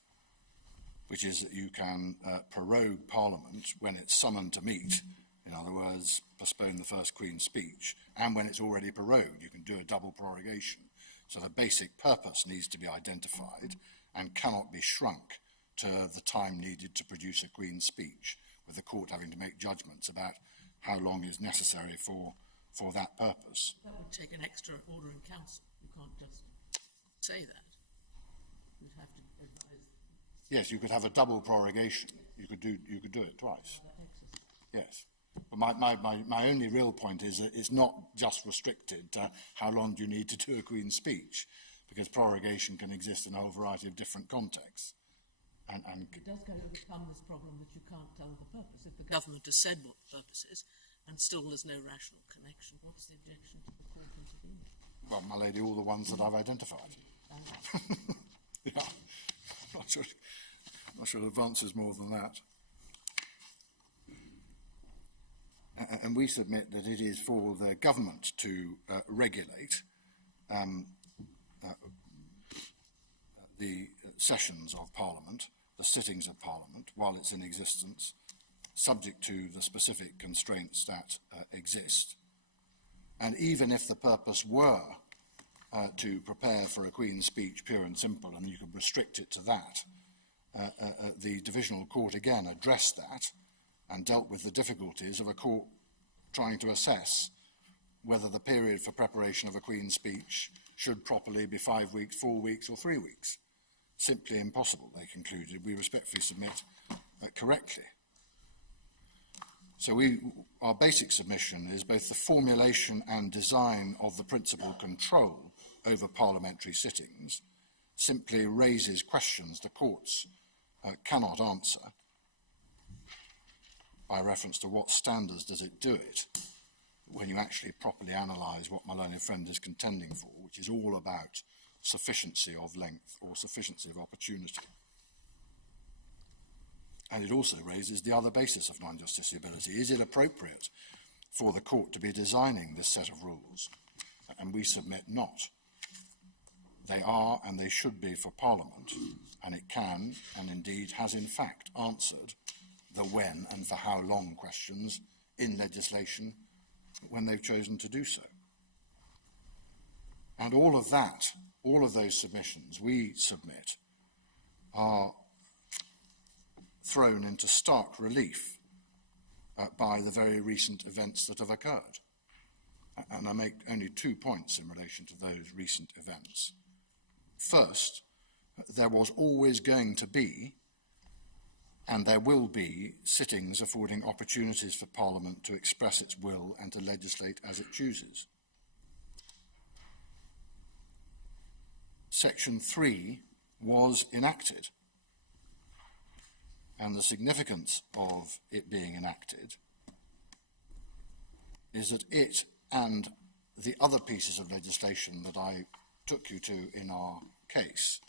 which is that you can prorogue Parliament when it's summoned to meet, in other words, postpone the first Queen's speech, and when it's already prorogued, you can do a double prorogation. So the basic purpose needs to be identified and cannot be shrunk to the time needed to produce a Queen's speech, with the court having to make judgments about how long is necessary for that purpose. That would take an extra order in council. You can't just say that. You'd have to advise. Yes, you could have a double prorogation. You could do it twice. Yes. But my only real point is that it's not just restricted to how long do you need to do a Queen's speech, because prorogation can exist in a whole variety of different contexts. And it does kind of become this problem that you can't tell the purpose. If the government has said what the purpose is, and still there's no rational connection, what's the objection to the court intervening? Well, my lady, all the ones that I've identified. Yeah. I'm not sure it advances more than that. And we submit that it is for the government to regulate the sessions of Parliament, the sittings of Parliament, while it's in existence, subject to the specific constraints that exist. And even if the purpose were to prepare for a Queen's speech, pure and simple, and you could restrict it to that, the Divisional Court again addressed that and dealt with the difficulties of a court trying to assess whether the period for preparation of a Queen's speech should properly be 5 weeks, 4 weeks, or 3 weeks. Simply impossible, they concluded. We respectfully submit correctly. So our basic submission is both the formulation and design of the principal control over parliamentary sittings simply raises questions the courts cannot answer by reference to what standards does it do it when you actually properly analyse what my learned friend is contending for, which is all about sufficiency of length or sufficiency of opportunity. And it also raises the other basis of non-justiciability. Is it appropriate for the court to be designing this set of rules? And we submit not. They are and they should be for Parliament, and it can, and indeed has in fact answered the when and for how long questions in legislation when they've chosen to do so. And all of that, all of those submissions we submit are thrown into stark relief by the very recent events that have occurred. And I make only 2 points in relation to those recent events. First, there was always going to be, and there will be, sittings affording opportunities for Parliament to express its will and to legislate as it chooses. Section 3 was enacted, and the significance of it being enacted is that it and the other pieces of legislation that I took you to in our case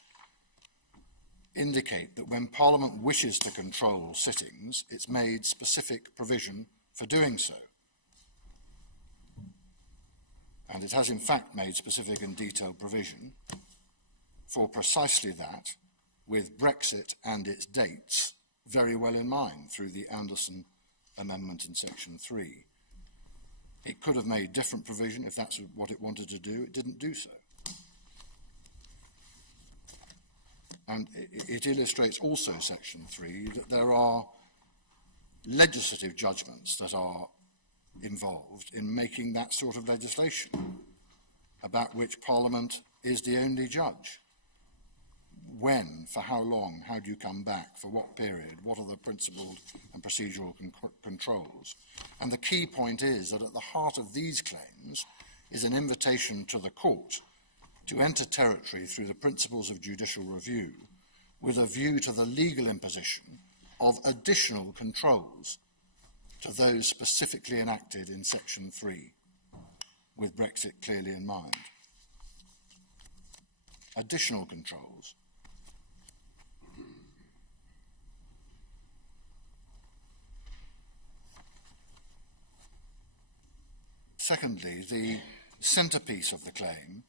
indicate that when Parliament wishes to control sittings, it's made specific provision for doing so. And it has in fact made specific and detailed provision for precisely that, with Brexit and its dates very well in mind through the Anderson Amendment in Section 3. It could have made different provision if that's what it wanted to do. It didn't do so. And it illustrates also, Section 3, that there are legislative judgments that are involved in making that sort of legislation, about which Parliament is the only judge. When, for how long, how do you come back, for what period, what are the principled and procedural controls? And the key point is that at the heart of these claims is an invitation to the court to enter territory through the principles of judicial review with a view to the legal imposition of additional controls to those specifically enacted in Section 3, with Brexit clearly in mind. Additional controls. Secondly, the centrepiece of the claim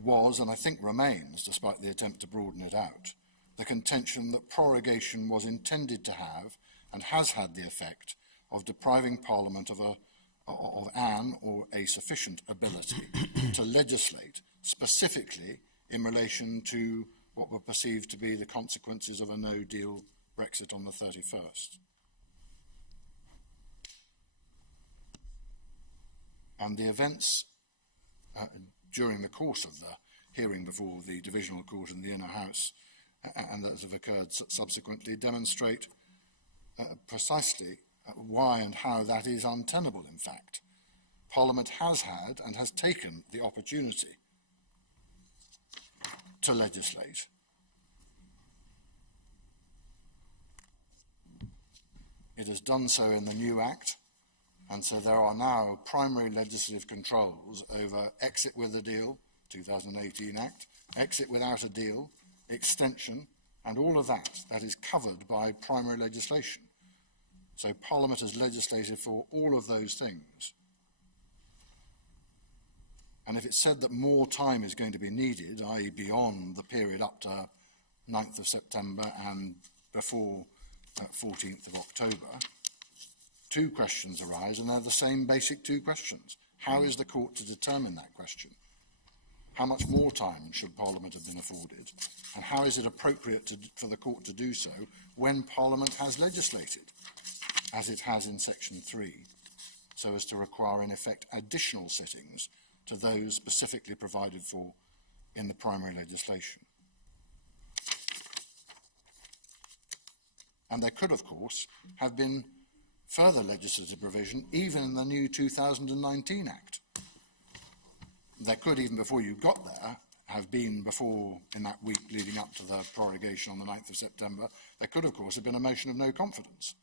was, and I think remains, despite the attempt to broaden it out, the contention that prorogation was intended to have and has had the effect of depriving Parliament of an or a sufficient ability to legislate specifically in relation to what were perceived to be the consequences of a no-deal Brexit on the 31st. And the events during the course of the hearing before the Divisional Court in the Inner House and that have occurred subsequently demonstrate precisely why and how that is untenable, in fact. Parliament has had and has taken the opportunity to legislate. It has done so in the new Act, and so there are now primary legislative controls over exit with a deal, 2018 Act, exit without a deal, extension, and all of that is covered by primary legislation. So Parliament has legislated for all of those things. And if it's said that more time is going to be needed, i.e. beyond the period up to 9th of September and before 14th of October, two questions arise, and they're the same basic two questions. How is the court to determine that question? How much more time should Parliament have been afforded? And how is it appropriate for the court to do so when Parliament has legislated, as it has in Section 3, so as to require, in effect, additional sittings to those specifically provided for in the primary legislation? And there could, of course, have been further legislative provision even in the new 2019 Act. There could, even before you got there, have been before, in that week leading up to the prorogation on the 9th of September, there could, of course, have been a motion of no confidence.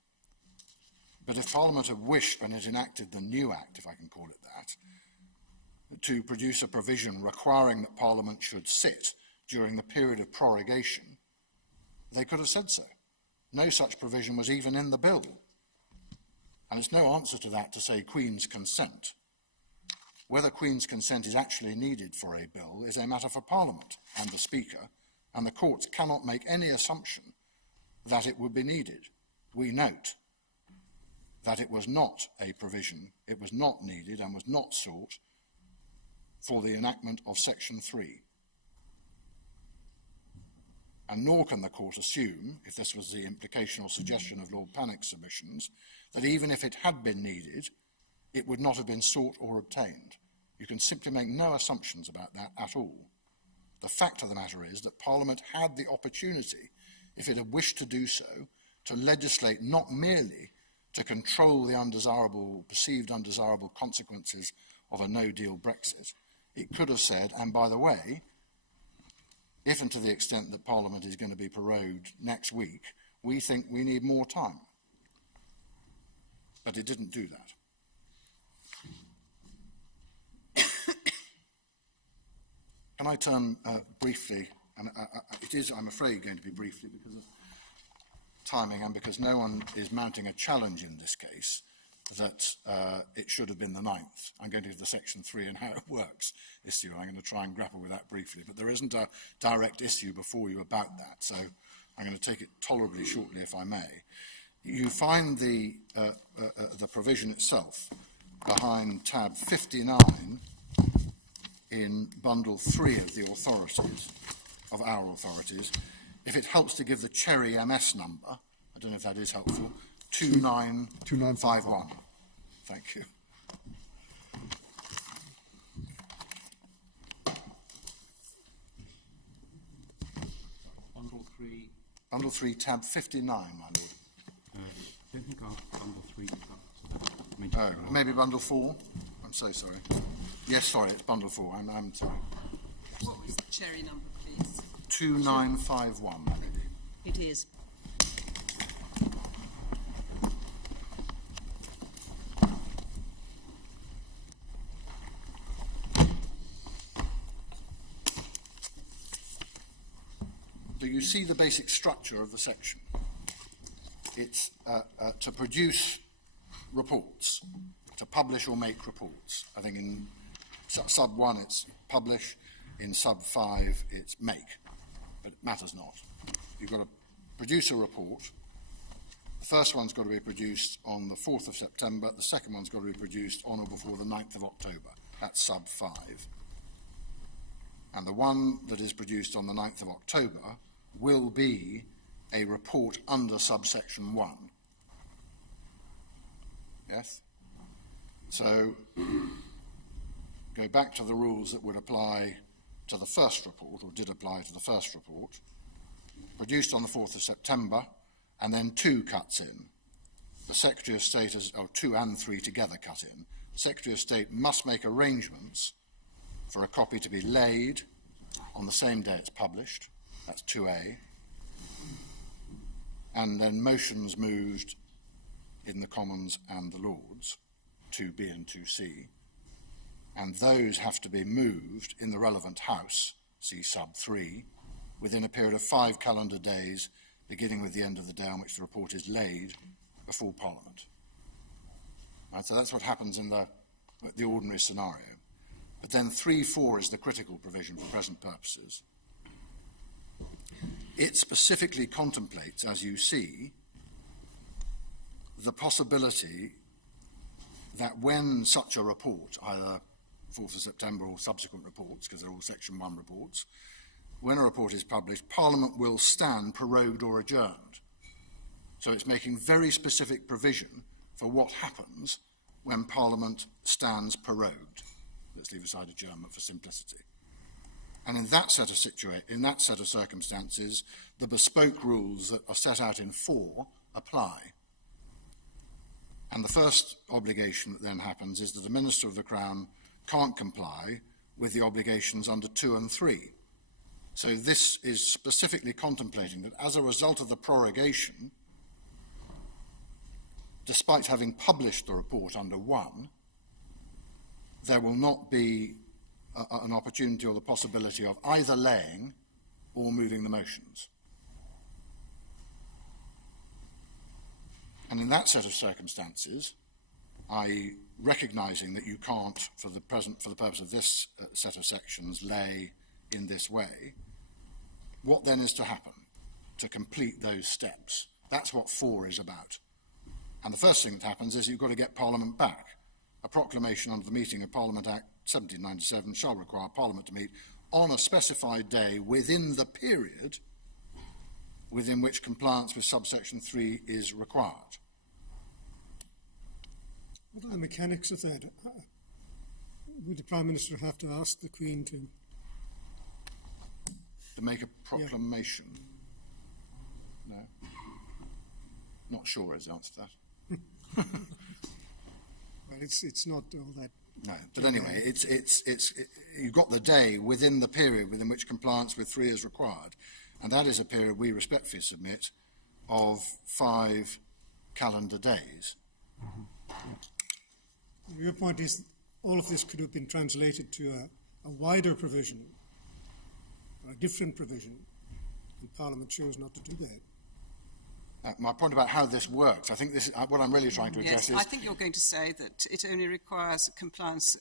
But if Parliament had wished, when it enacted the new Act, if I can call it to produce a provision requiring that Parliament should sit during the period of prorogation, they could have said so. No such provision was even in the bill. And it's no answer to that to say Queen's consent. Whether Queen's consent is actually needed for a bill is a matter for Parliament and the Speaker, and the courts cannot make any assumption that it would be needed. We note that it was not a provision, it was not needed and was not sought for the enactment of Section 3. And nor can the court assume, if this was the implication or suggestion of Lord Panic's submissions, that even if it had been needed, it would not have been sought or obtained. You can simply make no assumptions about that at all. The fact of the matter is that Parliament had the opportunity, if it had wished to do so, to legislate not merely to control the undesirable, perceived undesirable consequences of a no-deal Brexit. It could have said, and by the way, if and to the extent that Parliament is going to be prorogued next week, we think we need more time. But it didn't do that. Can I turn briefly, and it is, I'm afraid, going to be briefly because of timing and because no one is mounting a challenge in this case that it should have been the 9th. I'm going to give the Section 3 and how it works issue. I'm going to try and grapple with that briefly, but there isn't a direct issue before you about that, so I'm going to take it tolerably shortly if I may. You find the provision itself behind tab 59 in bundle 3 of the authorities, of our authorities. If it helps to give the Cherry MS number, I don't know if that is helpful, 2951. Thank you. Bundle 3, tab 59, my lord. I don't think our bundle 3 Oh, maybe bundle 4? I'm so sorry. Yes, sorry, it's bundle 4. I'm sorry. What was the Cherry number, please? 2951, my lady. It is. So you see the basic structure of the section. It's to produce reports, to publish or make reports. I think in sub 1 it's publish, in sub 5 it's make, but it matters not. You've got to produce a report. The first one's got to be produced on the 4th of September, the second one's got to be produced on or before the 9th of October. That's sub 5. And the one that is produced on the 9th of October will be a report under subsection 1. Yes? So, go back to the rules that would apply to the first report, or did apply to the first report, produced on the 4th of September, and then 2 cuts in. The Secretary of State, or 2 and 3 together cut in. The Secretary of State must make arrangements for a copy to be laid on the same day it's published. That's 2A. And then motions moved in the Commons and the Lords, 2B and 2C. And those have to be moved in the relevant House, see sub 3, within a period of 5 calendar days, beginning with the end of the day on which the report is laid before Parliament. Right, so that's what happens in the ordinary scenario. But then 3.4 is the critical provision for present purposes. It specifically contemplates, as you see, the possibility that when such a report, either 4th of September or subsequent reports, because they're all Section 1 reports, when a report is published, Parliament will stand prorogued or adjourned. So it's making very specific provision for what happens when Parliament stands prorogued. Let's leave aside adjournment for simplicity. And in that set of circumstances, the bespoke rules that are set out in 4 apply. And the first obligation that then happens is that the Minister of the Crown can't comply with the obligations under 2 and 3. So this is specifically contemplating that as a result of the prorogation, despite having published the report under 1, there will not be an opportunity or the possibility of either laying or moving the motions. And in that set of circumstances, i.e. recognising that you can't, for the purpose of this set of sections, lay in this way, what then is to happen to complete those steps? That's what 4 is about. And the first thing that happens is you've got to get Parliament back. A proclamation under the Meeting of Parliament Act 1797 shall require Parliament to meet on a specified day within the period within which compliance with subsection 3 is required. What are the mechanics of that? Would the Prime Minister have to ask the Queen to make a proclamation? Yeah. No. Not sure is the answer to that. Well, it's not all that. No, but anyway, you've got the day within the period within which compliance with 3 is required, and that is a period we respectfully submit of 5 calendar days. Your point is all of this could have been translated to a wider provision, or a different provision, and Parliament chose not to do that. My point about how this works, I think this is what I'm really trying to address is... I think you're going to say that it only requires compliance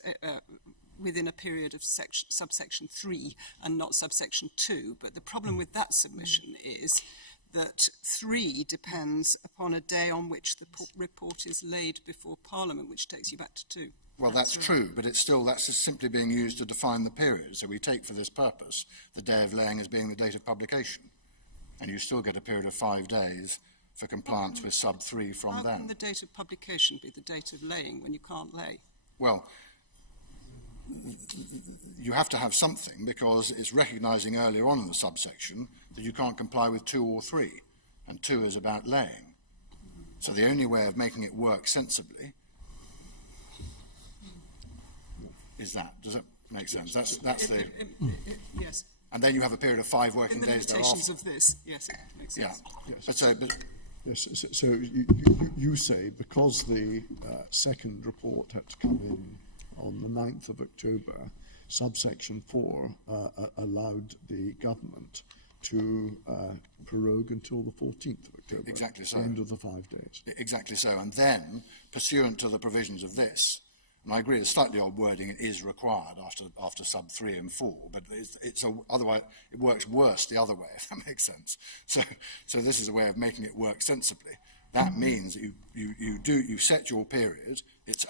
within a period of subsection 3 and not subsection 2, but the problem with that submission is that 3 depends upon a day on which the report is laid before Parliament, which takes you back to 2. Well, that's true, but that's just simply being used to define the period. So we take for this purpose the day of laying as being the date of publication, and you still get a period of 5 days for compliance with sub 3 from then. How can the date of publication be the date of laying when you can't lay? Well, you have to have something, because it's recognising earlier on in the subsection that you can't comply with 2 or 3, and 2 is about laying. So the only way of making it work sensibly is that. Does that make sense? That's the... Yes. And then you have a period of 5 working days thereafter. In the limitations of this, yes, it makes sense. Yeah. Yes, so you say because the second report had to come in on the 9th of October, subsection 4 allowed the government to prorogue until the 14th of October. Exactly so. The end of the 5 days. Exactly so. And then, pursuant to the provisions of this, and I agree, it's slightly odd wording, it is required after sub 3 and 4, but otherwise it works worse the other way, if that makes sense. So this is a way of making it work sensibly. That means that you set your period,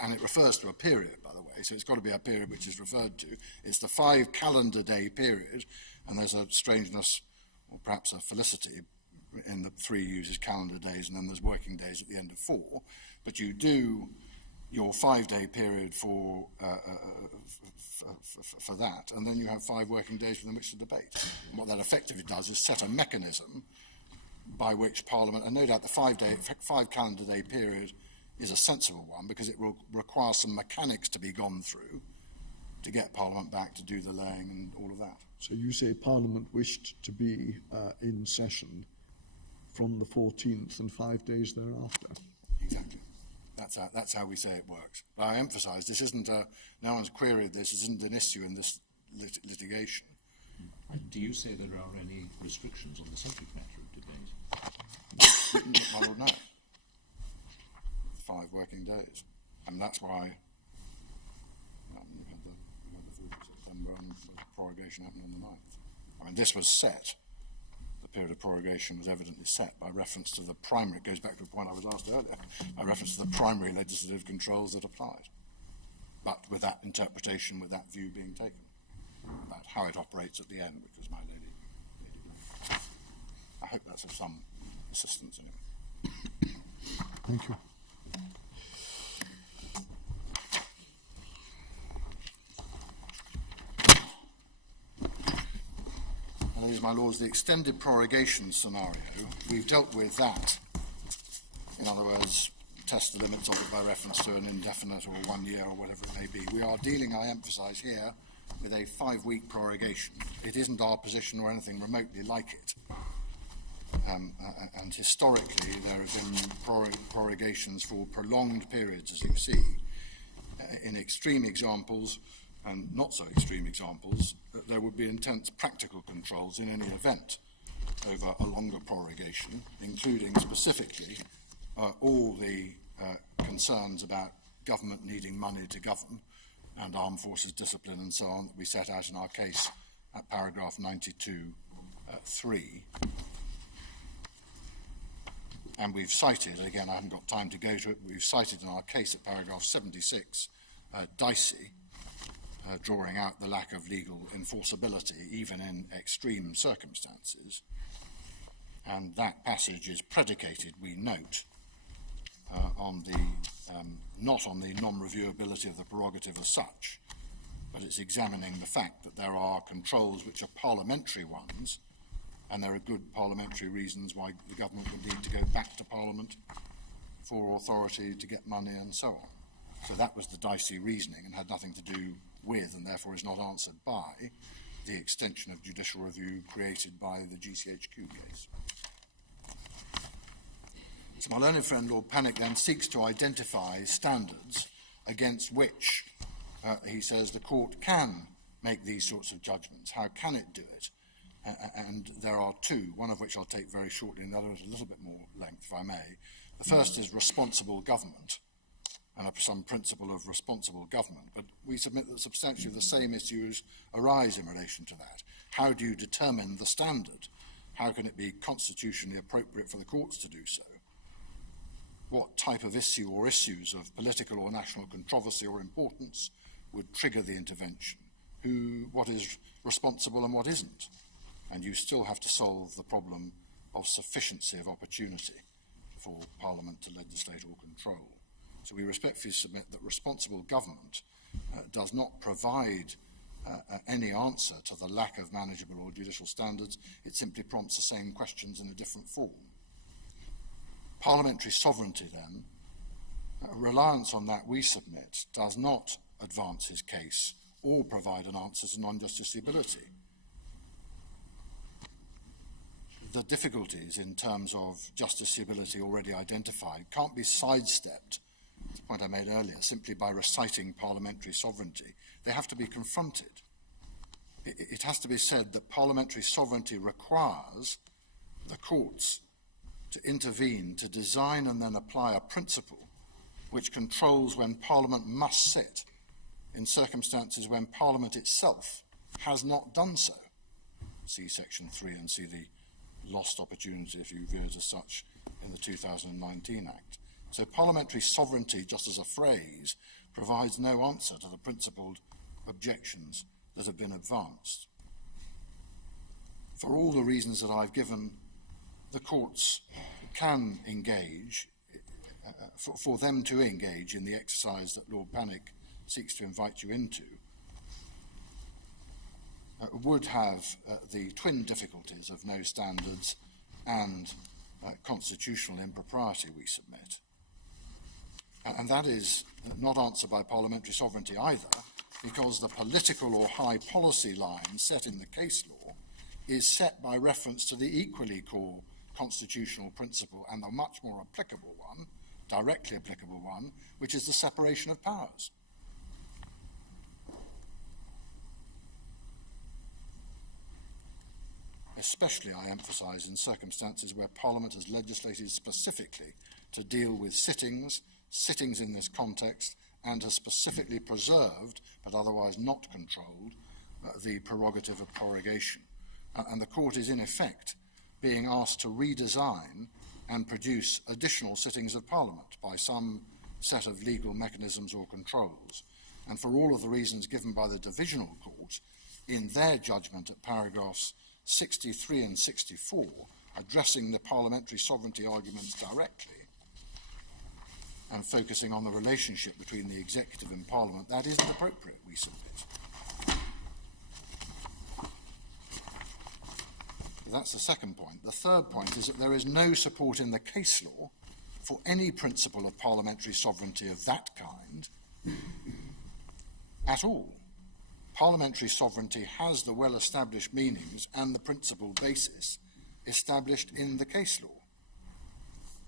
and it refers to a period, by the way, so it's got to be a period which is referred to. It's the 5 calendar day period, and there's a strangeness, or perhaps a felicity, in the 3 uses calendar days, and then there's working days at the end of 4, but you do your 5-day period for that, and then you have 5 working days within which to debate. And what that effectively does is set a mechanism by which Parliament, and no doubt the 5 calendar day period is a sensible one, because it will require some mechanics to be gone through to get Parliament back to do the laying and all of that. So you say Parliament wished to be in session from the 14th and 5 days thereafter? Exactly. That's how we say it works. But I emphasise, this isn't no one's queried this isn't an issue in this litigation. Do you say there are any restrictions on the subject matter of debate? I don't know. 5 working days. And that's why you had the 4th of September and the prorogation happening on the 9th. I mean, this was set. The period of prorogation was evidently set by reference to the primary, it goes back to a point I was asked earlier, by reference to the primary legislative controls that applied. But with that interpretation, with that view being taken about how it operates at the end, which was my lady. I hope that's of some assistance anyway. Thank you. Ladies, my lords, the extended prorogation scenario, we've dealt with that. In other words, test the limits of it by reference to an indefinite or 1 year or whatever it may be. We are dealing, I emphasise here, with a 5-week prorogation. It isn't our position or anything remotely like it. And historically, there have been prorogations for prolonged periods, as you see. In extreme examples, and not so extreme examples, there would be intense practical controls in any event over a longer prorogation, including specifically all the concerns about government needing money to govern and armed forces discipline and so on that we set out in our case at paragraph 92(3). And we've cited, again, I haven't got time to go to it, but we've cited in our case at paragraph 76, Dicey, drawing out the lack of legal enforceability, even in extreme circumstances. And that passage is predicated, we note, on the, not on the non-reviewability of the prerogative as such, but it's examining the fact that there are controls which are parliamentary ones, and there are good parliamentary reasons why the government would need to go back to Parliament for authority to get money and so on. So that was the Dicey reasoning and had nothing to do with, and therefore is not answered by, the extension of judicial review created by the GCHQ case. So my learned friend Lord Pannick then seeks to identify standards against which he says the court can make these sorts of judgments. How can it do it? And there are two, one of which I'll take very shortly, and the other is a little bit more length, if I may. The first is responsible government, and some principle of responsible government, but we submit that substantially the same issues arise in relation to that. How do you determine the standard? How can it be constitutionally appropriate for the courts to do so? What type of issue or issues of political or national controversy or importance would trigger the intervention? What is responsible and what isn't? And you still have to solve the problem of sufficiency of opportunity for Parliament to legislate or control. So we respectfully submit that responsible government does not provide any answer to the lack of manageable or judicial standards. It simply prompts the same questions in a different form. Parliamentary sovereignty, then, reliance on that, we submit, does not advance his case or provide an answer to non-justiciability. The difficulties in terms of justiciability already identified can't be sidestepped, the point I made earlier, simply by reciting parliamentary sovereignty. They have to be confronted. It has to be said that parliamentary sovereignty requires the courts to intervene, to design and then apply a principle which controls when Parliament must sit in circumstances when Parliament itself has not done so. See Section 3 and see the lost opportunity, if you view it as such, in the 2019 Act. So parliamentary sovereignty, just as a phrase, provides no answer to the principled objections that have been advanced. For all the reasons that I've given, the courts can engage, for them to engage in the exercise that Lord Pannick seeks to invite you into, would have the twin difficulties of no standards and constitutional impropriety, we submit. And that is not answered by parliamentary sovereignty either, because the political or high policy line set in the case law is set by reference to the equally core constitutional principle and the much more applicable one, directly applicable one, which is the separation of powers. Especially, I emphasise, in circumstances where Parliament has legislated specifically to deal with sittings in this context, and has specifically preserved, but otherwise not controlled, the prerogative of prorogation. And the court is, in effect, being asked to redesign and produce additional sittings of Parliament by some set of legal mechanisms or controls. And for all of the reasons given by the Divisional Court, in their judgment at paragraphs 63 and 64, addressing the parliamentary sovereignty arguments directly and focusing on the relationship between the executive and Parliament, that isn't appropriate, we submit. That's the second point. The third point is that there is no support in the case law for any principle of parliamentary sovereignty of that kind at all. Parliamentary sovereignty has the well-established meanings and the principal basis established in the case law,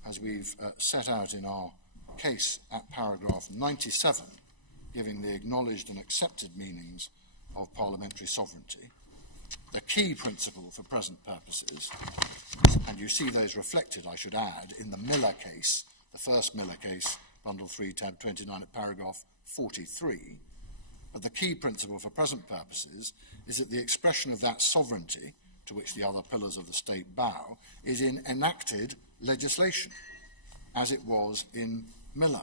as we've set out in our case at paragraph 97 giving the acknowledged and accepted meanings of parliamentary sovereignty, the key principle for present purposes, and you see those reflected, I should add, in the Miller case, the first Miller case, Bundle 3, tab 29 at paragraph 43, but the key principle for present purposes is that the expression of that sovereignty, to which the other pillars of the state bow, is in enacted legislation, as it was in Miller.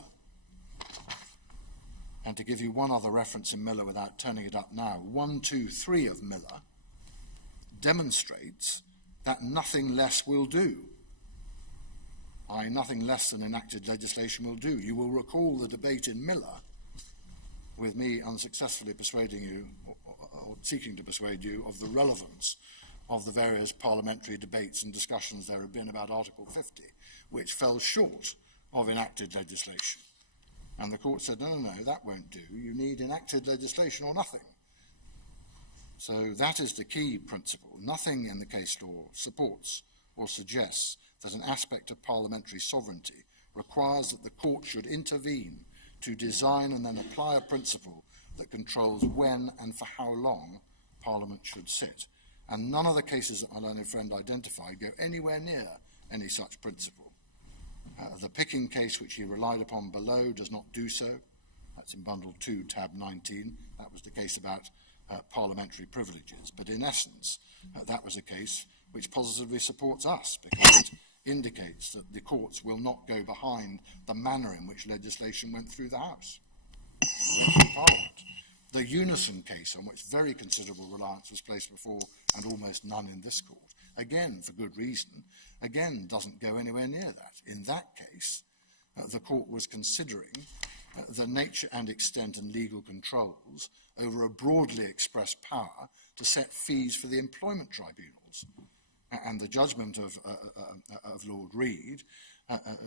And to give you one other reference in Miller without turning it up now, 1, 2, 3 of Miller demonstrates that nothing less will do. Nothing less than enacted legislation will do. You will recall the debate in Miller, with me unsuccessfully persuading you, or seeking to persuade you, of the relevance of the various parliamentary debates and discussions there have been about Article 50, which fell short of enacted legislation. And the court said, no, that won't do. You need enacted legislation or nothing. So that is the key principle. Nothing in the case law supports or suggests that an aspect of parliamentary sovereignty requires that the court should intervene to design and then apply a principle that controls when and for how long Parliament should sit. And none of the cases that my learned friend identified go anywhere near any such principle. The Picking case, which he relied upon below, does not do so. That's in Bundle 2, tab 19. That was the case about parliamentary privileges. But in essence, that was a case which positively supports us, because it indicates that the courts will not go behind the manner in which legislation went through the House, went through Parliament. The Unison case, on which very considerable reliance was placed before and almost none in this court, again, for good reason, again doesn't go anywhere near that. In that case, the court was considering the nature and extent and legal controls over a broadly expressed power to set fees for the employment tribunals. And the judgment of Lord Reid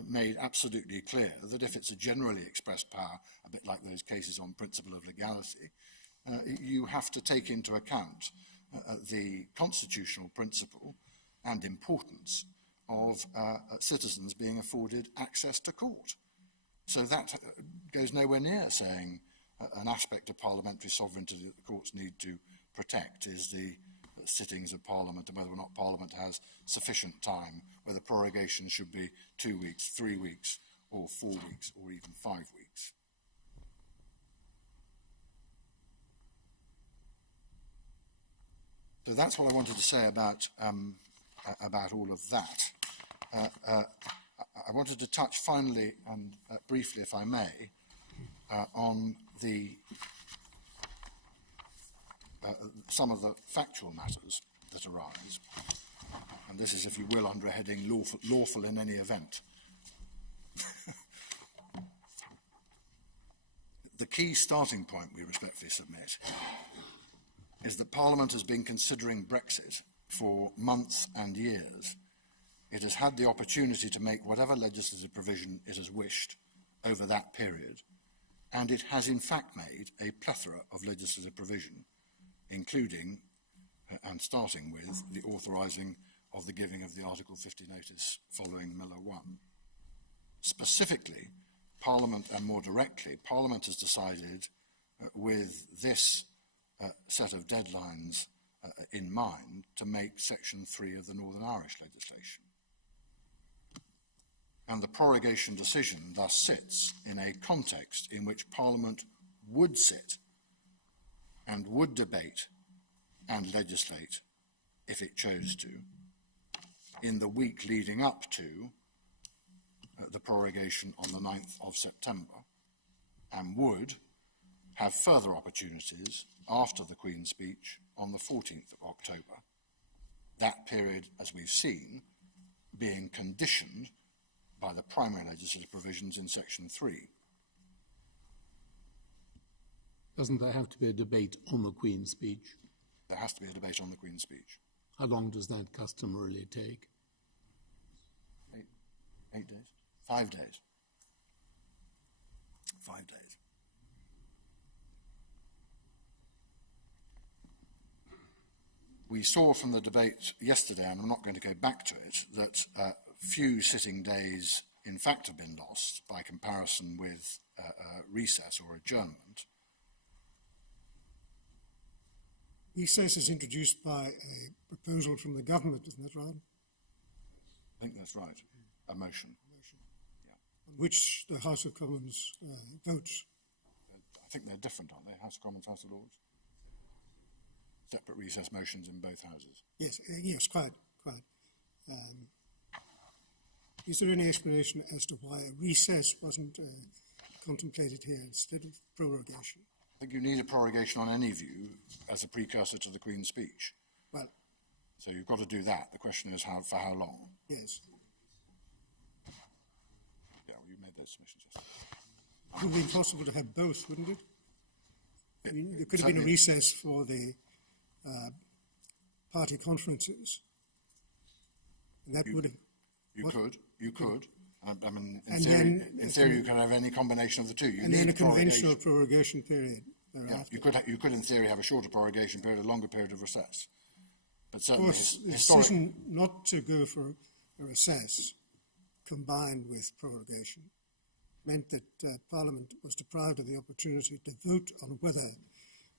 made absolutely clear that if it's a generally expressed power, a bit like those cases on principle of legality, you have to take into account the constitutional principle and importance of citizens being afforded access to court. So that goes nowhere near saying an aspect of parliamentary sovereignty that the courts need to protect is the sittings of Parliament and whether or not Parliament has sufficient time, whether prorogation should be 2 weeks, 3 weeks, or 4 weeks, or even 5 weeks. So that's what I wanted to say about all of that. I wanted to touch finally and briefly, if I may, on some of the factual matters that arise. And this is, if you will, under a heading lawful in any event. The key starting point, we respectfully submit, is that Parliament has been considering Brexit for months and years. It has had the opportunity to make whatever legislative provision it has wished over that period, and it has in fact made a plethora of legislative provision, including and starting with the authorising of the giving of the Article 50 notice following Miller 1. Specifically, Parliament, and more directly, Parliament has decided with this set of deadlines in mind to make Section 3 of the Northern Irish legislation. And the prorogation decision thus sits in a context in which Parliament would sit and would debate and legislate, if it chose to, in the week leading up to the prorogation on the 9th of September, and would have further opportunities after the Queen's speech on the 14th of October. That period, as we've seen, being conditioned by the primary legislative provisions in Section 3. Doesn't there have to be a debate on the Queen's speech? There has to be a debate on the Queen's speech. How long does that customarily take? 8 days? 5 days. 5 days. We saw from the debate yesterday, and I'm not going to go back to it, that few sitting days in fact have been lost by comparison with recess or adjournment. Recess is introduced by a proposal from the government, isn't that right? I think that's right. A motion. On which the House of Commons votes. I think they're different, aren't they? House of Commons, House of Lords? Separate recess motions in both houses. Yes, quite. Is there any explanation as to why a recess wasn't contemplated here instead of prorogation? I think you need a prorogation on any view as a precursor to the Queen's speech. Well, so you've got to do that. The question is for how long? Yes. Yeah, well, you made those submissions yesterday. It would have been possible to have both, wouldn't it? I mean, there could have been a recess for the party conferences. And that would have... You could. I mean, in theory, you could have any combination of the two. And then a conventional prorogation period thereafter. Yeah, you could, in theory, have a shorter prorogation period, a longer period of recess. But Of certainly, course, the decision not to go for a recess combined with prorogation meant that Parliament was deprived of the opportunity to vote on whether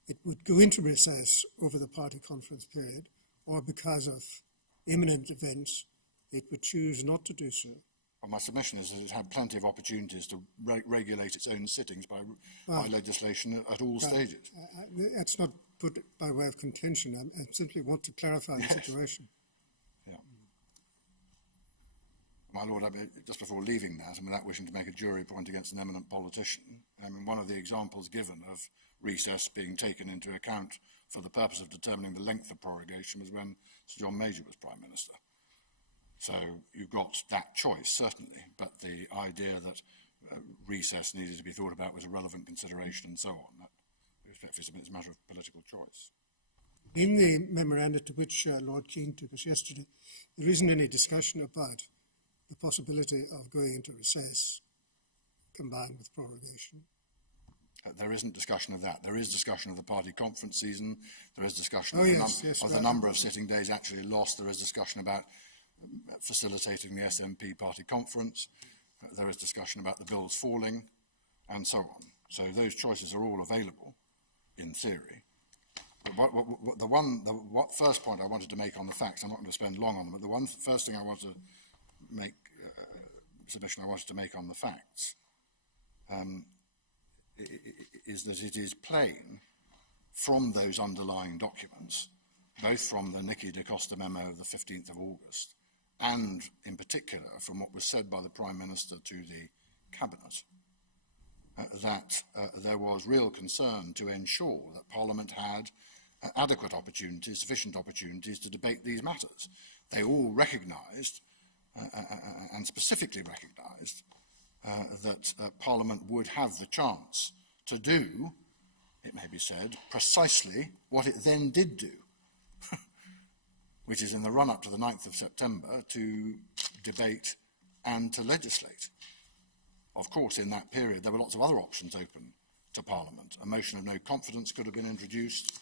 it would go into recess over the party conference period or because of imminent events it would choose not to do so. Well, my submission is that it had plenty of opportunities to regulate its own sittings by legislation at all stages. That's not put by way of contention. I simply want to clarify the situation. Yeah. My Lord, just before leaving that, without wishing to make a jury point against an eminent politician, one of the examples given of recess being taken into account for the purpose of determining the length of prorogation was when Sir John Major was Prime Minister. So you got that choice, certainly, but the idea that recess needed to be thought about was a relevant consideration and so on. That, respectfully submit, is a matter of political choice. In the memoranda to which Lord Keane took us yesterday, there isn't any discussion about the possibility of going into recess combined with prorogation. There isn't discussion of that. There is discussion of the party conference season. There is discussion of the number of sitting days actually lost. There is discussion about facilitating the SNP party conference. There is discussion about the bills falling, and so on. So those choices are all available, in theory. But the first point I wanted to make on the facts, I'm not going to spend long on them, but the first thing I want to make, submission I wanted to make on the facts, is that it is plain from those underlying documents, both from the Nicky da Costa memo of the 15th of August, and in particular from what was said by the Prime Minister to the Cabinet, that there was real concern to ensure that Parliament had adequate opportunities, sufficient opportunities to debate these matters. They all recognised, and specifically recognised, that Parliament would have the chance to do, it may be said, precisely what it then did do, which is in the run-up to the 9th of September to debate and to legislate. Of course, in that period, there were lots of other options open to Parliament. A motion of no confidence could have been introduced.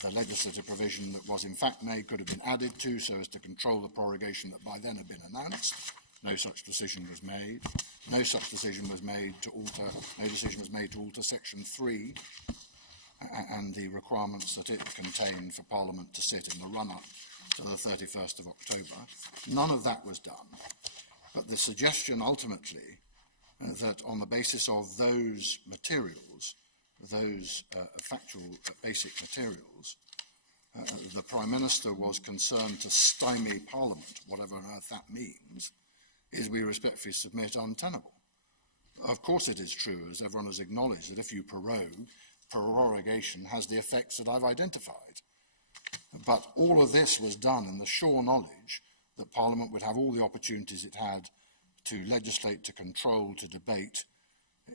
The legislative provision that was in fact made could have been added to so as to control the prorogation that by then had been announced. No such decision was made. No such decision was made to alter Section 3 and the requirements that it contained for Parliament to sit in the run-up to the 31st of October. None of that was done. But the suggestion ultimately that on the basis of those materials, those factual basic materials, the Prime Minister was concerned to stymie Parliament, whatever on earth that means, is, we respectfully submit, untenable. Of course it is true, as everyone has acknowledged, that if you prorogue, prorogation has the effects that I've identified. But all of this was done in the sure knowledge that Parliament would have all the opportunities it had to legislate, to control, to debate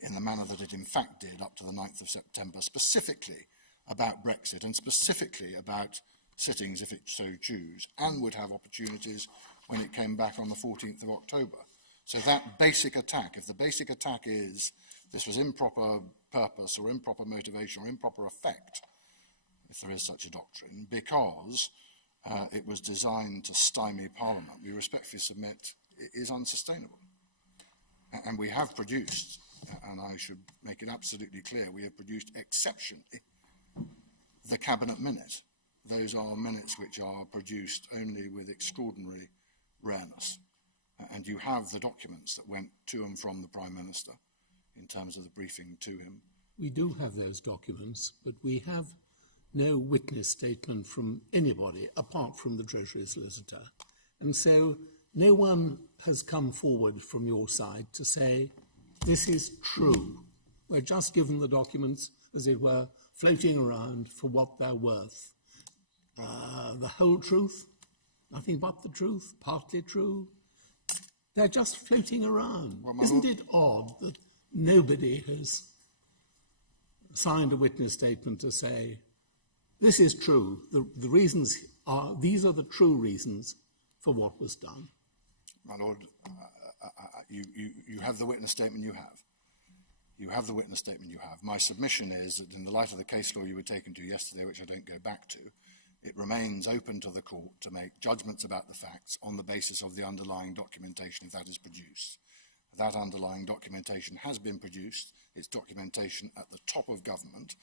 in the manner that it in fact did up to the 9th of September, specifically about Brexit and specifically about sittings if it so choose, and would have opportunities when it came back on the 14th of October. So that basic attack, if the basic attack is this was improper purpose or improper motivation or improper effect, if there is such a doctrine, because it was designed to stymie Parliament, we respectfully submit it is unsustainable. And we have produced, and I should make it absolutely clear, we have produced exceptionally the Cabinet Minute, those are minutes which are produced only with extraordinary rareness. And you have the documents that went to and from the Prime Minister in terms of the briefing to him. We do have those documents, but we have no witness statement from anybody apart from the Treasury solicitor. And so no one has come forward from your side to say, this is true. We're just given the documents, as it were, floating around for what they're worth. The whole truth, nothing but the truth, partly true. They're just floating around. Well, Isn't it odd that nobody has signed a witness statement to say, this is true, the reasons are, these are the true reasons for what was done? My Lord, you have the witness statement you have. You have the witness statement you have. My submission is that in the light of the case law you were taken to yesterday, which I don't go back to, it remains open to the court to make judgments about the facts on the basis of the underlying documentation if that is produced. That underlying documentation has been produced. It's documentation at the top of government,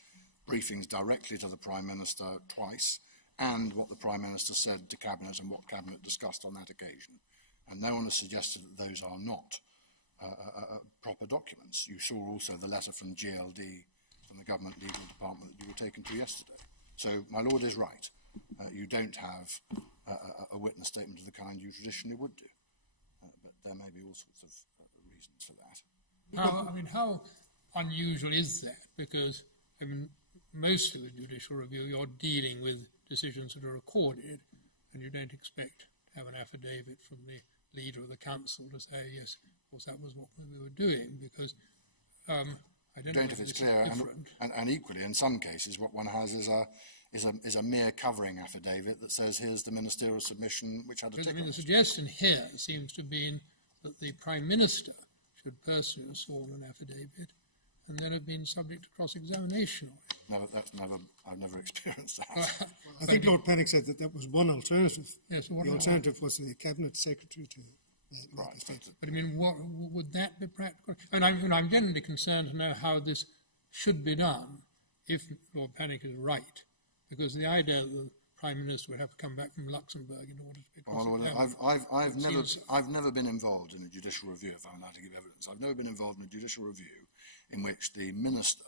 briefings directly to the Prime Minister twice, and what the Prime Minister said to Cabinet and what Cabinet discussed on that occasion. And no one has suggested that those are not proper documents. You saw also the letter from GLD, from the Government Legal Department, that you were taken to yesterday. So my Lord is right. You don't have a witness statement of the kind you traditionally would do. But there may be all sorts of reasons for that. How unusual is that? Because most of the judicial review, you're dealing with decisions that are recorded, and you don't expect to have an affidavit from the leader of the council to say, yes, of course, that was what we were doing, because I don't know if it's clear. And equally, in some cases, what one has is a mere covering affidavit that says, here's the ministerial submission which had a tick on it. The suggestion here seems to be that the Prime Minister should personally have sworn an affidavit and then have been subject to cross-examination on it. I've never experienced that. I think Lord Pennock said that was one alternative. Yes, the alternative was the Cabinet Secretary to make a statement. But what would that be practical? And I'm generally concerned to know how this should be done if Lord Pennock is right, because the idea that the Prime Minister would have to come back from Luxembourg in order to be cross-examined. I've never been involved in a judicial review, if I'm allowed to give evidence. I've never been involved in a judicial review in which the Minister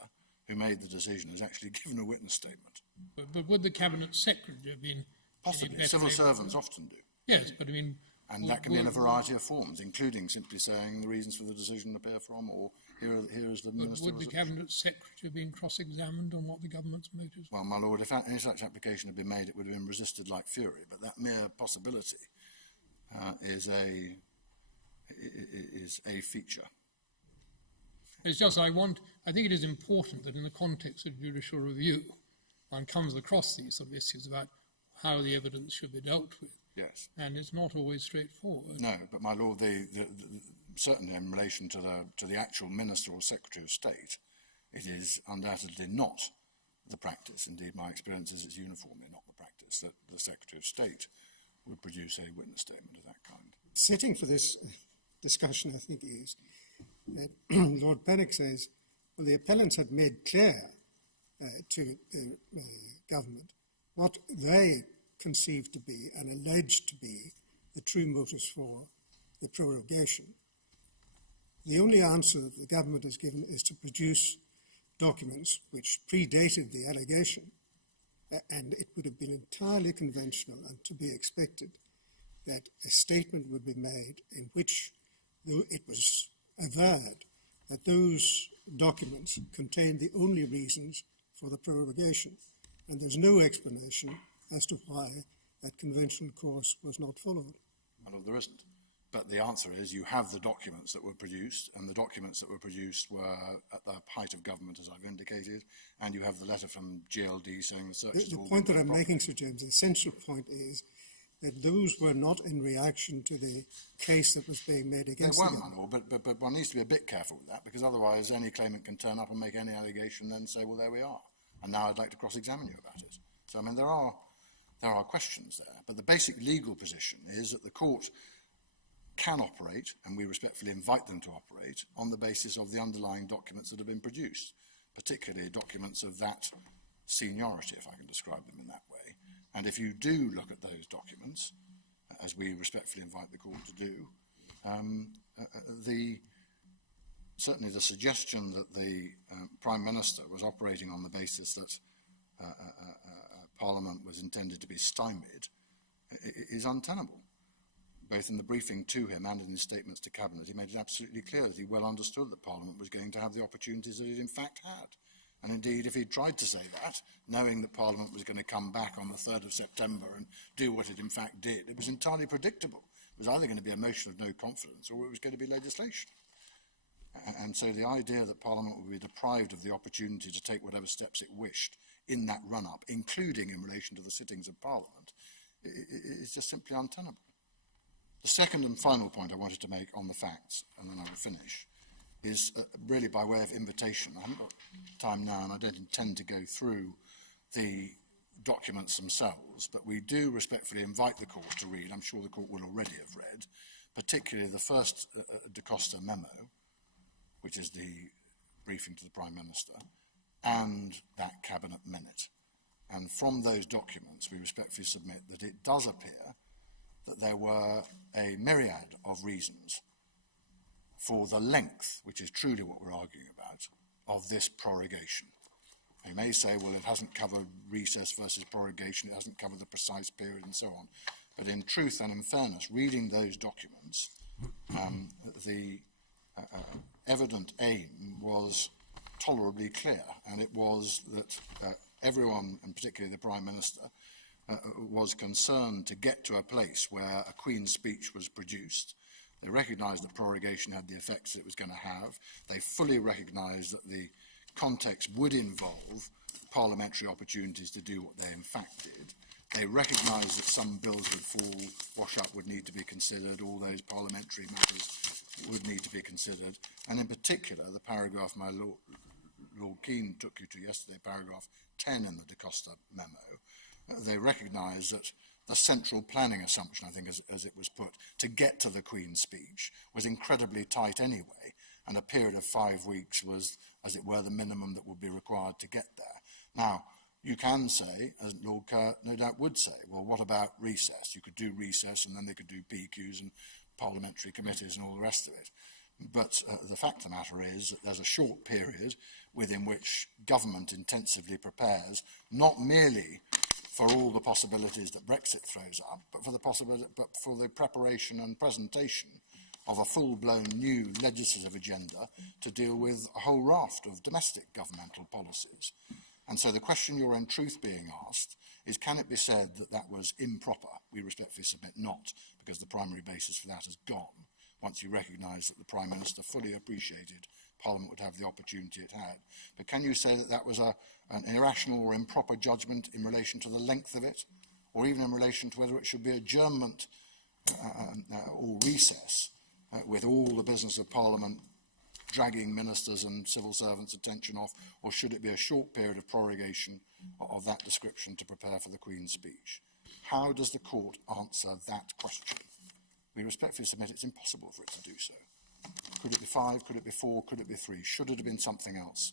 who made the decision has actually given a witness statement. But would the Cabinet Secretary have been... Possibly. Civil servants often do. Yes, but And that can be in a variety of forms, including simply saying the reasons for the decision appear from, or here is the Minister... Would the Cabinet Secretary have been cross-examined on what the government's motives were? Well, my Lord, if any such application had been made, it would have been resisted like fury. But that mere possibility is a feature. It's just I think it is important that in the context of judicial review, one comes across these sort of issues about how the evidence should be dealt with. Yes. And it's not always straightforward. No, but my Lord, certainly in relation to the actual Minister or Secretary of State, it is undoubtedly not the practice. Indeed, my experience is it's uniformly not the practice that the Secretary of State would produce a witness statement of that kind. Setting for this discussion, I think, is that Lord Pennock says, well, the appellants had made clear to the government what they conceived to be and alleged to be the true motives for the prorogation. The only answer that the government has given is to produce documents which predated the allegation, and it would have been entirely conventional and to be expected that a statement would be made in which it was averred that those documents contained the only reasons for the prorogation, and there's no explanation as to why that conventional course was not followed. Well, there isn't. But the answer is you have the documents that were produced, and the documents that were produced were at the height of government, as I've indicated, and you have the letter from GLD saying the search is all... The point that I'm making, Sir James, the essential point is that those were not in reaction to the case that was being made against them. They weren't, my Lord, but one needs to be a bit careful with that, because otherwise any claimant can turn up and make any allegation and then say, well, there we are, and now I'd like to cross-examine you about it. So, I mean, there are questions there, but the basic legal position is that the court can operate, and we respectfully invite them to operate, on the basis of the underlying documents that have been produced, particularly documents of that seniority, if I can describe them in that way, And if you do look at those documents, as we respectfully invite the court to do, certainly the suggestion that the Prime Minister was operating on the basis that Parliament was intended to be stymied is untenable. Both in the briefing to him and in his statements to Cabinet, he made it absolutely clear that he well understood that Parliament was going to have the opportunities that it in fact had. And indeed, if he tried to say that, knowing that Parliament was going to come back on the 3rd of September and do what it in fact did, it was entirely predictable. It was either going to be a motion of no confidence or it was going to be legislation. And so the idea that Parliament would be deprived of the opportunity to take whatever steps it wished in that run-up, including in relation to the sittings of Parliament, is just simply untenable. The second and final point I wanted to make on the facts, and then I will finish, is really by way of invitation. I haven't got time now, and I don't intend to go through the documents themselves, but we do respectfully invite the court to read, I'm sure the court will already have read, particularly the first Da Costa memo, which is the briefing to the Prime Minister, and that Cabinet minute. And from those documents, we respectfully submit that it does appear that there were a myriad of reasons for the length, which is truly what we're arguing about, of this prorogation. You may say, well, it hasn't covered recess versus prorogation, it hasn't covered the precise period and so on. But in truth and in fairness, reading those documents, the evident aim was tolerably clear, and it was that everyone, and particularly the Prime Minister, was concerned to get to a place where a Queen's speech was produced. They recognised that prorogation had the effects it was going to have. They fully recognised that the context would involve parliamentary opportunities to do what they in fact did. They recognised that some bills would fall, wash up would need to be considered, all those parliamentary matters would need to be considered. And in particular, the paragraph my Lord Keane took you to yesterday, paragraph 10 in the Da Costa memo, they recognised that the central planning assumption, I think as it was put, to get to the Queen's speech was incredibly tight anyway, and a period of 5 weeks was, as it were, the minimum that would be required to get there. Now, you can say, as Lord Kerr no doubt would say, well, what about recess? You could do recess and then they could do PQs and parliamentary committees and all the rest of it. But the fact of the matter is that there's a short period within which government intensively prepares, not merely for all the possibilities that Brexit throws up, but for the preparation and presentation of a full-blown new legislative agenda to deal with a whole raft of domestic governmental policies. And so the question you're in truth being asked is, can it be said that that was improper? We respectfully submit not, because the primary basis for that has gone, once you recognise that the Prime Minister fully appreciated Parliament would have the opportunity it had. But can you say that that was an irrational or improper judgment in relation to the length of it, or even in relation to whether it should be adjournment or recess, with all the business of Parliament dragging ministers and civil servants' attention off, or should it be a short period of prorogation of that description to prepare for the Queen's speech? How does the court answer that question? We respectfully submit it's impossible for it to do so. Could it be 5? Could it be 4? Could it be 3? Should it have been something else?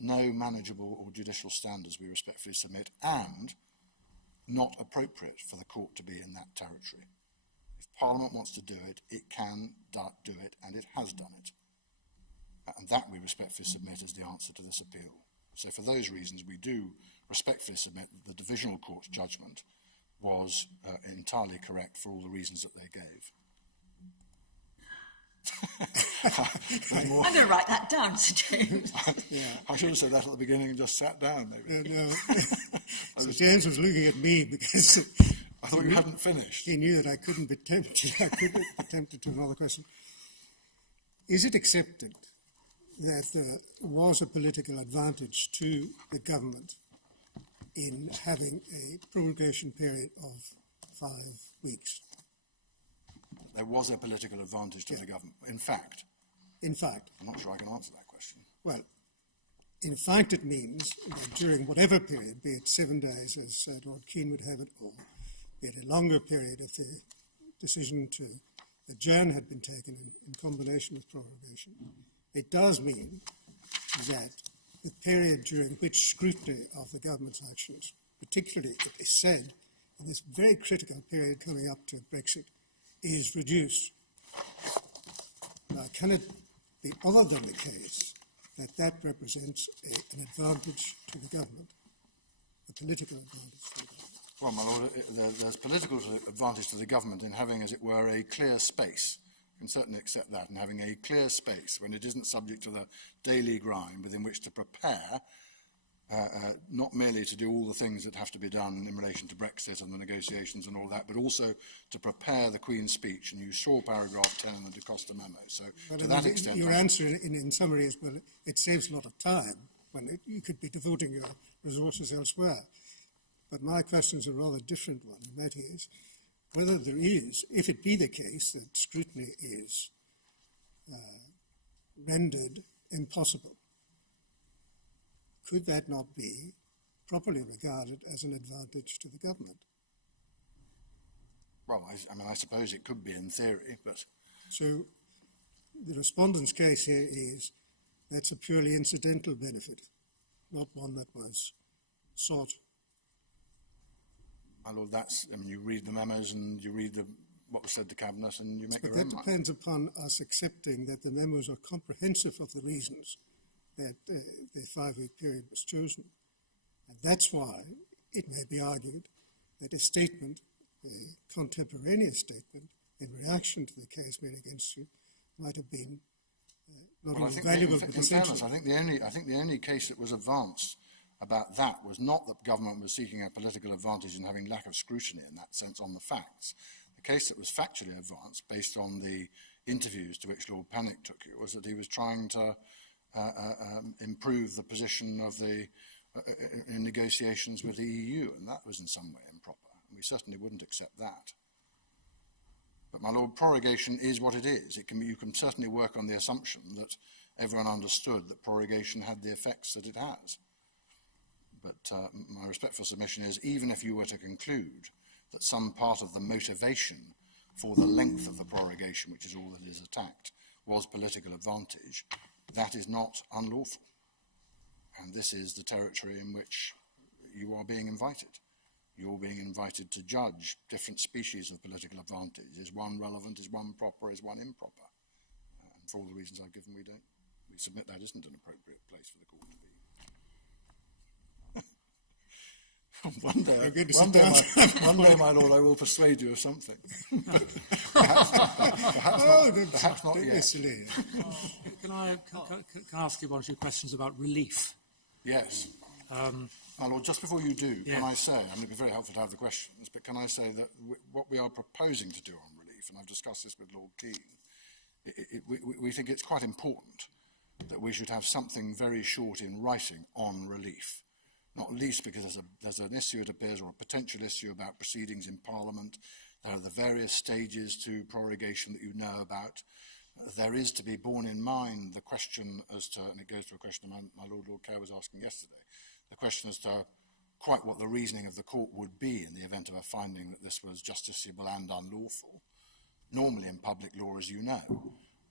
No manageable or judicial standards, we respectfully submit, and not appropriate for the court to be in that territory. If Parliament wants to do it, it can do it, and it has done it. And that we respectfully submit as the answer to this appeal. So for those reasons, we do respectfully submit that the Divisional Court's judgment was entirely correct for all the reasons that they gave. I'm going to write that down, Sir James. I should have said that at the beginning and just sat down, maybe. No. Sir James was looking at me because I thought you hadn't finished. He knew that I couldn't be tempted. I couldn't be tempted to another question. Is it accepted that there was a political advantage to the government in having a prorogation period of 5 weeks? There was a political advantage to the government. In fact. I'm not sure I can answer that question. Well, in fact, it means that during whatever period, be it 7 days, as Lord Keane would have it, or be it a longer period if the decision to adjourn had been taken in combination with prorogation, it does mean that the period during which scrutiny of the government's actions particularly it is said in this very critical period coming up to Brexit, is reduced. Now, can it be other than the case that that represents an advantage to the government, a political advantage to the government? Well, my Lord, there's political advantage to the government in having, as it were, a clear space. I can certainly accept that, and having a clear space when it isn't subject to the daily grind within which to prepare, not merely to do all the things that have to be done in relation to Brexit and the negotiations and all that, but also to prepare the Queen's speech. And you saw paragraph 10 in the De Costa memo. So but to that extent... Your answer in summary is, well, it saves a lot of time when you could be devoting your resources elsewhere. But my question is a rather different one, and that is whether there is, if it be the case that scrutiny is rendered impossible, could that not be properly regarded as an advantage to the government? Well, I suppose it could be in theory, but... So the respondent's case here is that's a purely incidental benefit, not one that was sought. My Lord, you read the memos and you read what was said to Cabinet and you make your own mind. But that depends upon us accepting that the memos are comprehensive of the reasons that the 5-week period was chosen. And that's why it may be argued that a statement, a contemporaneous statement, in reaction to the case made against you, might have been not only valuable but essential. I think the only case that was advanced about that was not that government was seeking a political advantage and having lack of scrutiny in that sense on the facts. The case that was factually advanced, based on the interviews to which Lord Pannick took you, was that he was trying to improve the position of the in negotiations with the EU, and that was in some way improper. And we certainly wouldn't accept that. But, my Lord, prorogation is what it is. You can certainly work on the assumption that everyone understood that prorogation had the effects that it has. But my respectful submission is, even if you were to conclude that some part of the motivation for the length of the prorogation, which is all that is attacked, was political advantage, that is not unlawful. And this is the territory in which you are being invited. You're being invited to judge different species of political advantage. Is one relevant? Is one proper? Is one improper? And for all the reasons I've given, we submit that isn't an appropriate place for the court to be. One day, my Lord, I will persuade you of something. perhaps not yet. Can I ask you one or two questions about relief? Yes. My Lord, just before you do, can I say, I mean, it'd be very helpful to have the questions, but can I say that what we are proposing to do on relief, and I've discussed this with Lord Keane, we think it's quite important that we should have something very short in writing on relief. Not least because there's an issue, it appears, or a potential issue about proceedings in Parliament. There are the various stages to prorogation that you know about. There is to be borne in mind the question as to, and it goes to a question my Lord Kerr was asking yesterday, the question as to quite what the reasoning of the court would be in the event of a finding that this was justiciable and unlawful. Normally in public law, as you know,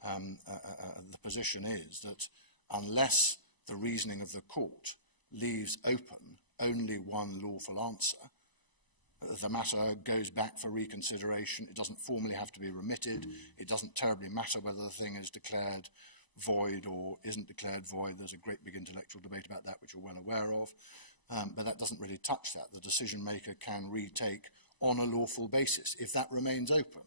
the position is that unless the reasoning of the court leaves open only one lawful answer, the matter goes back for reconsideration. It doesn't formally have to be remitted. It doesn't terribly matter whether the thing is declared void or isn't declared void. There's a great big intellectual debate about that, which you're well aware of. But that doesn't really touch that. The decision maker can retake on a lawful basis if that remains open.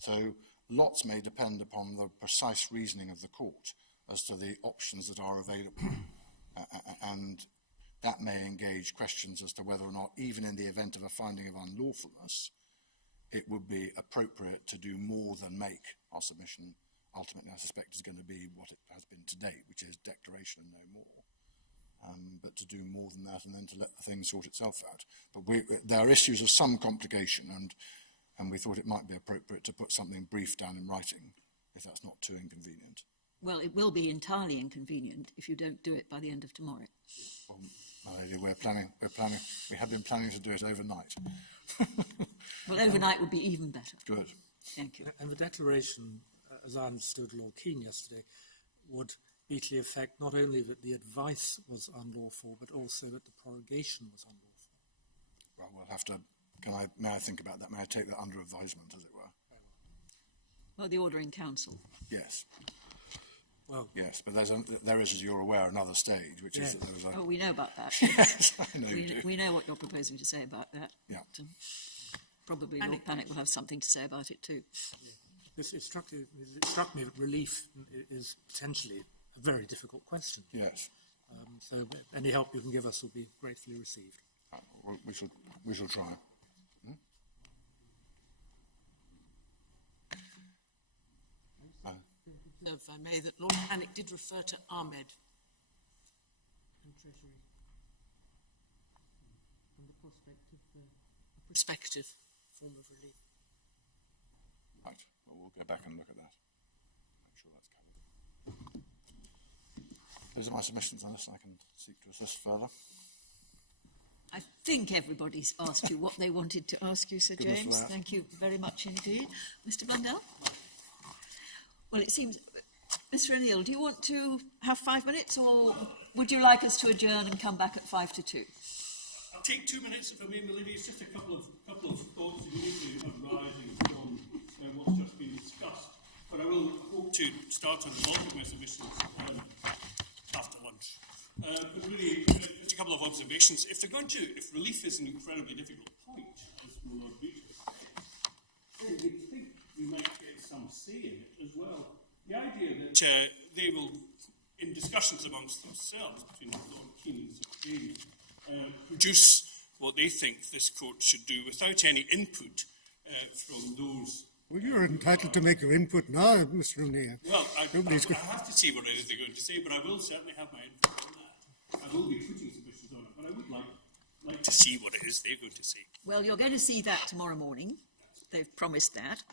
So lots may depend upon the precise reasoning of the court as to the options that are available. And that may engage questions as to whether or not, even in the event of a finding of unlawfulness, it would be appropriate to do more than make our submission. Ultimately, I suspect, is going to be what it has been to date, which is declaration and no more. But to do more than that and then to let the thing sort itself out. But there are issues of some complication, and we thought it might be appropriate to put something brief down in writing, if that's not too inconvenient. Well, it will be entirely inconvenient if you don't do it by the end of tomorrow. Well, my lady, we're planning. We have been planning to do it overnight. Well, overnight would be even better. Good. Thank you. And the declaration, as I understood Lord Keane yesterday, would be to the effect not only that the advice was unlawful, but also that the prorogation was unlawful. Well, we'll have to, may I think about that? May I take that under advisement, as it were? Well, the order in council. Yes. Well, yes, but there is, as you're aware, another stage, which is that there was a... Oh, we know about that. Yes, I know you do. We know what you're proposing to say about that. Yeah. But, probably Lord Panic will have something to say about it too. it struck me that relief is potentially a very difficult question. Yes. So any help you can give us will be gratefully received. We shall try. No, if I may, that Lord Panic did refer to Ahmed and Treasury and the prospective form of relief. Right. Well, we'll go back and look at that. I'm sure that's covered. Those are my submissions on this, and I can seek to assist further. I think everybody's asked you what they wanted to ask you, Sir Goodness James. for that. Thank you very much indeed. Mr. Blundell? Well, it seems... Mr. O'Neill, do you want to have 5 minutes, or would you like us to adjourn and come back at 1:55? I'll take 2 minutes, if I may, my lady. It's just a couple of thoughts immediately arising from what's just been discussed. But I will hope to start on the bulk of my submissions after lunch. But really, just a couple of observations. If relief is an incredibly difficult point, as Lord Beatrice said, then you'd think we might get some say in it as well. The idea that they will, in discussions amongst themselves, between Lord Keane and Sir James, produce what they think this court should do without any input from those... Well, you're entitled to make your input now, Mr. O'Neill. Well, I have to see what it is they're going to say, but I will certainly have my input on that. I will be putting submissions on it, but I would like to see what it is they're going to say. Well, you're going to see that tomorrow morning. They've promised that.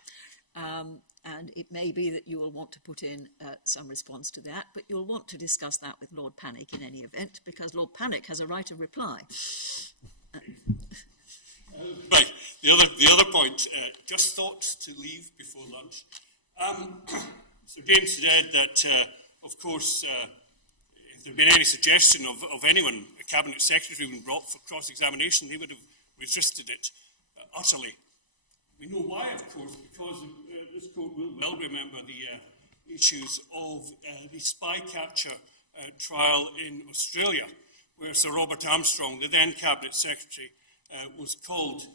And it may be that you will want to put in some response to that, but you'll want to discuss that with Lord Panic in any event, because Lord Panic has a right of reply. Right. The other point, just thought to leave before lunch. So James said that, of course, if there had been any suggestion of anyone, a cabinet secretary, being brought for cross-examination, they would have resisted it utterly. We know why, of course, because this court will well remember the issues of the spy capture trial in Australia, where Sir Robert Armstrong, the then Cabinet Secretary, was called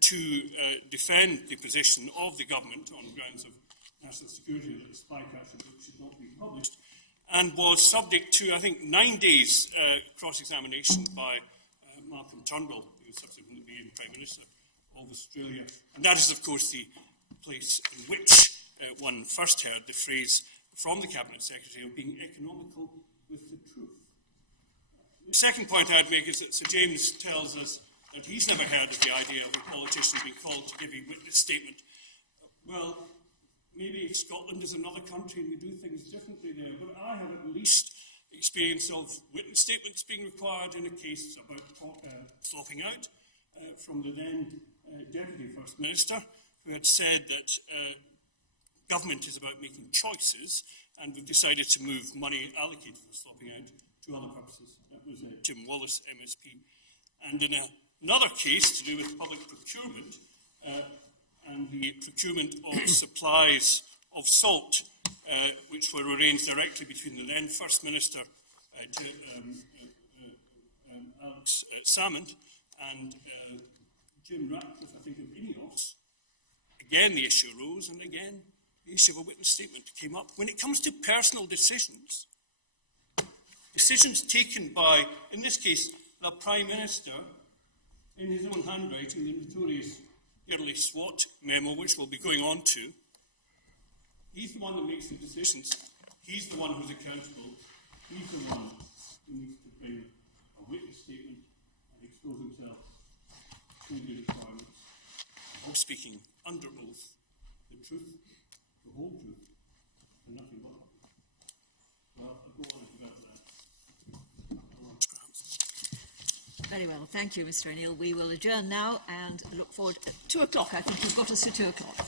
to defend the position of the government on grounds of national security that the spy capture book should not be published, and was subject to, I think, 9 days cross-examination by Malcolm Turnbull, who subsequently became Prime Minister of Australia. And that is, of course, the place in which one first heard the phrase from the Cabinet Secretary of being economical with the truth. The second point I'd make is that Sir James tells us that he's never heard of the idea of a politician being called to give a witness statement. Well, maybe Scotland is another country and we do things differently there, but I have at least experience of witness statements being required in a case about slopping out from the then Deputy First Minister, who had said that government is about making choices, and we've decided to move money allocated for slopping out to other purposes. That was Tim Wallace, MSP. And in another case to do with public procurement, and the procurement of supplies of salt, which were arranged directly between the then First Minister, Alex Salmond, and Jim Ratcliffe, I think, of INEOS. Again, the issue arose, and again, the issue of a witness statement came up. When it comes to personal decisions, decisions taken by, in this case, the Prime Minister, in his own handwriting, the notorious Early SWAT memo, which we'll be going on to, he's the one that makes the decisions. He's the one who's accountable. He's the one who needs to bring a witness statement and expose himself to the requirements of speaking under oath the truth, the whole truth, and nothing more. Well, I'll go on about that. Very well, thank you, Mr. O'Neill. We will adjourn now and look forward at 2 o'clock. I think you've got us to 2 o'clock.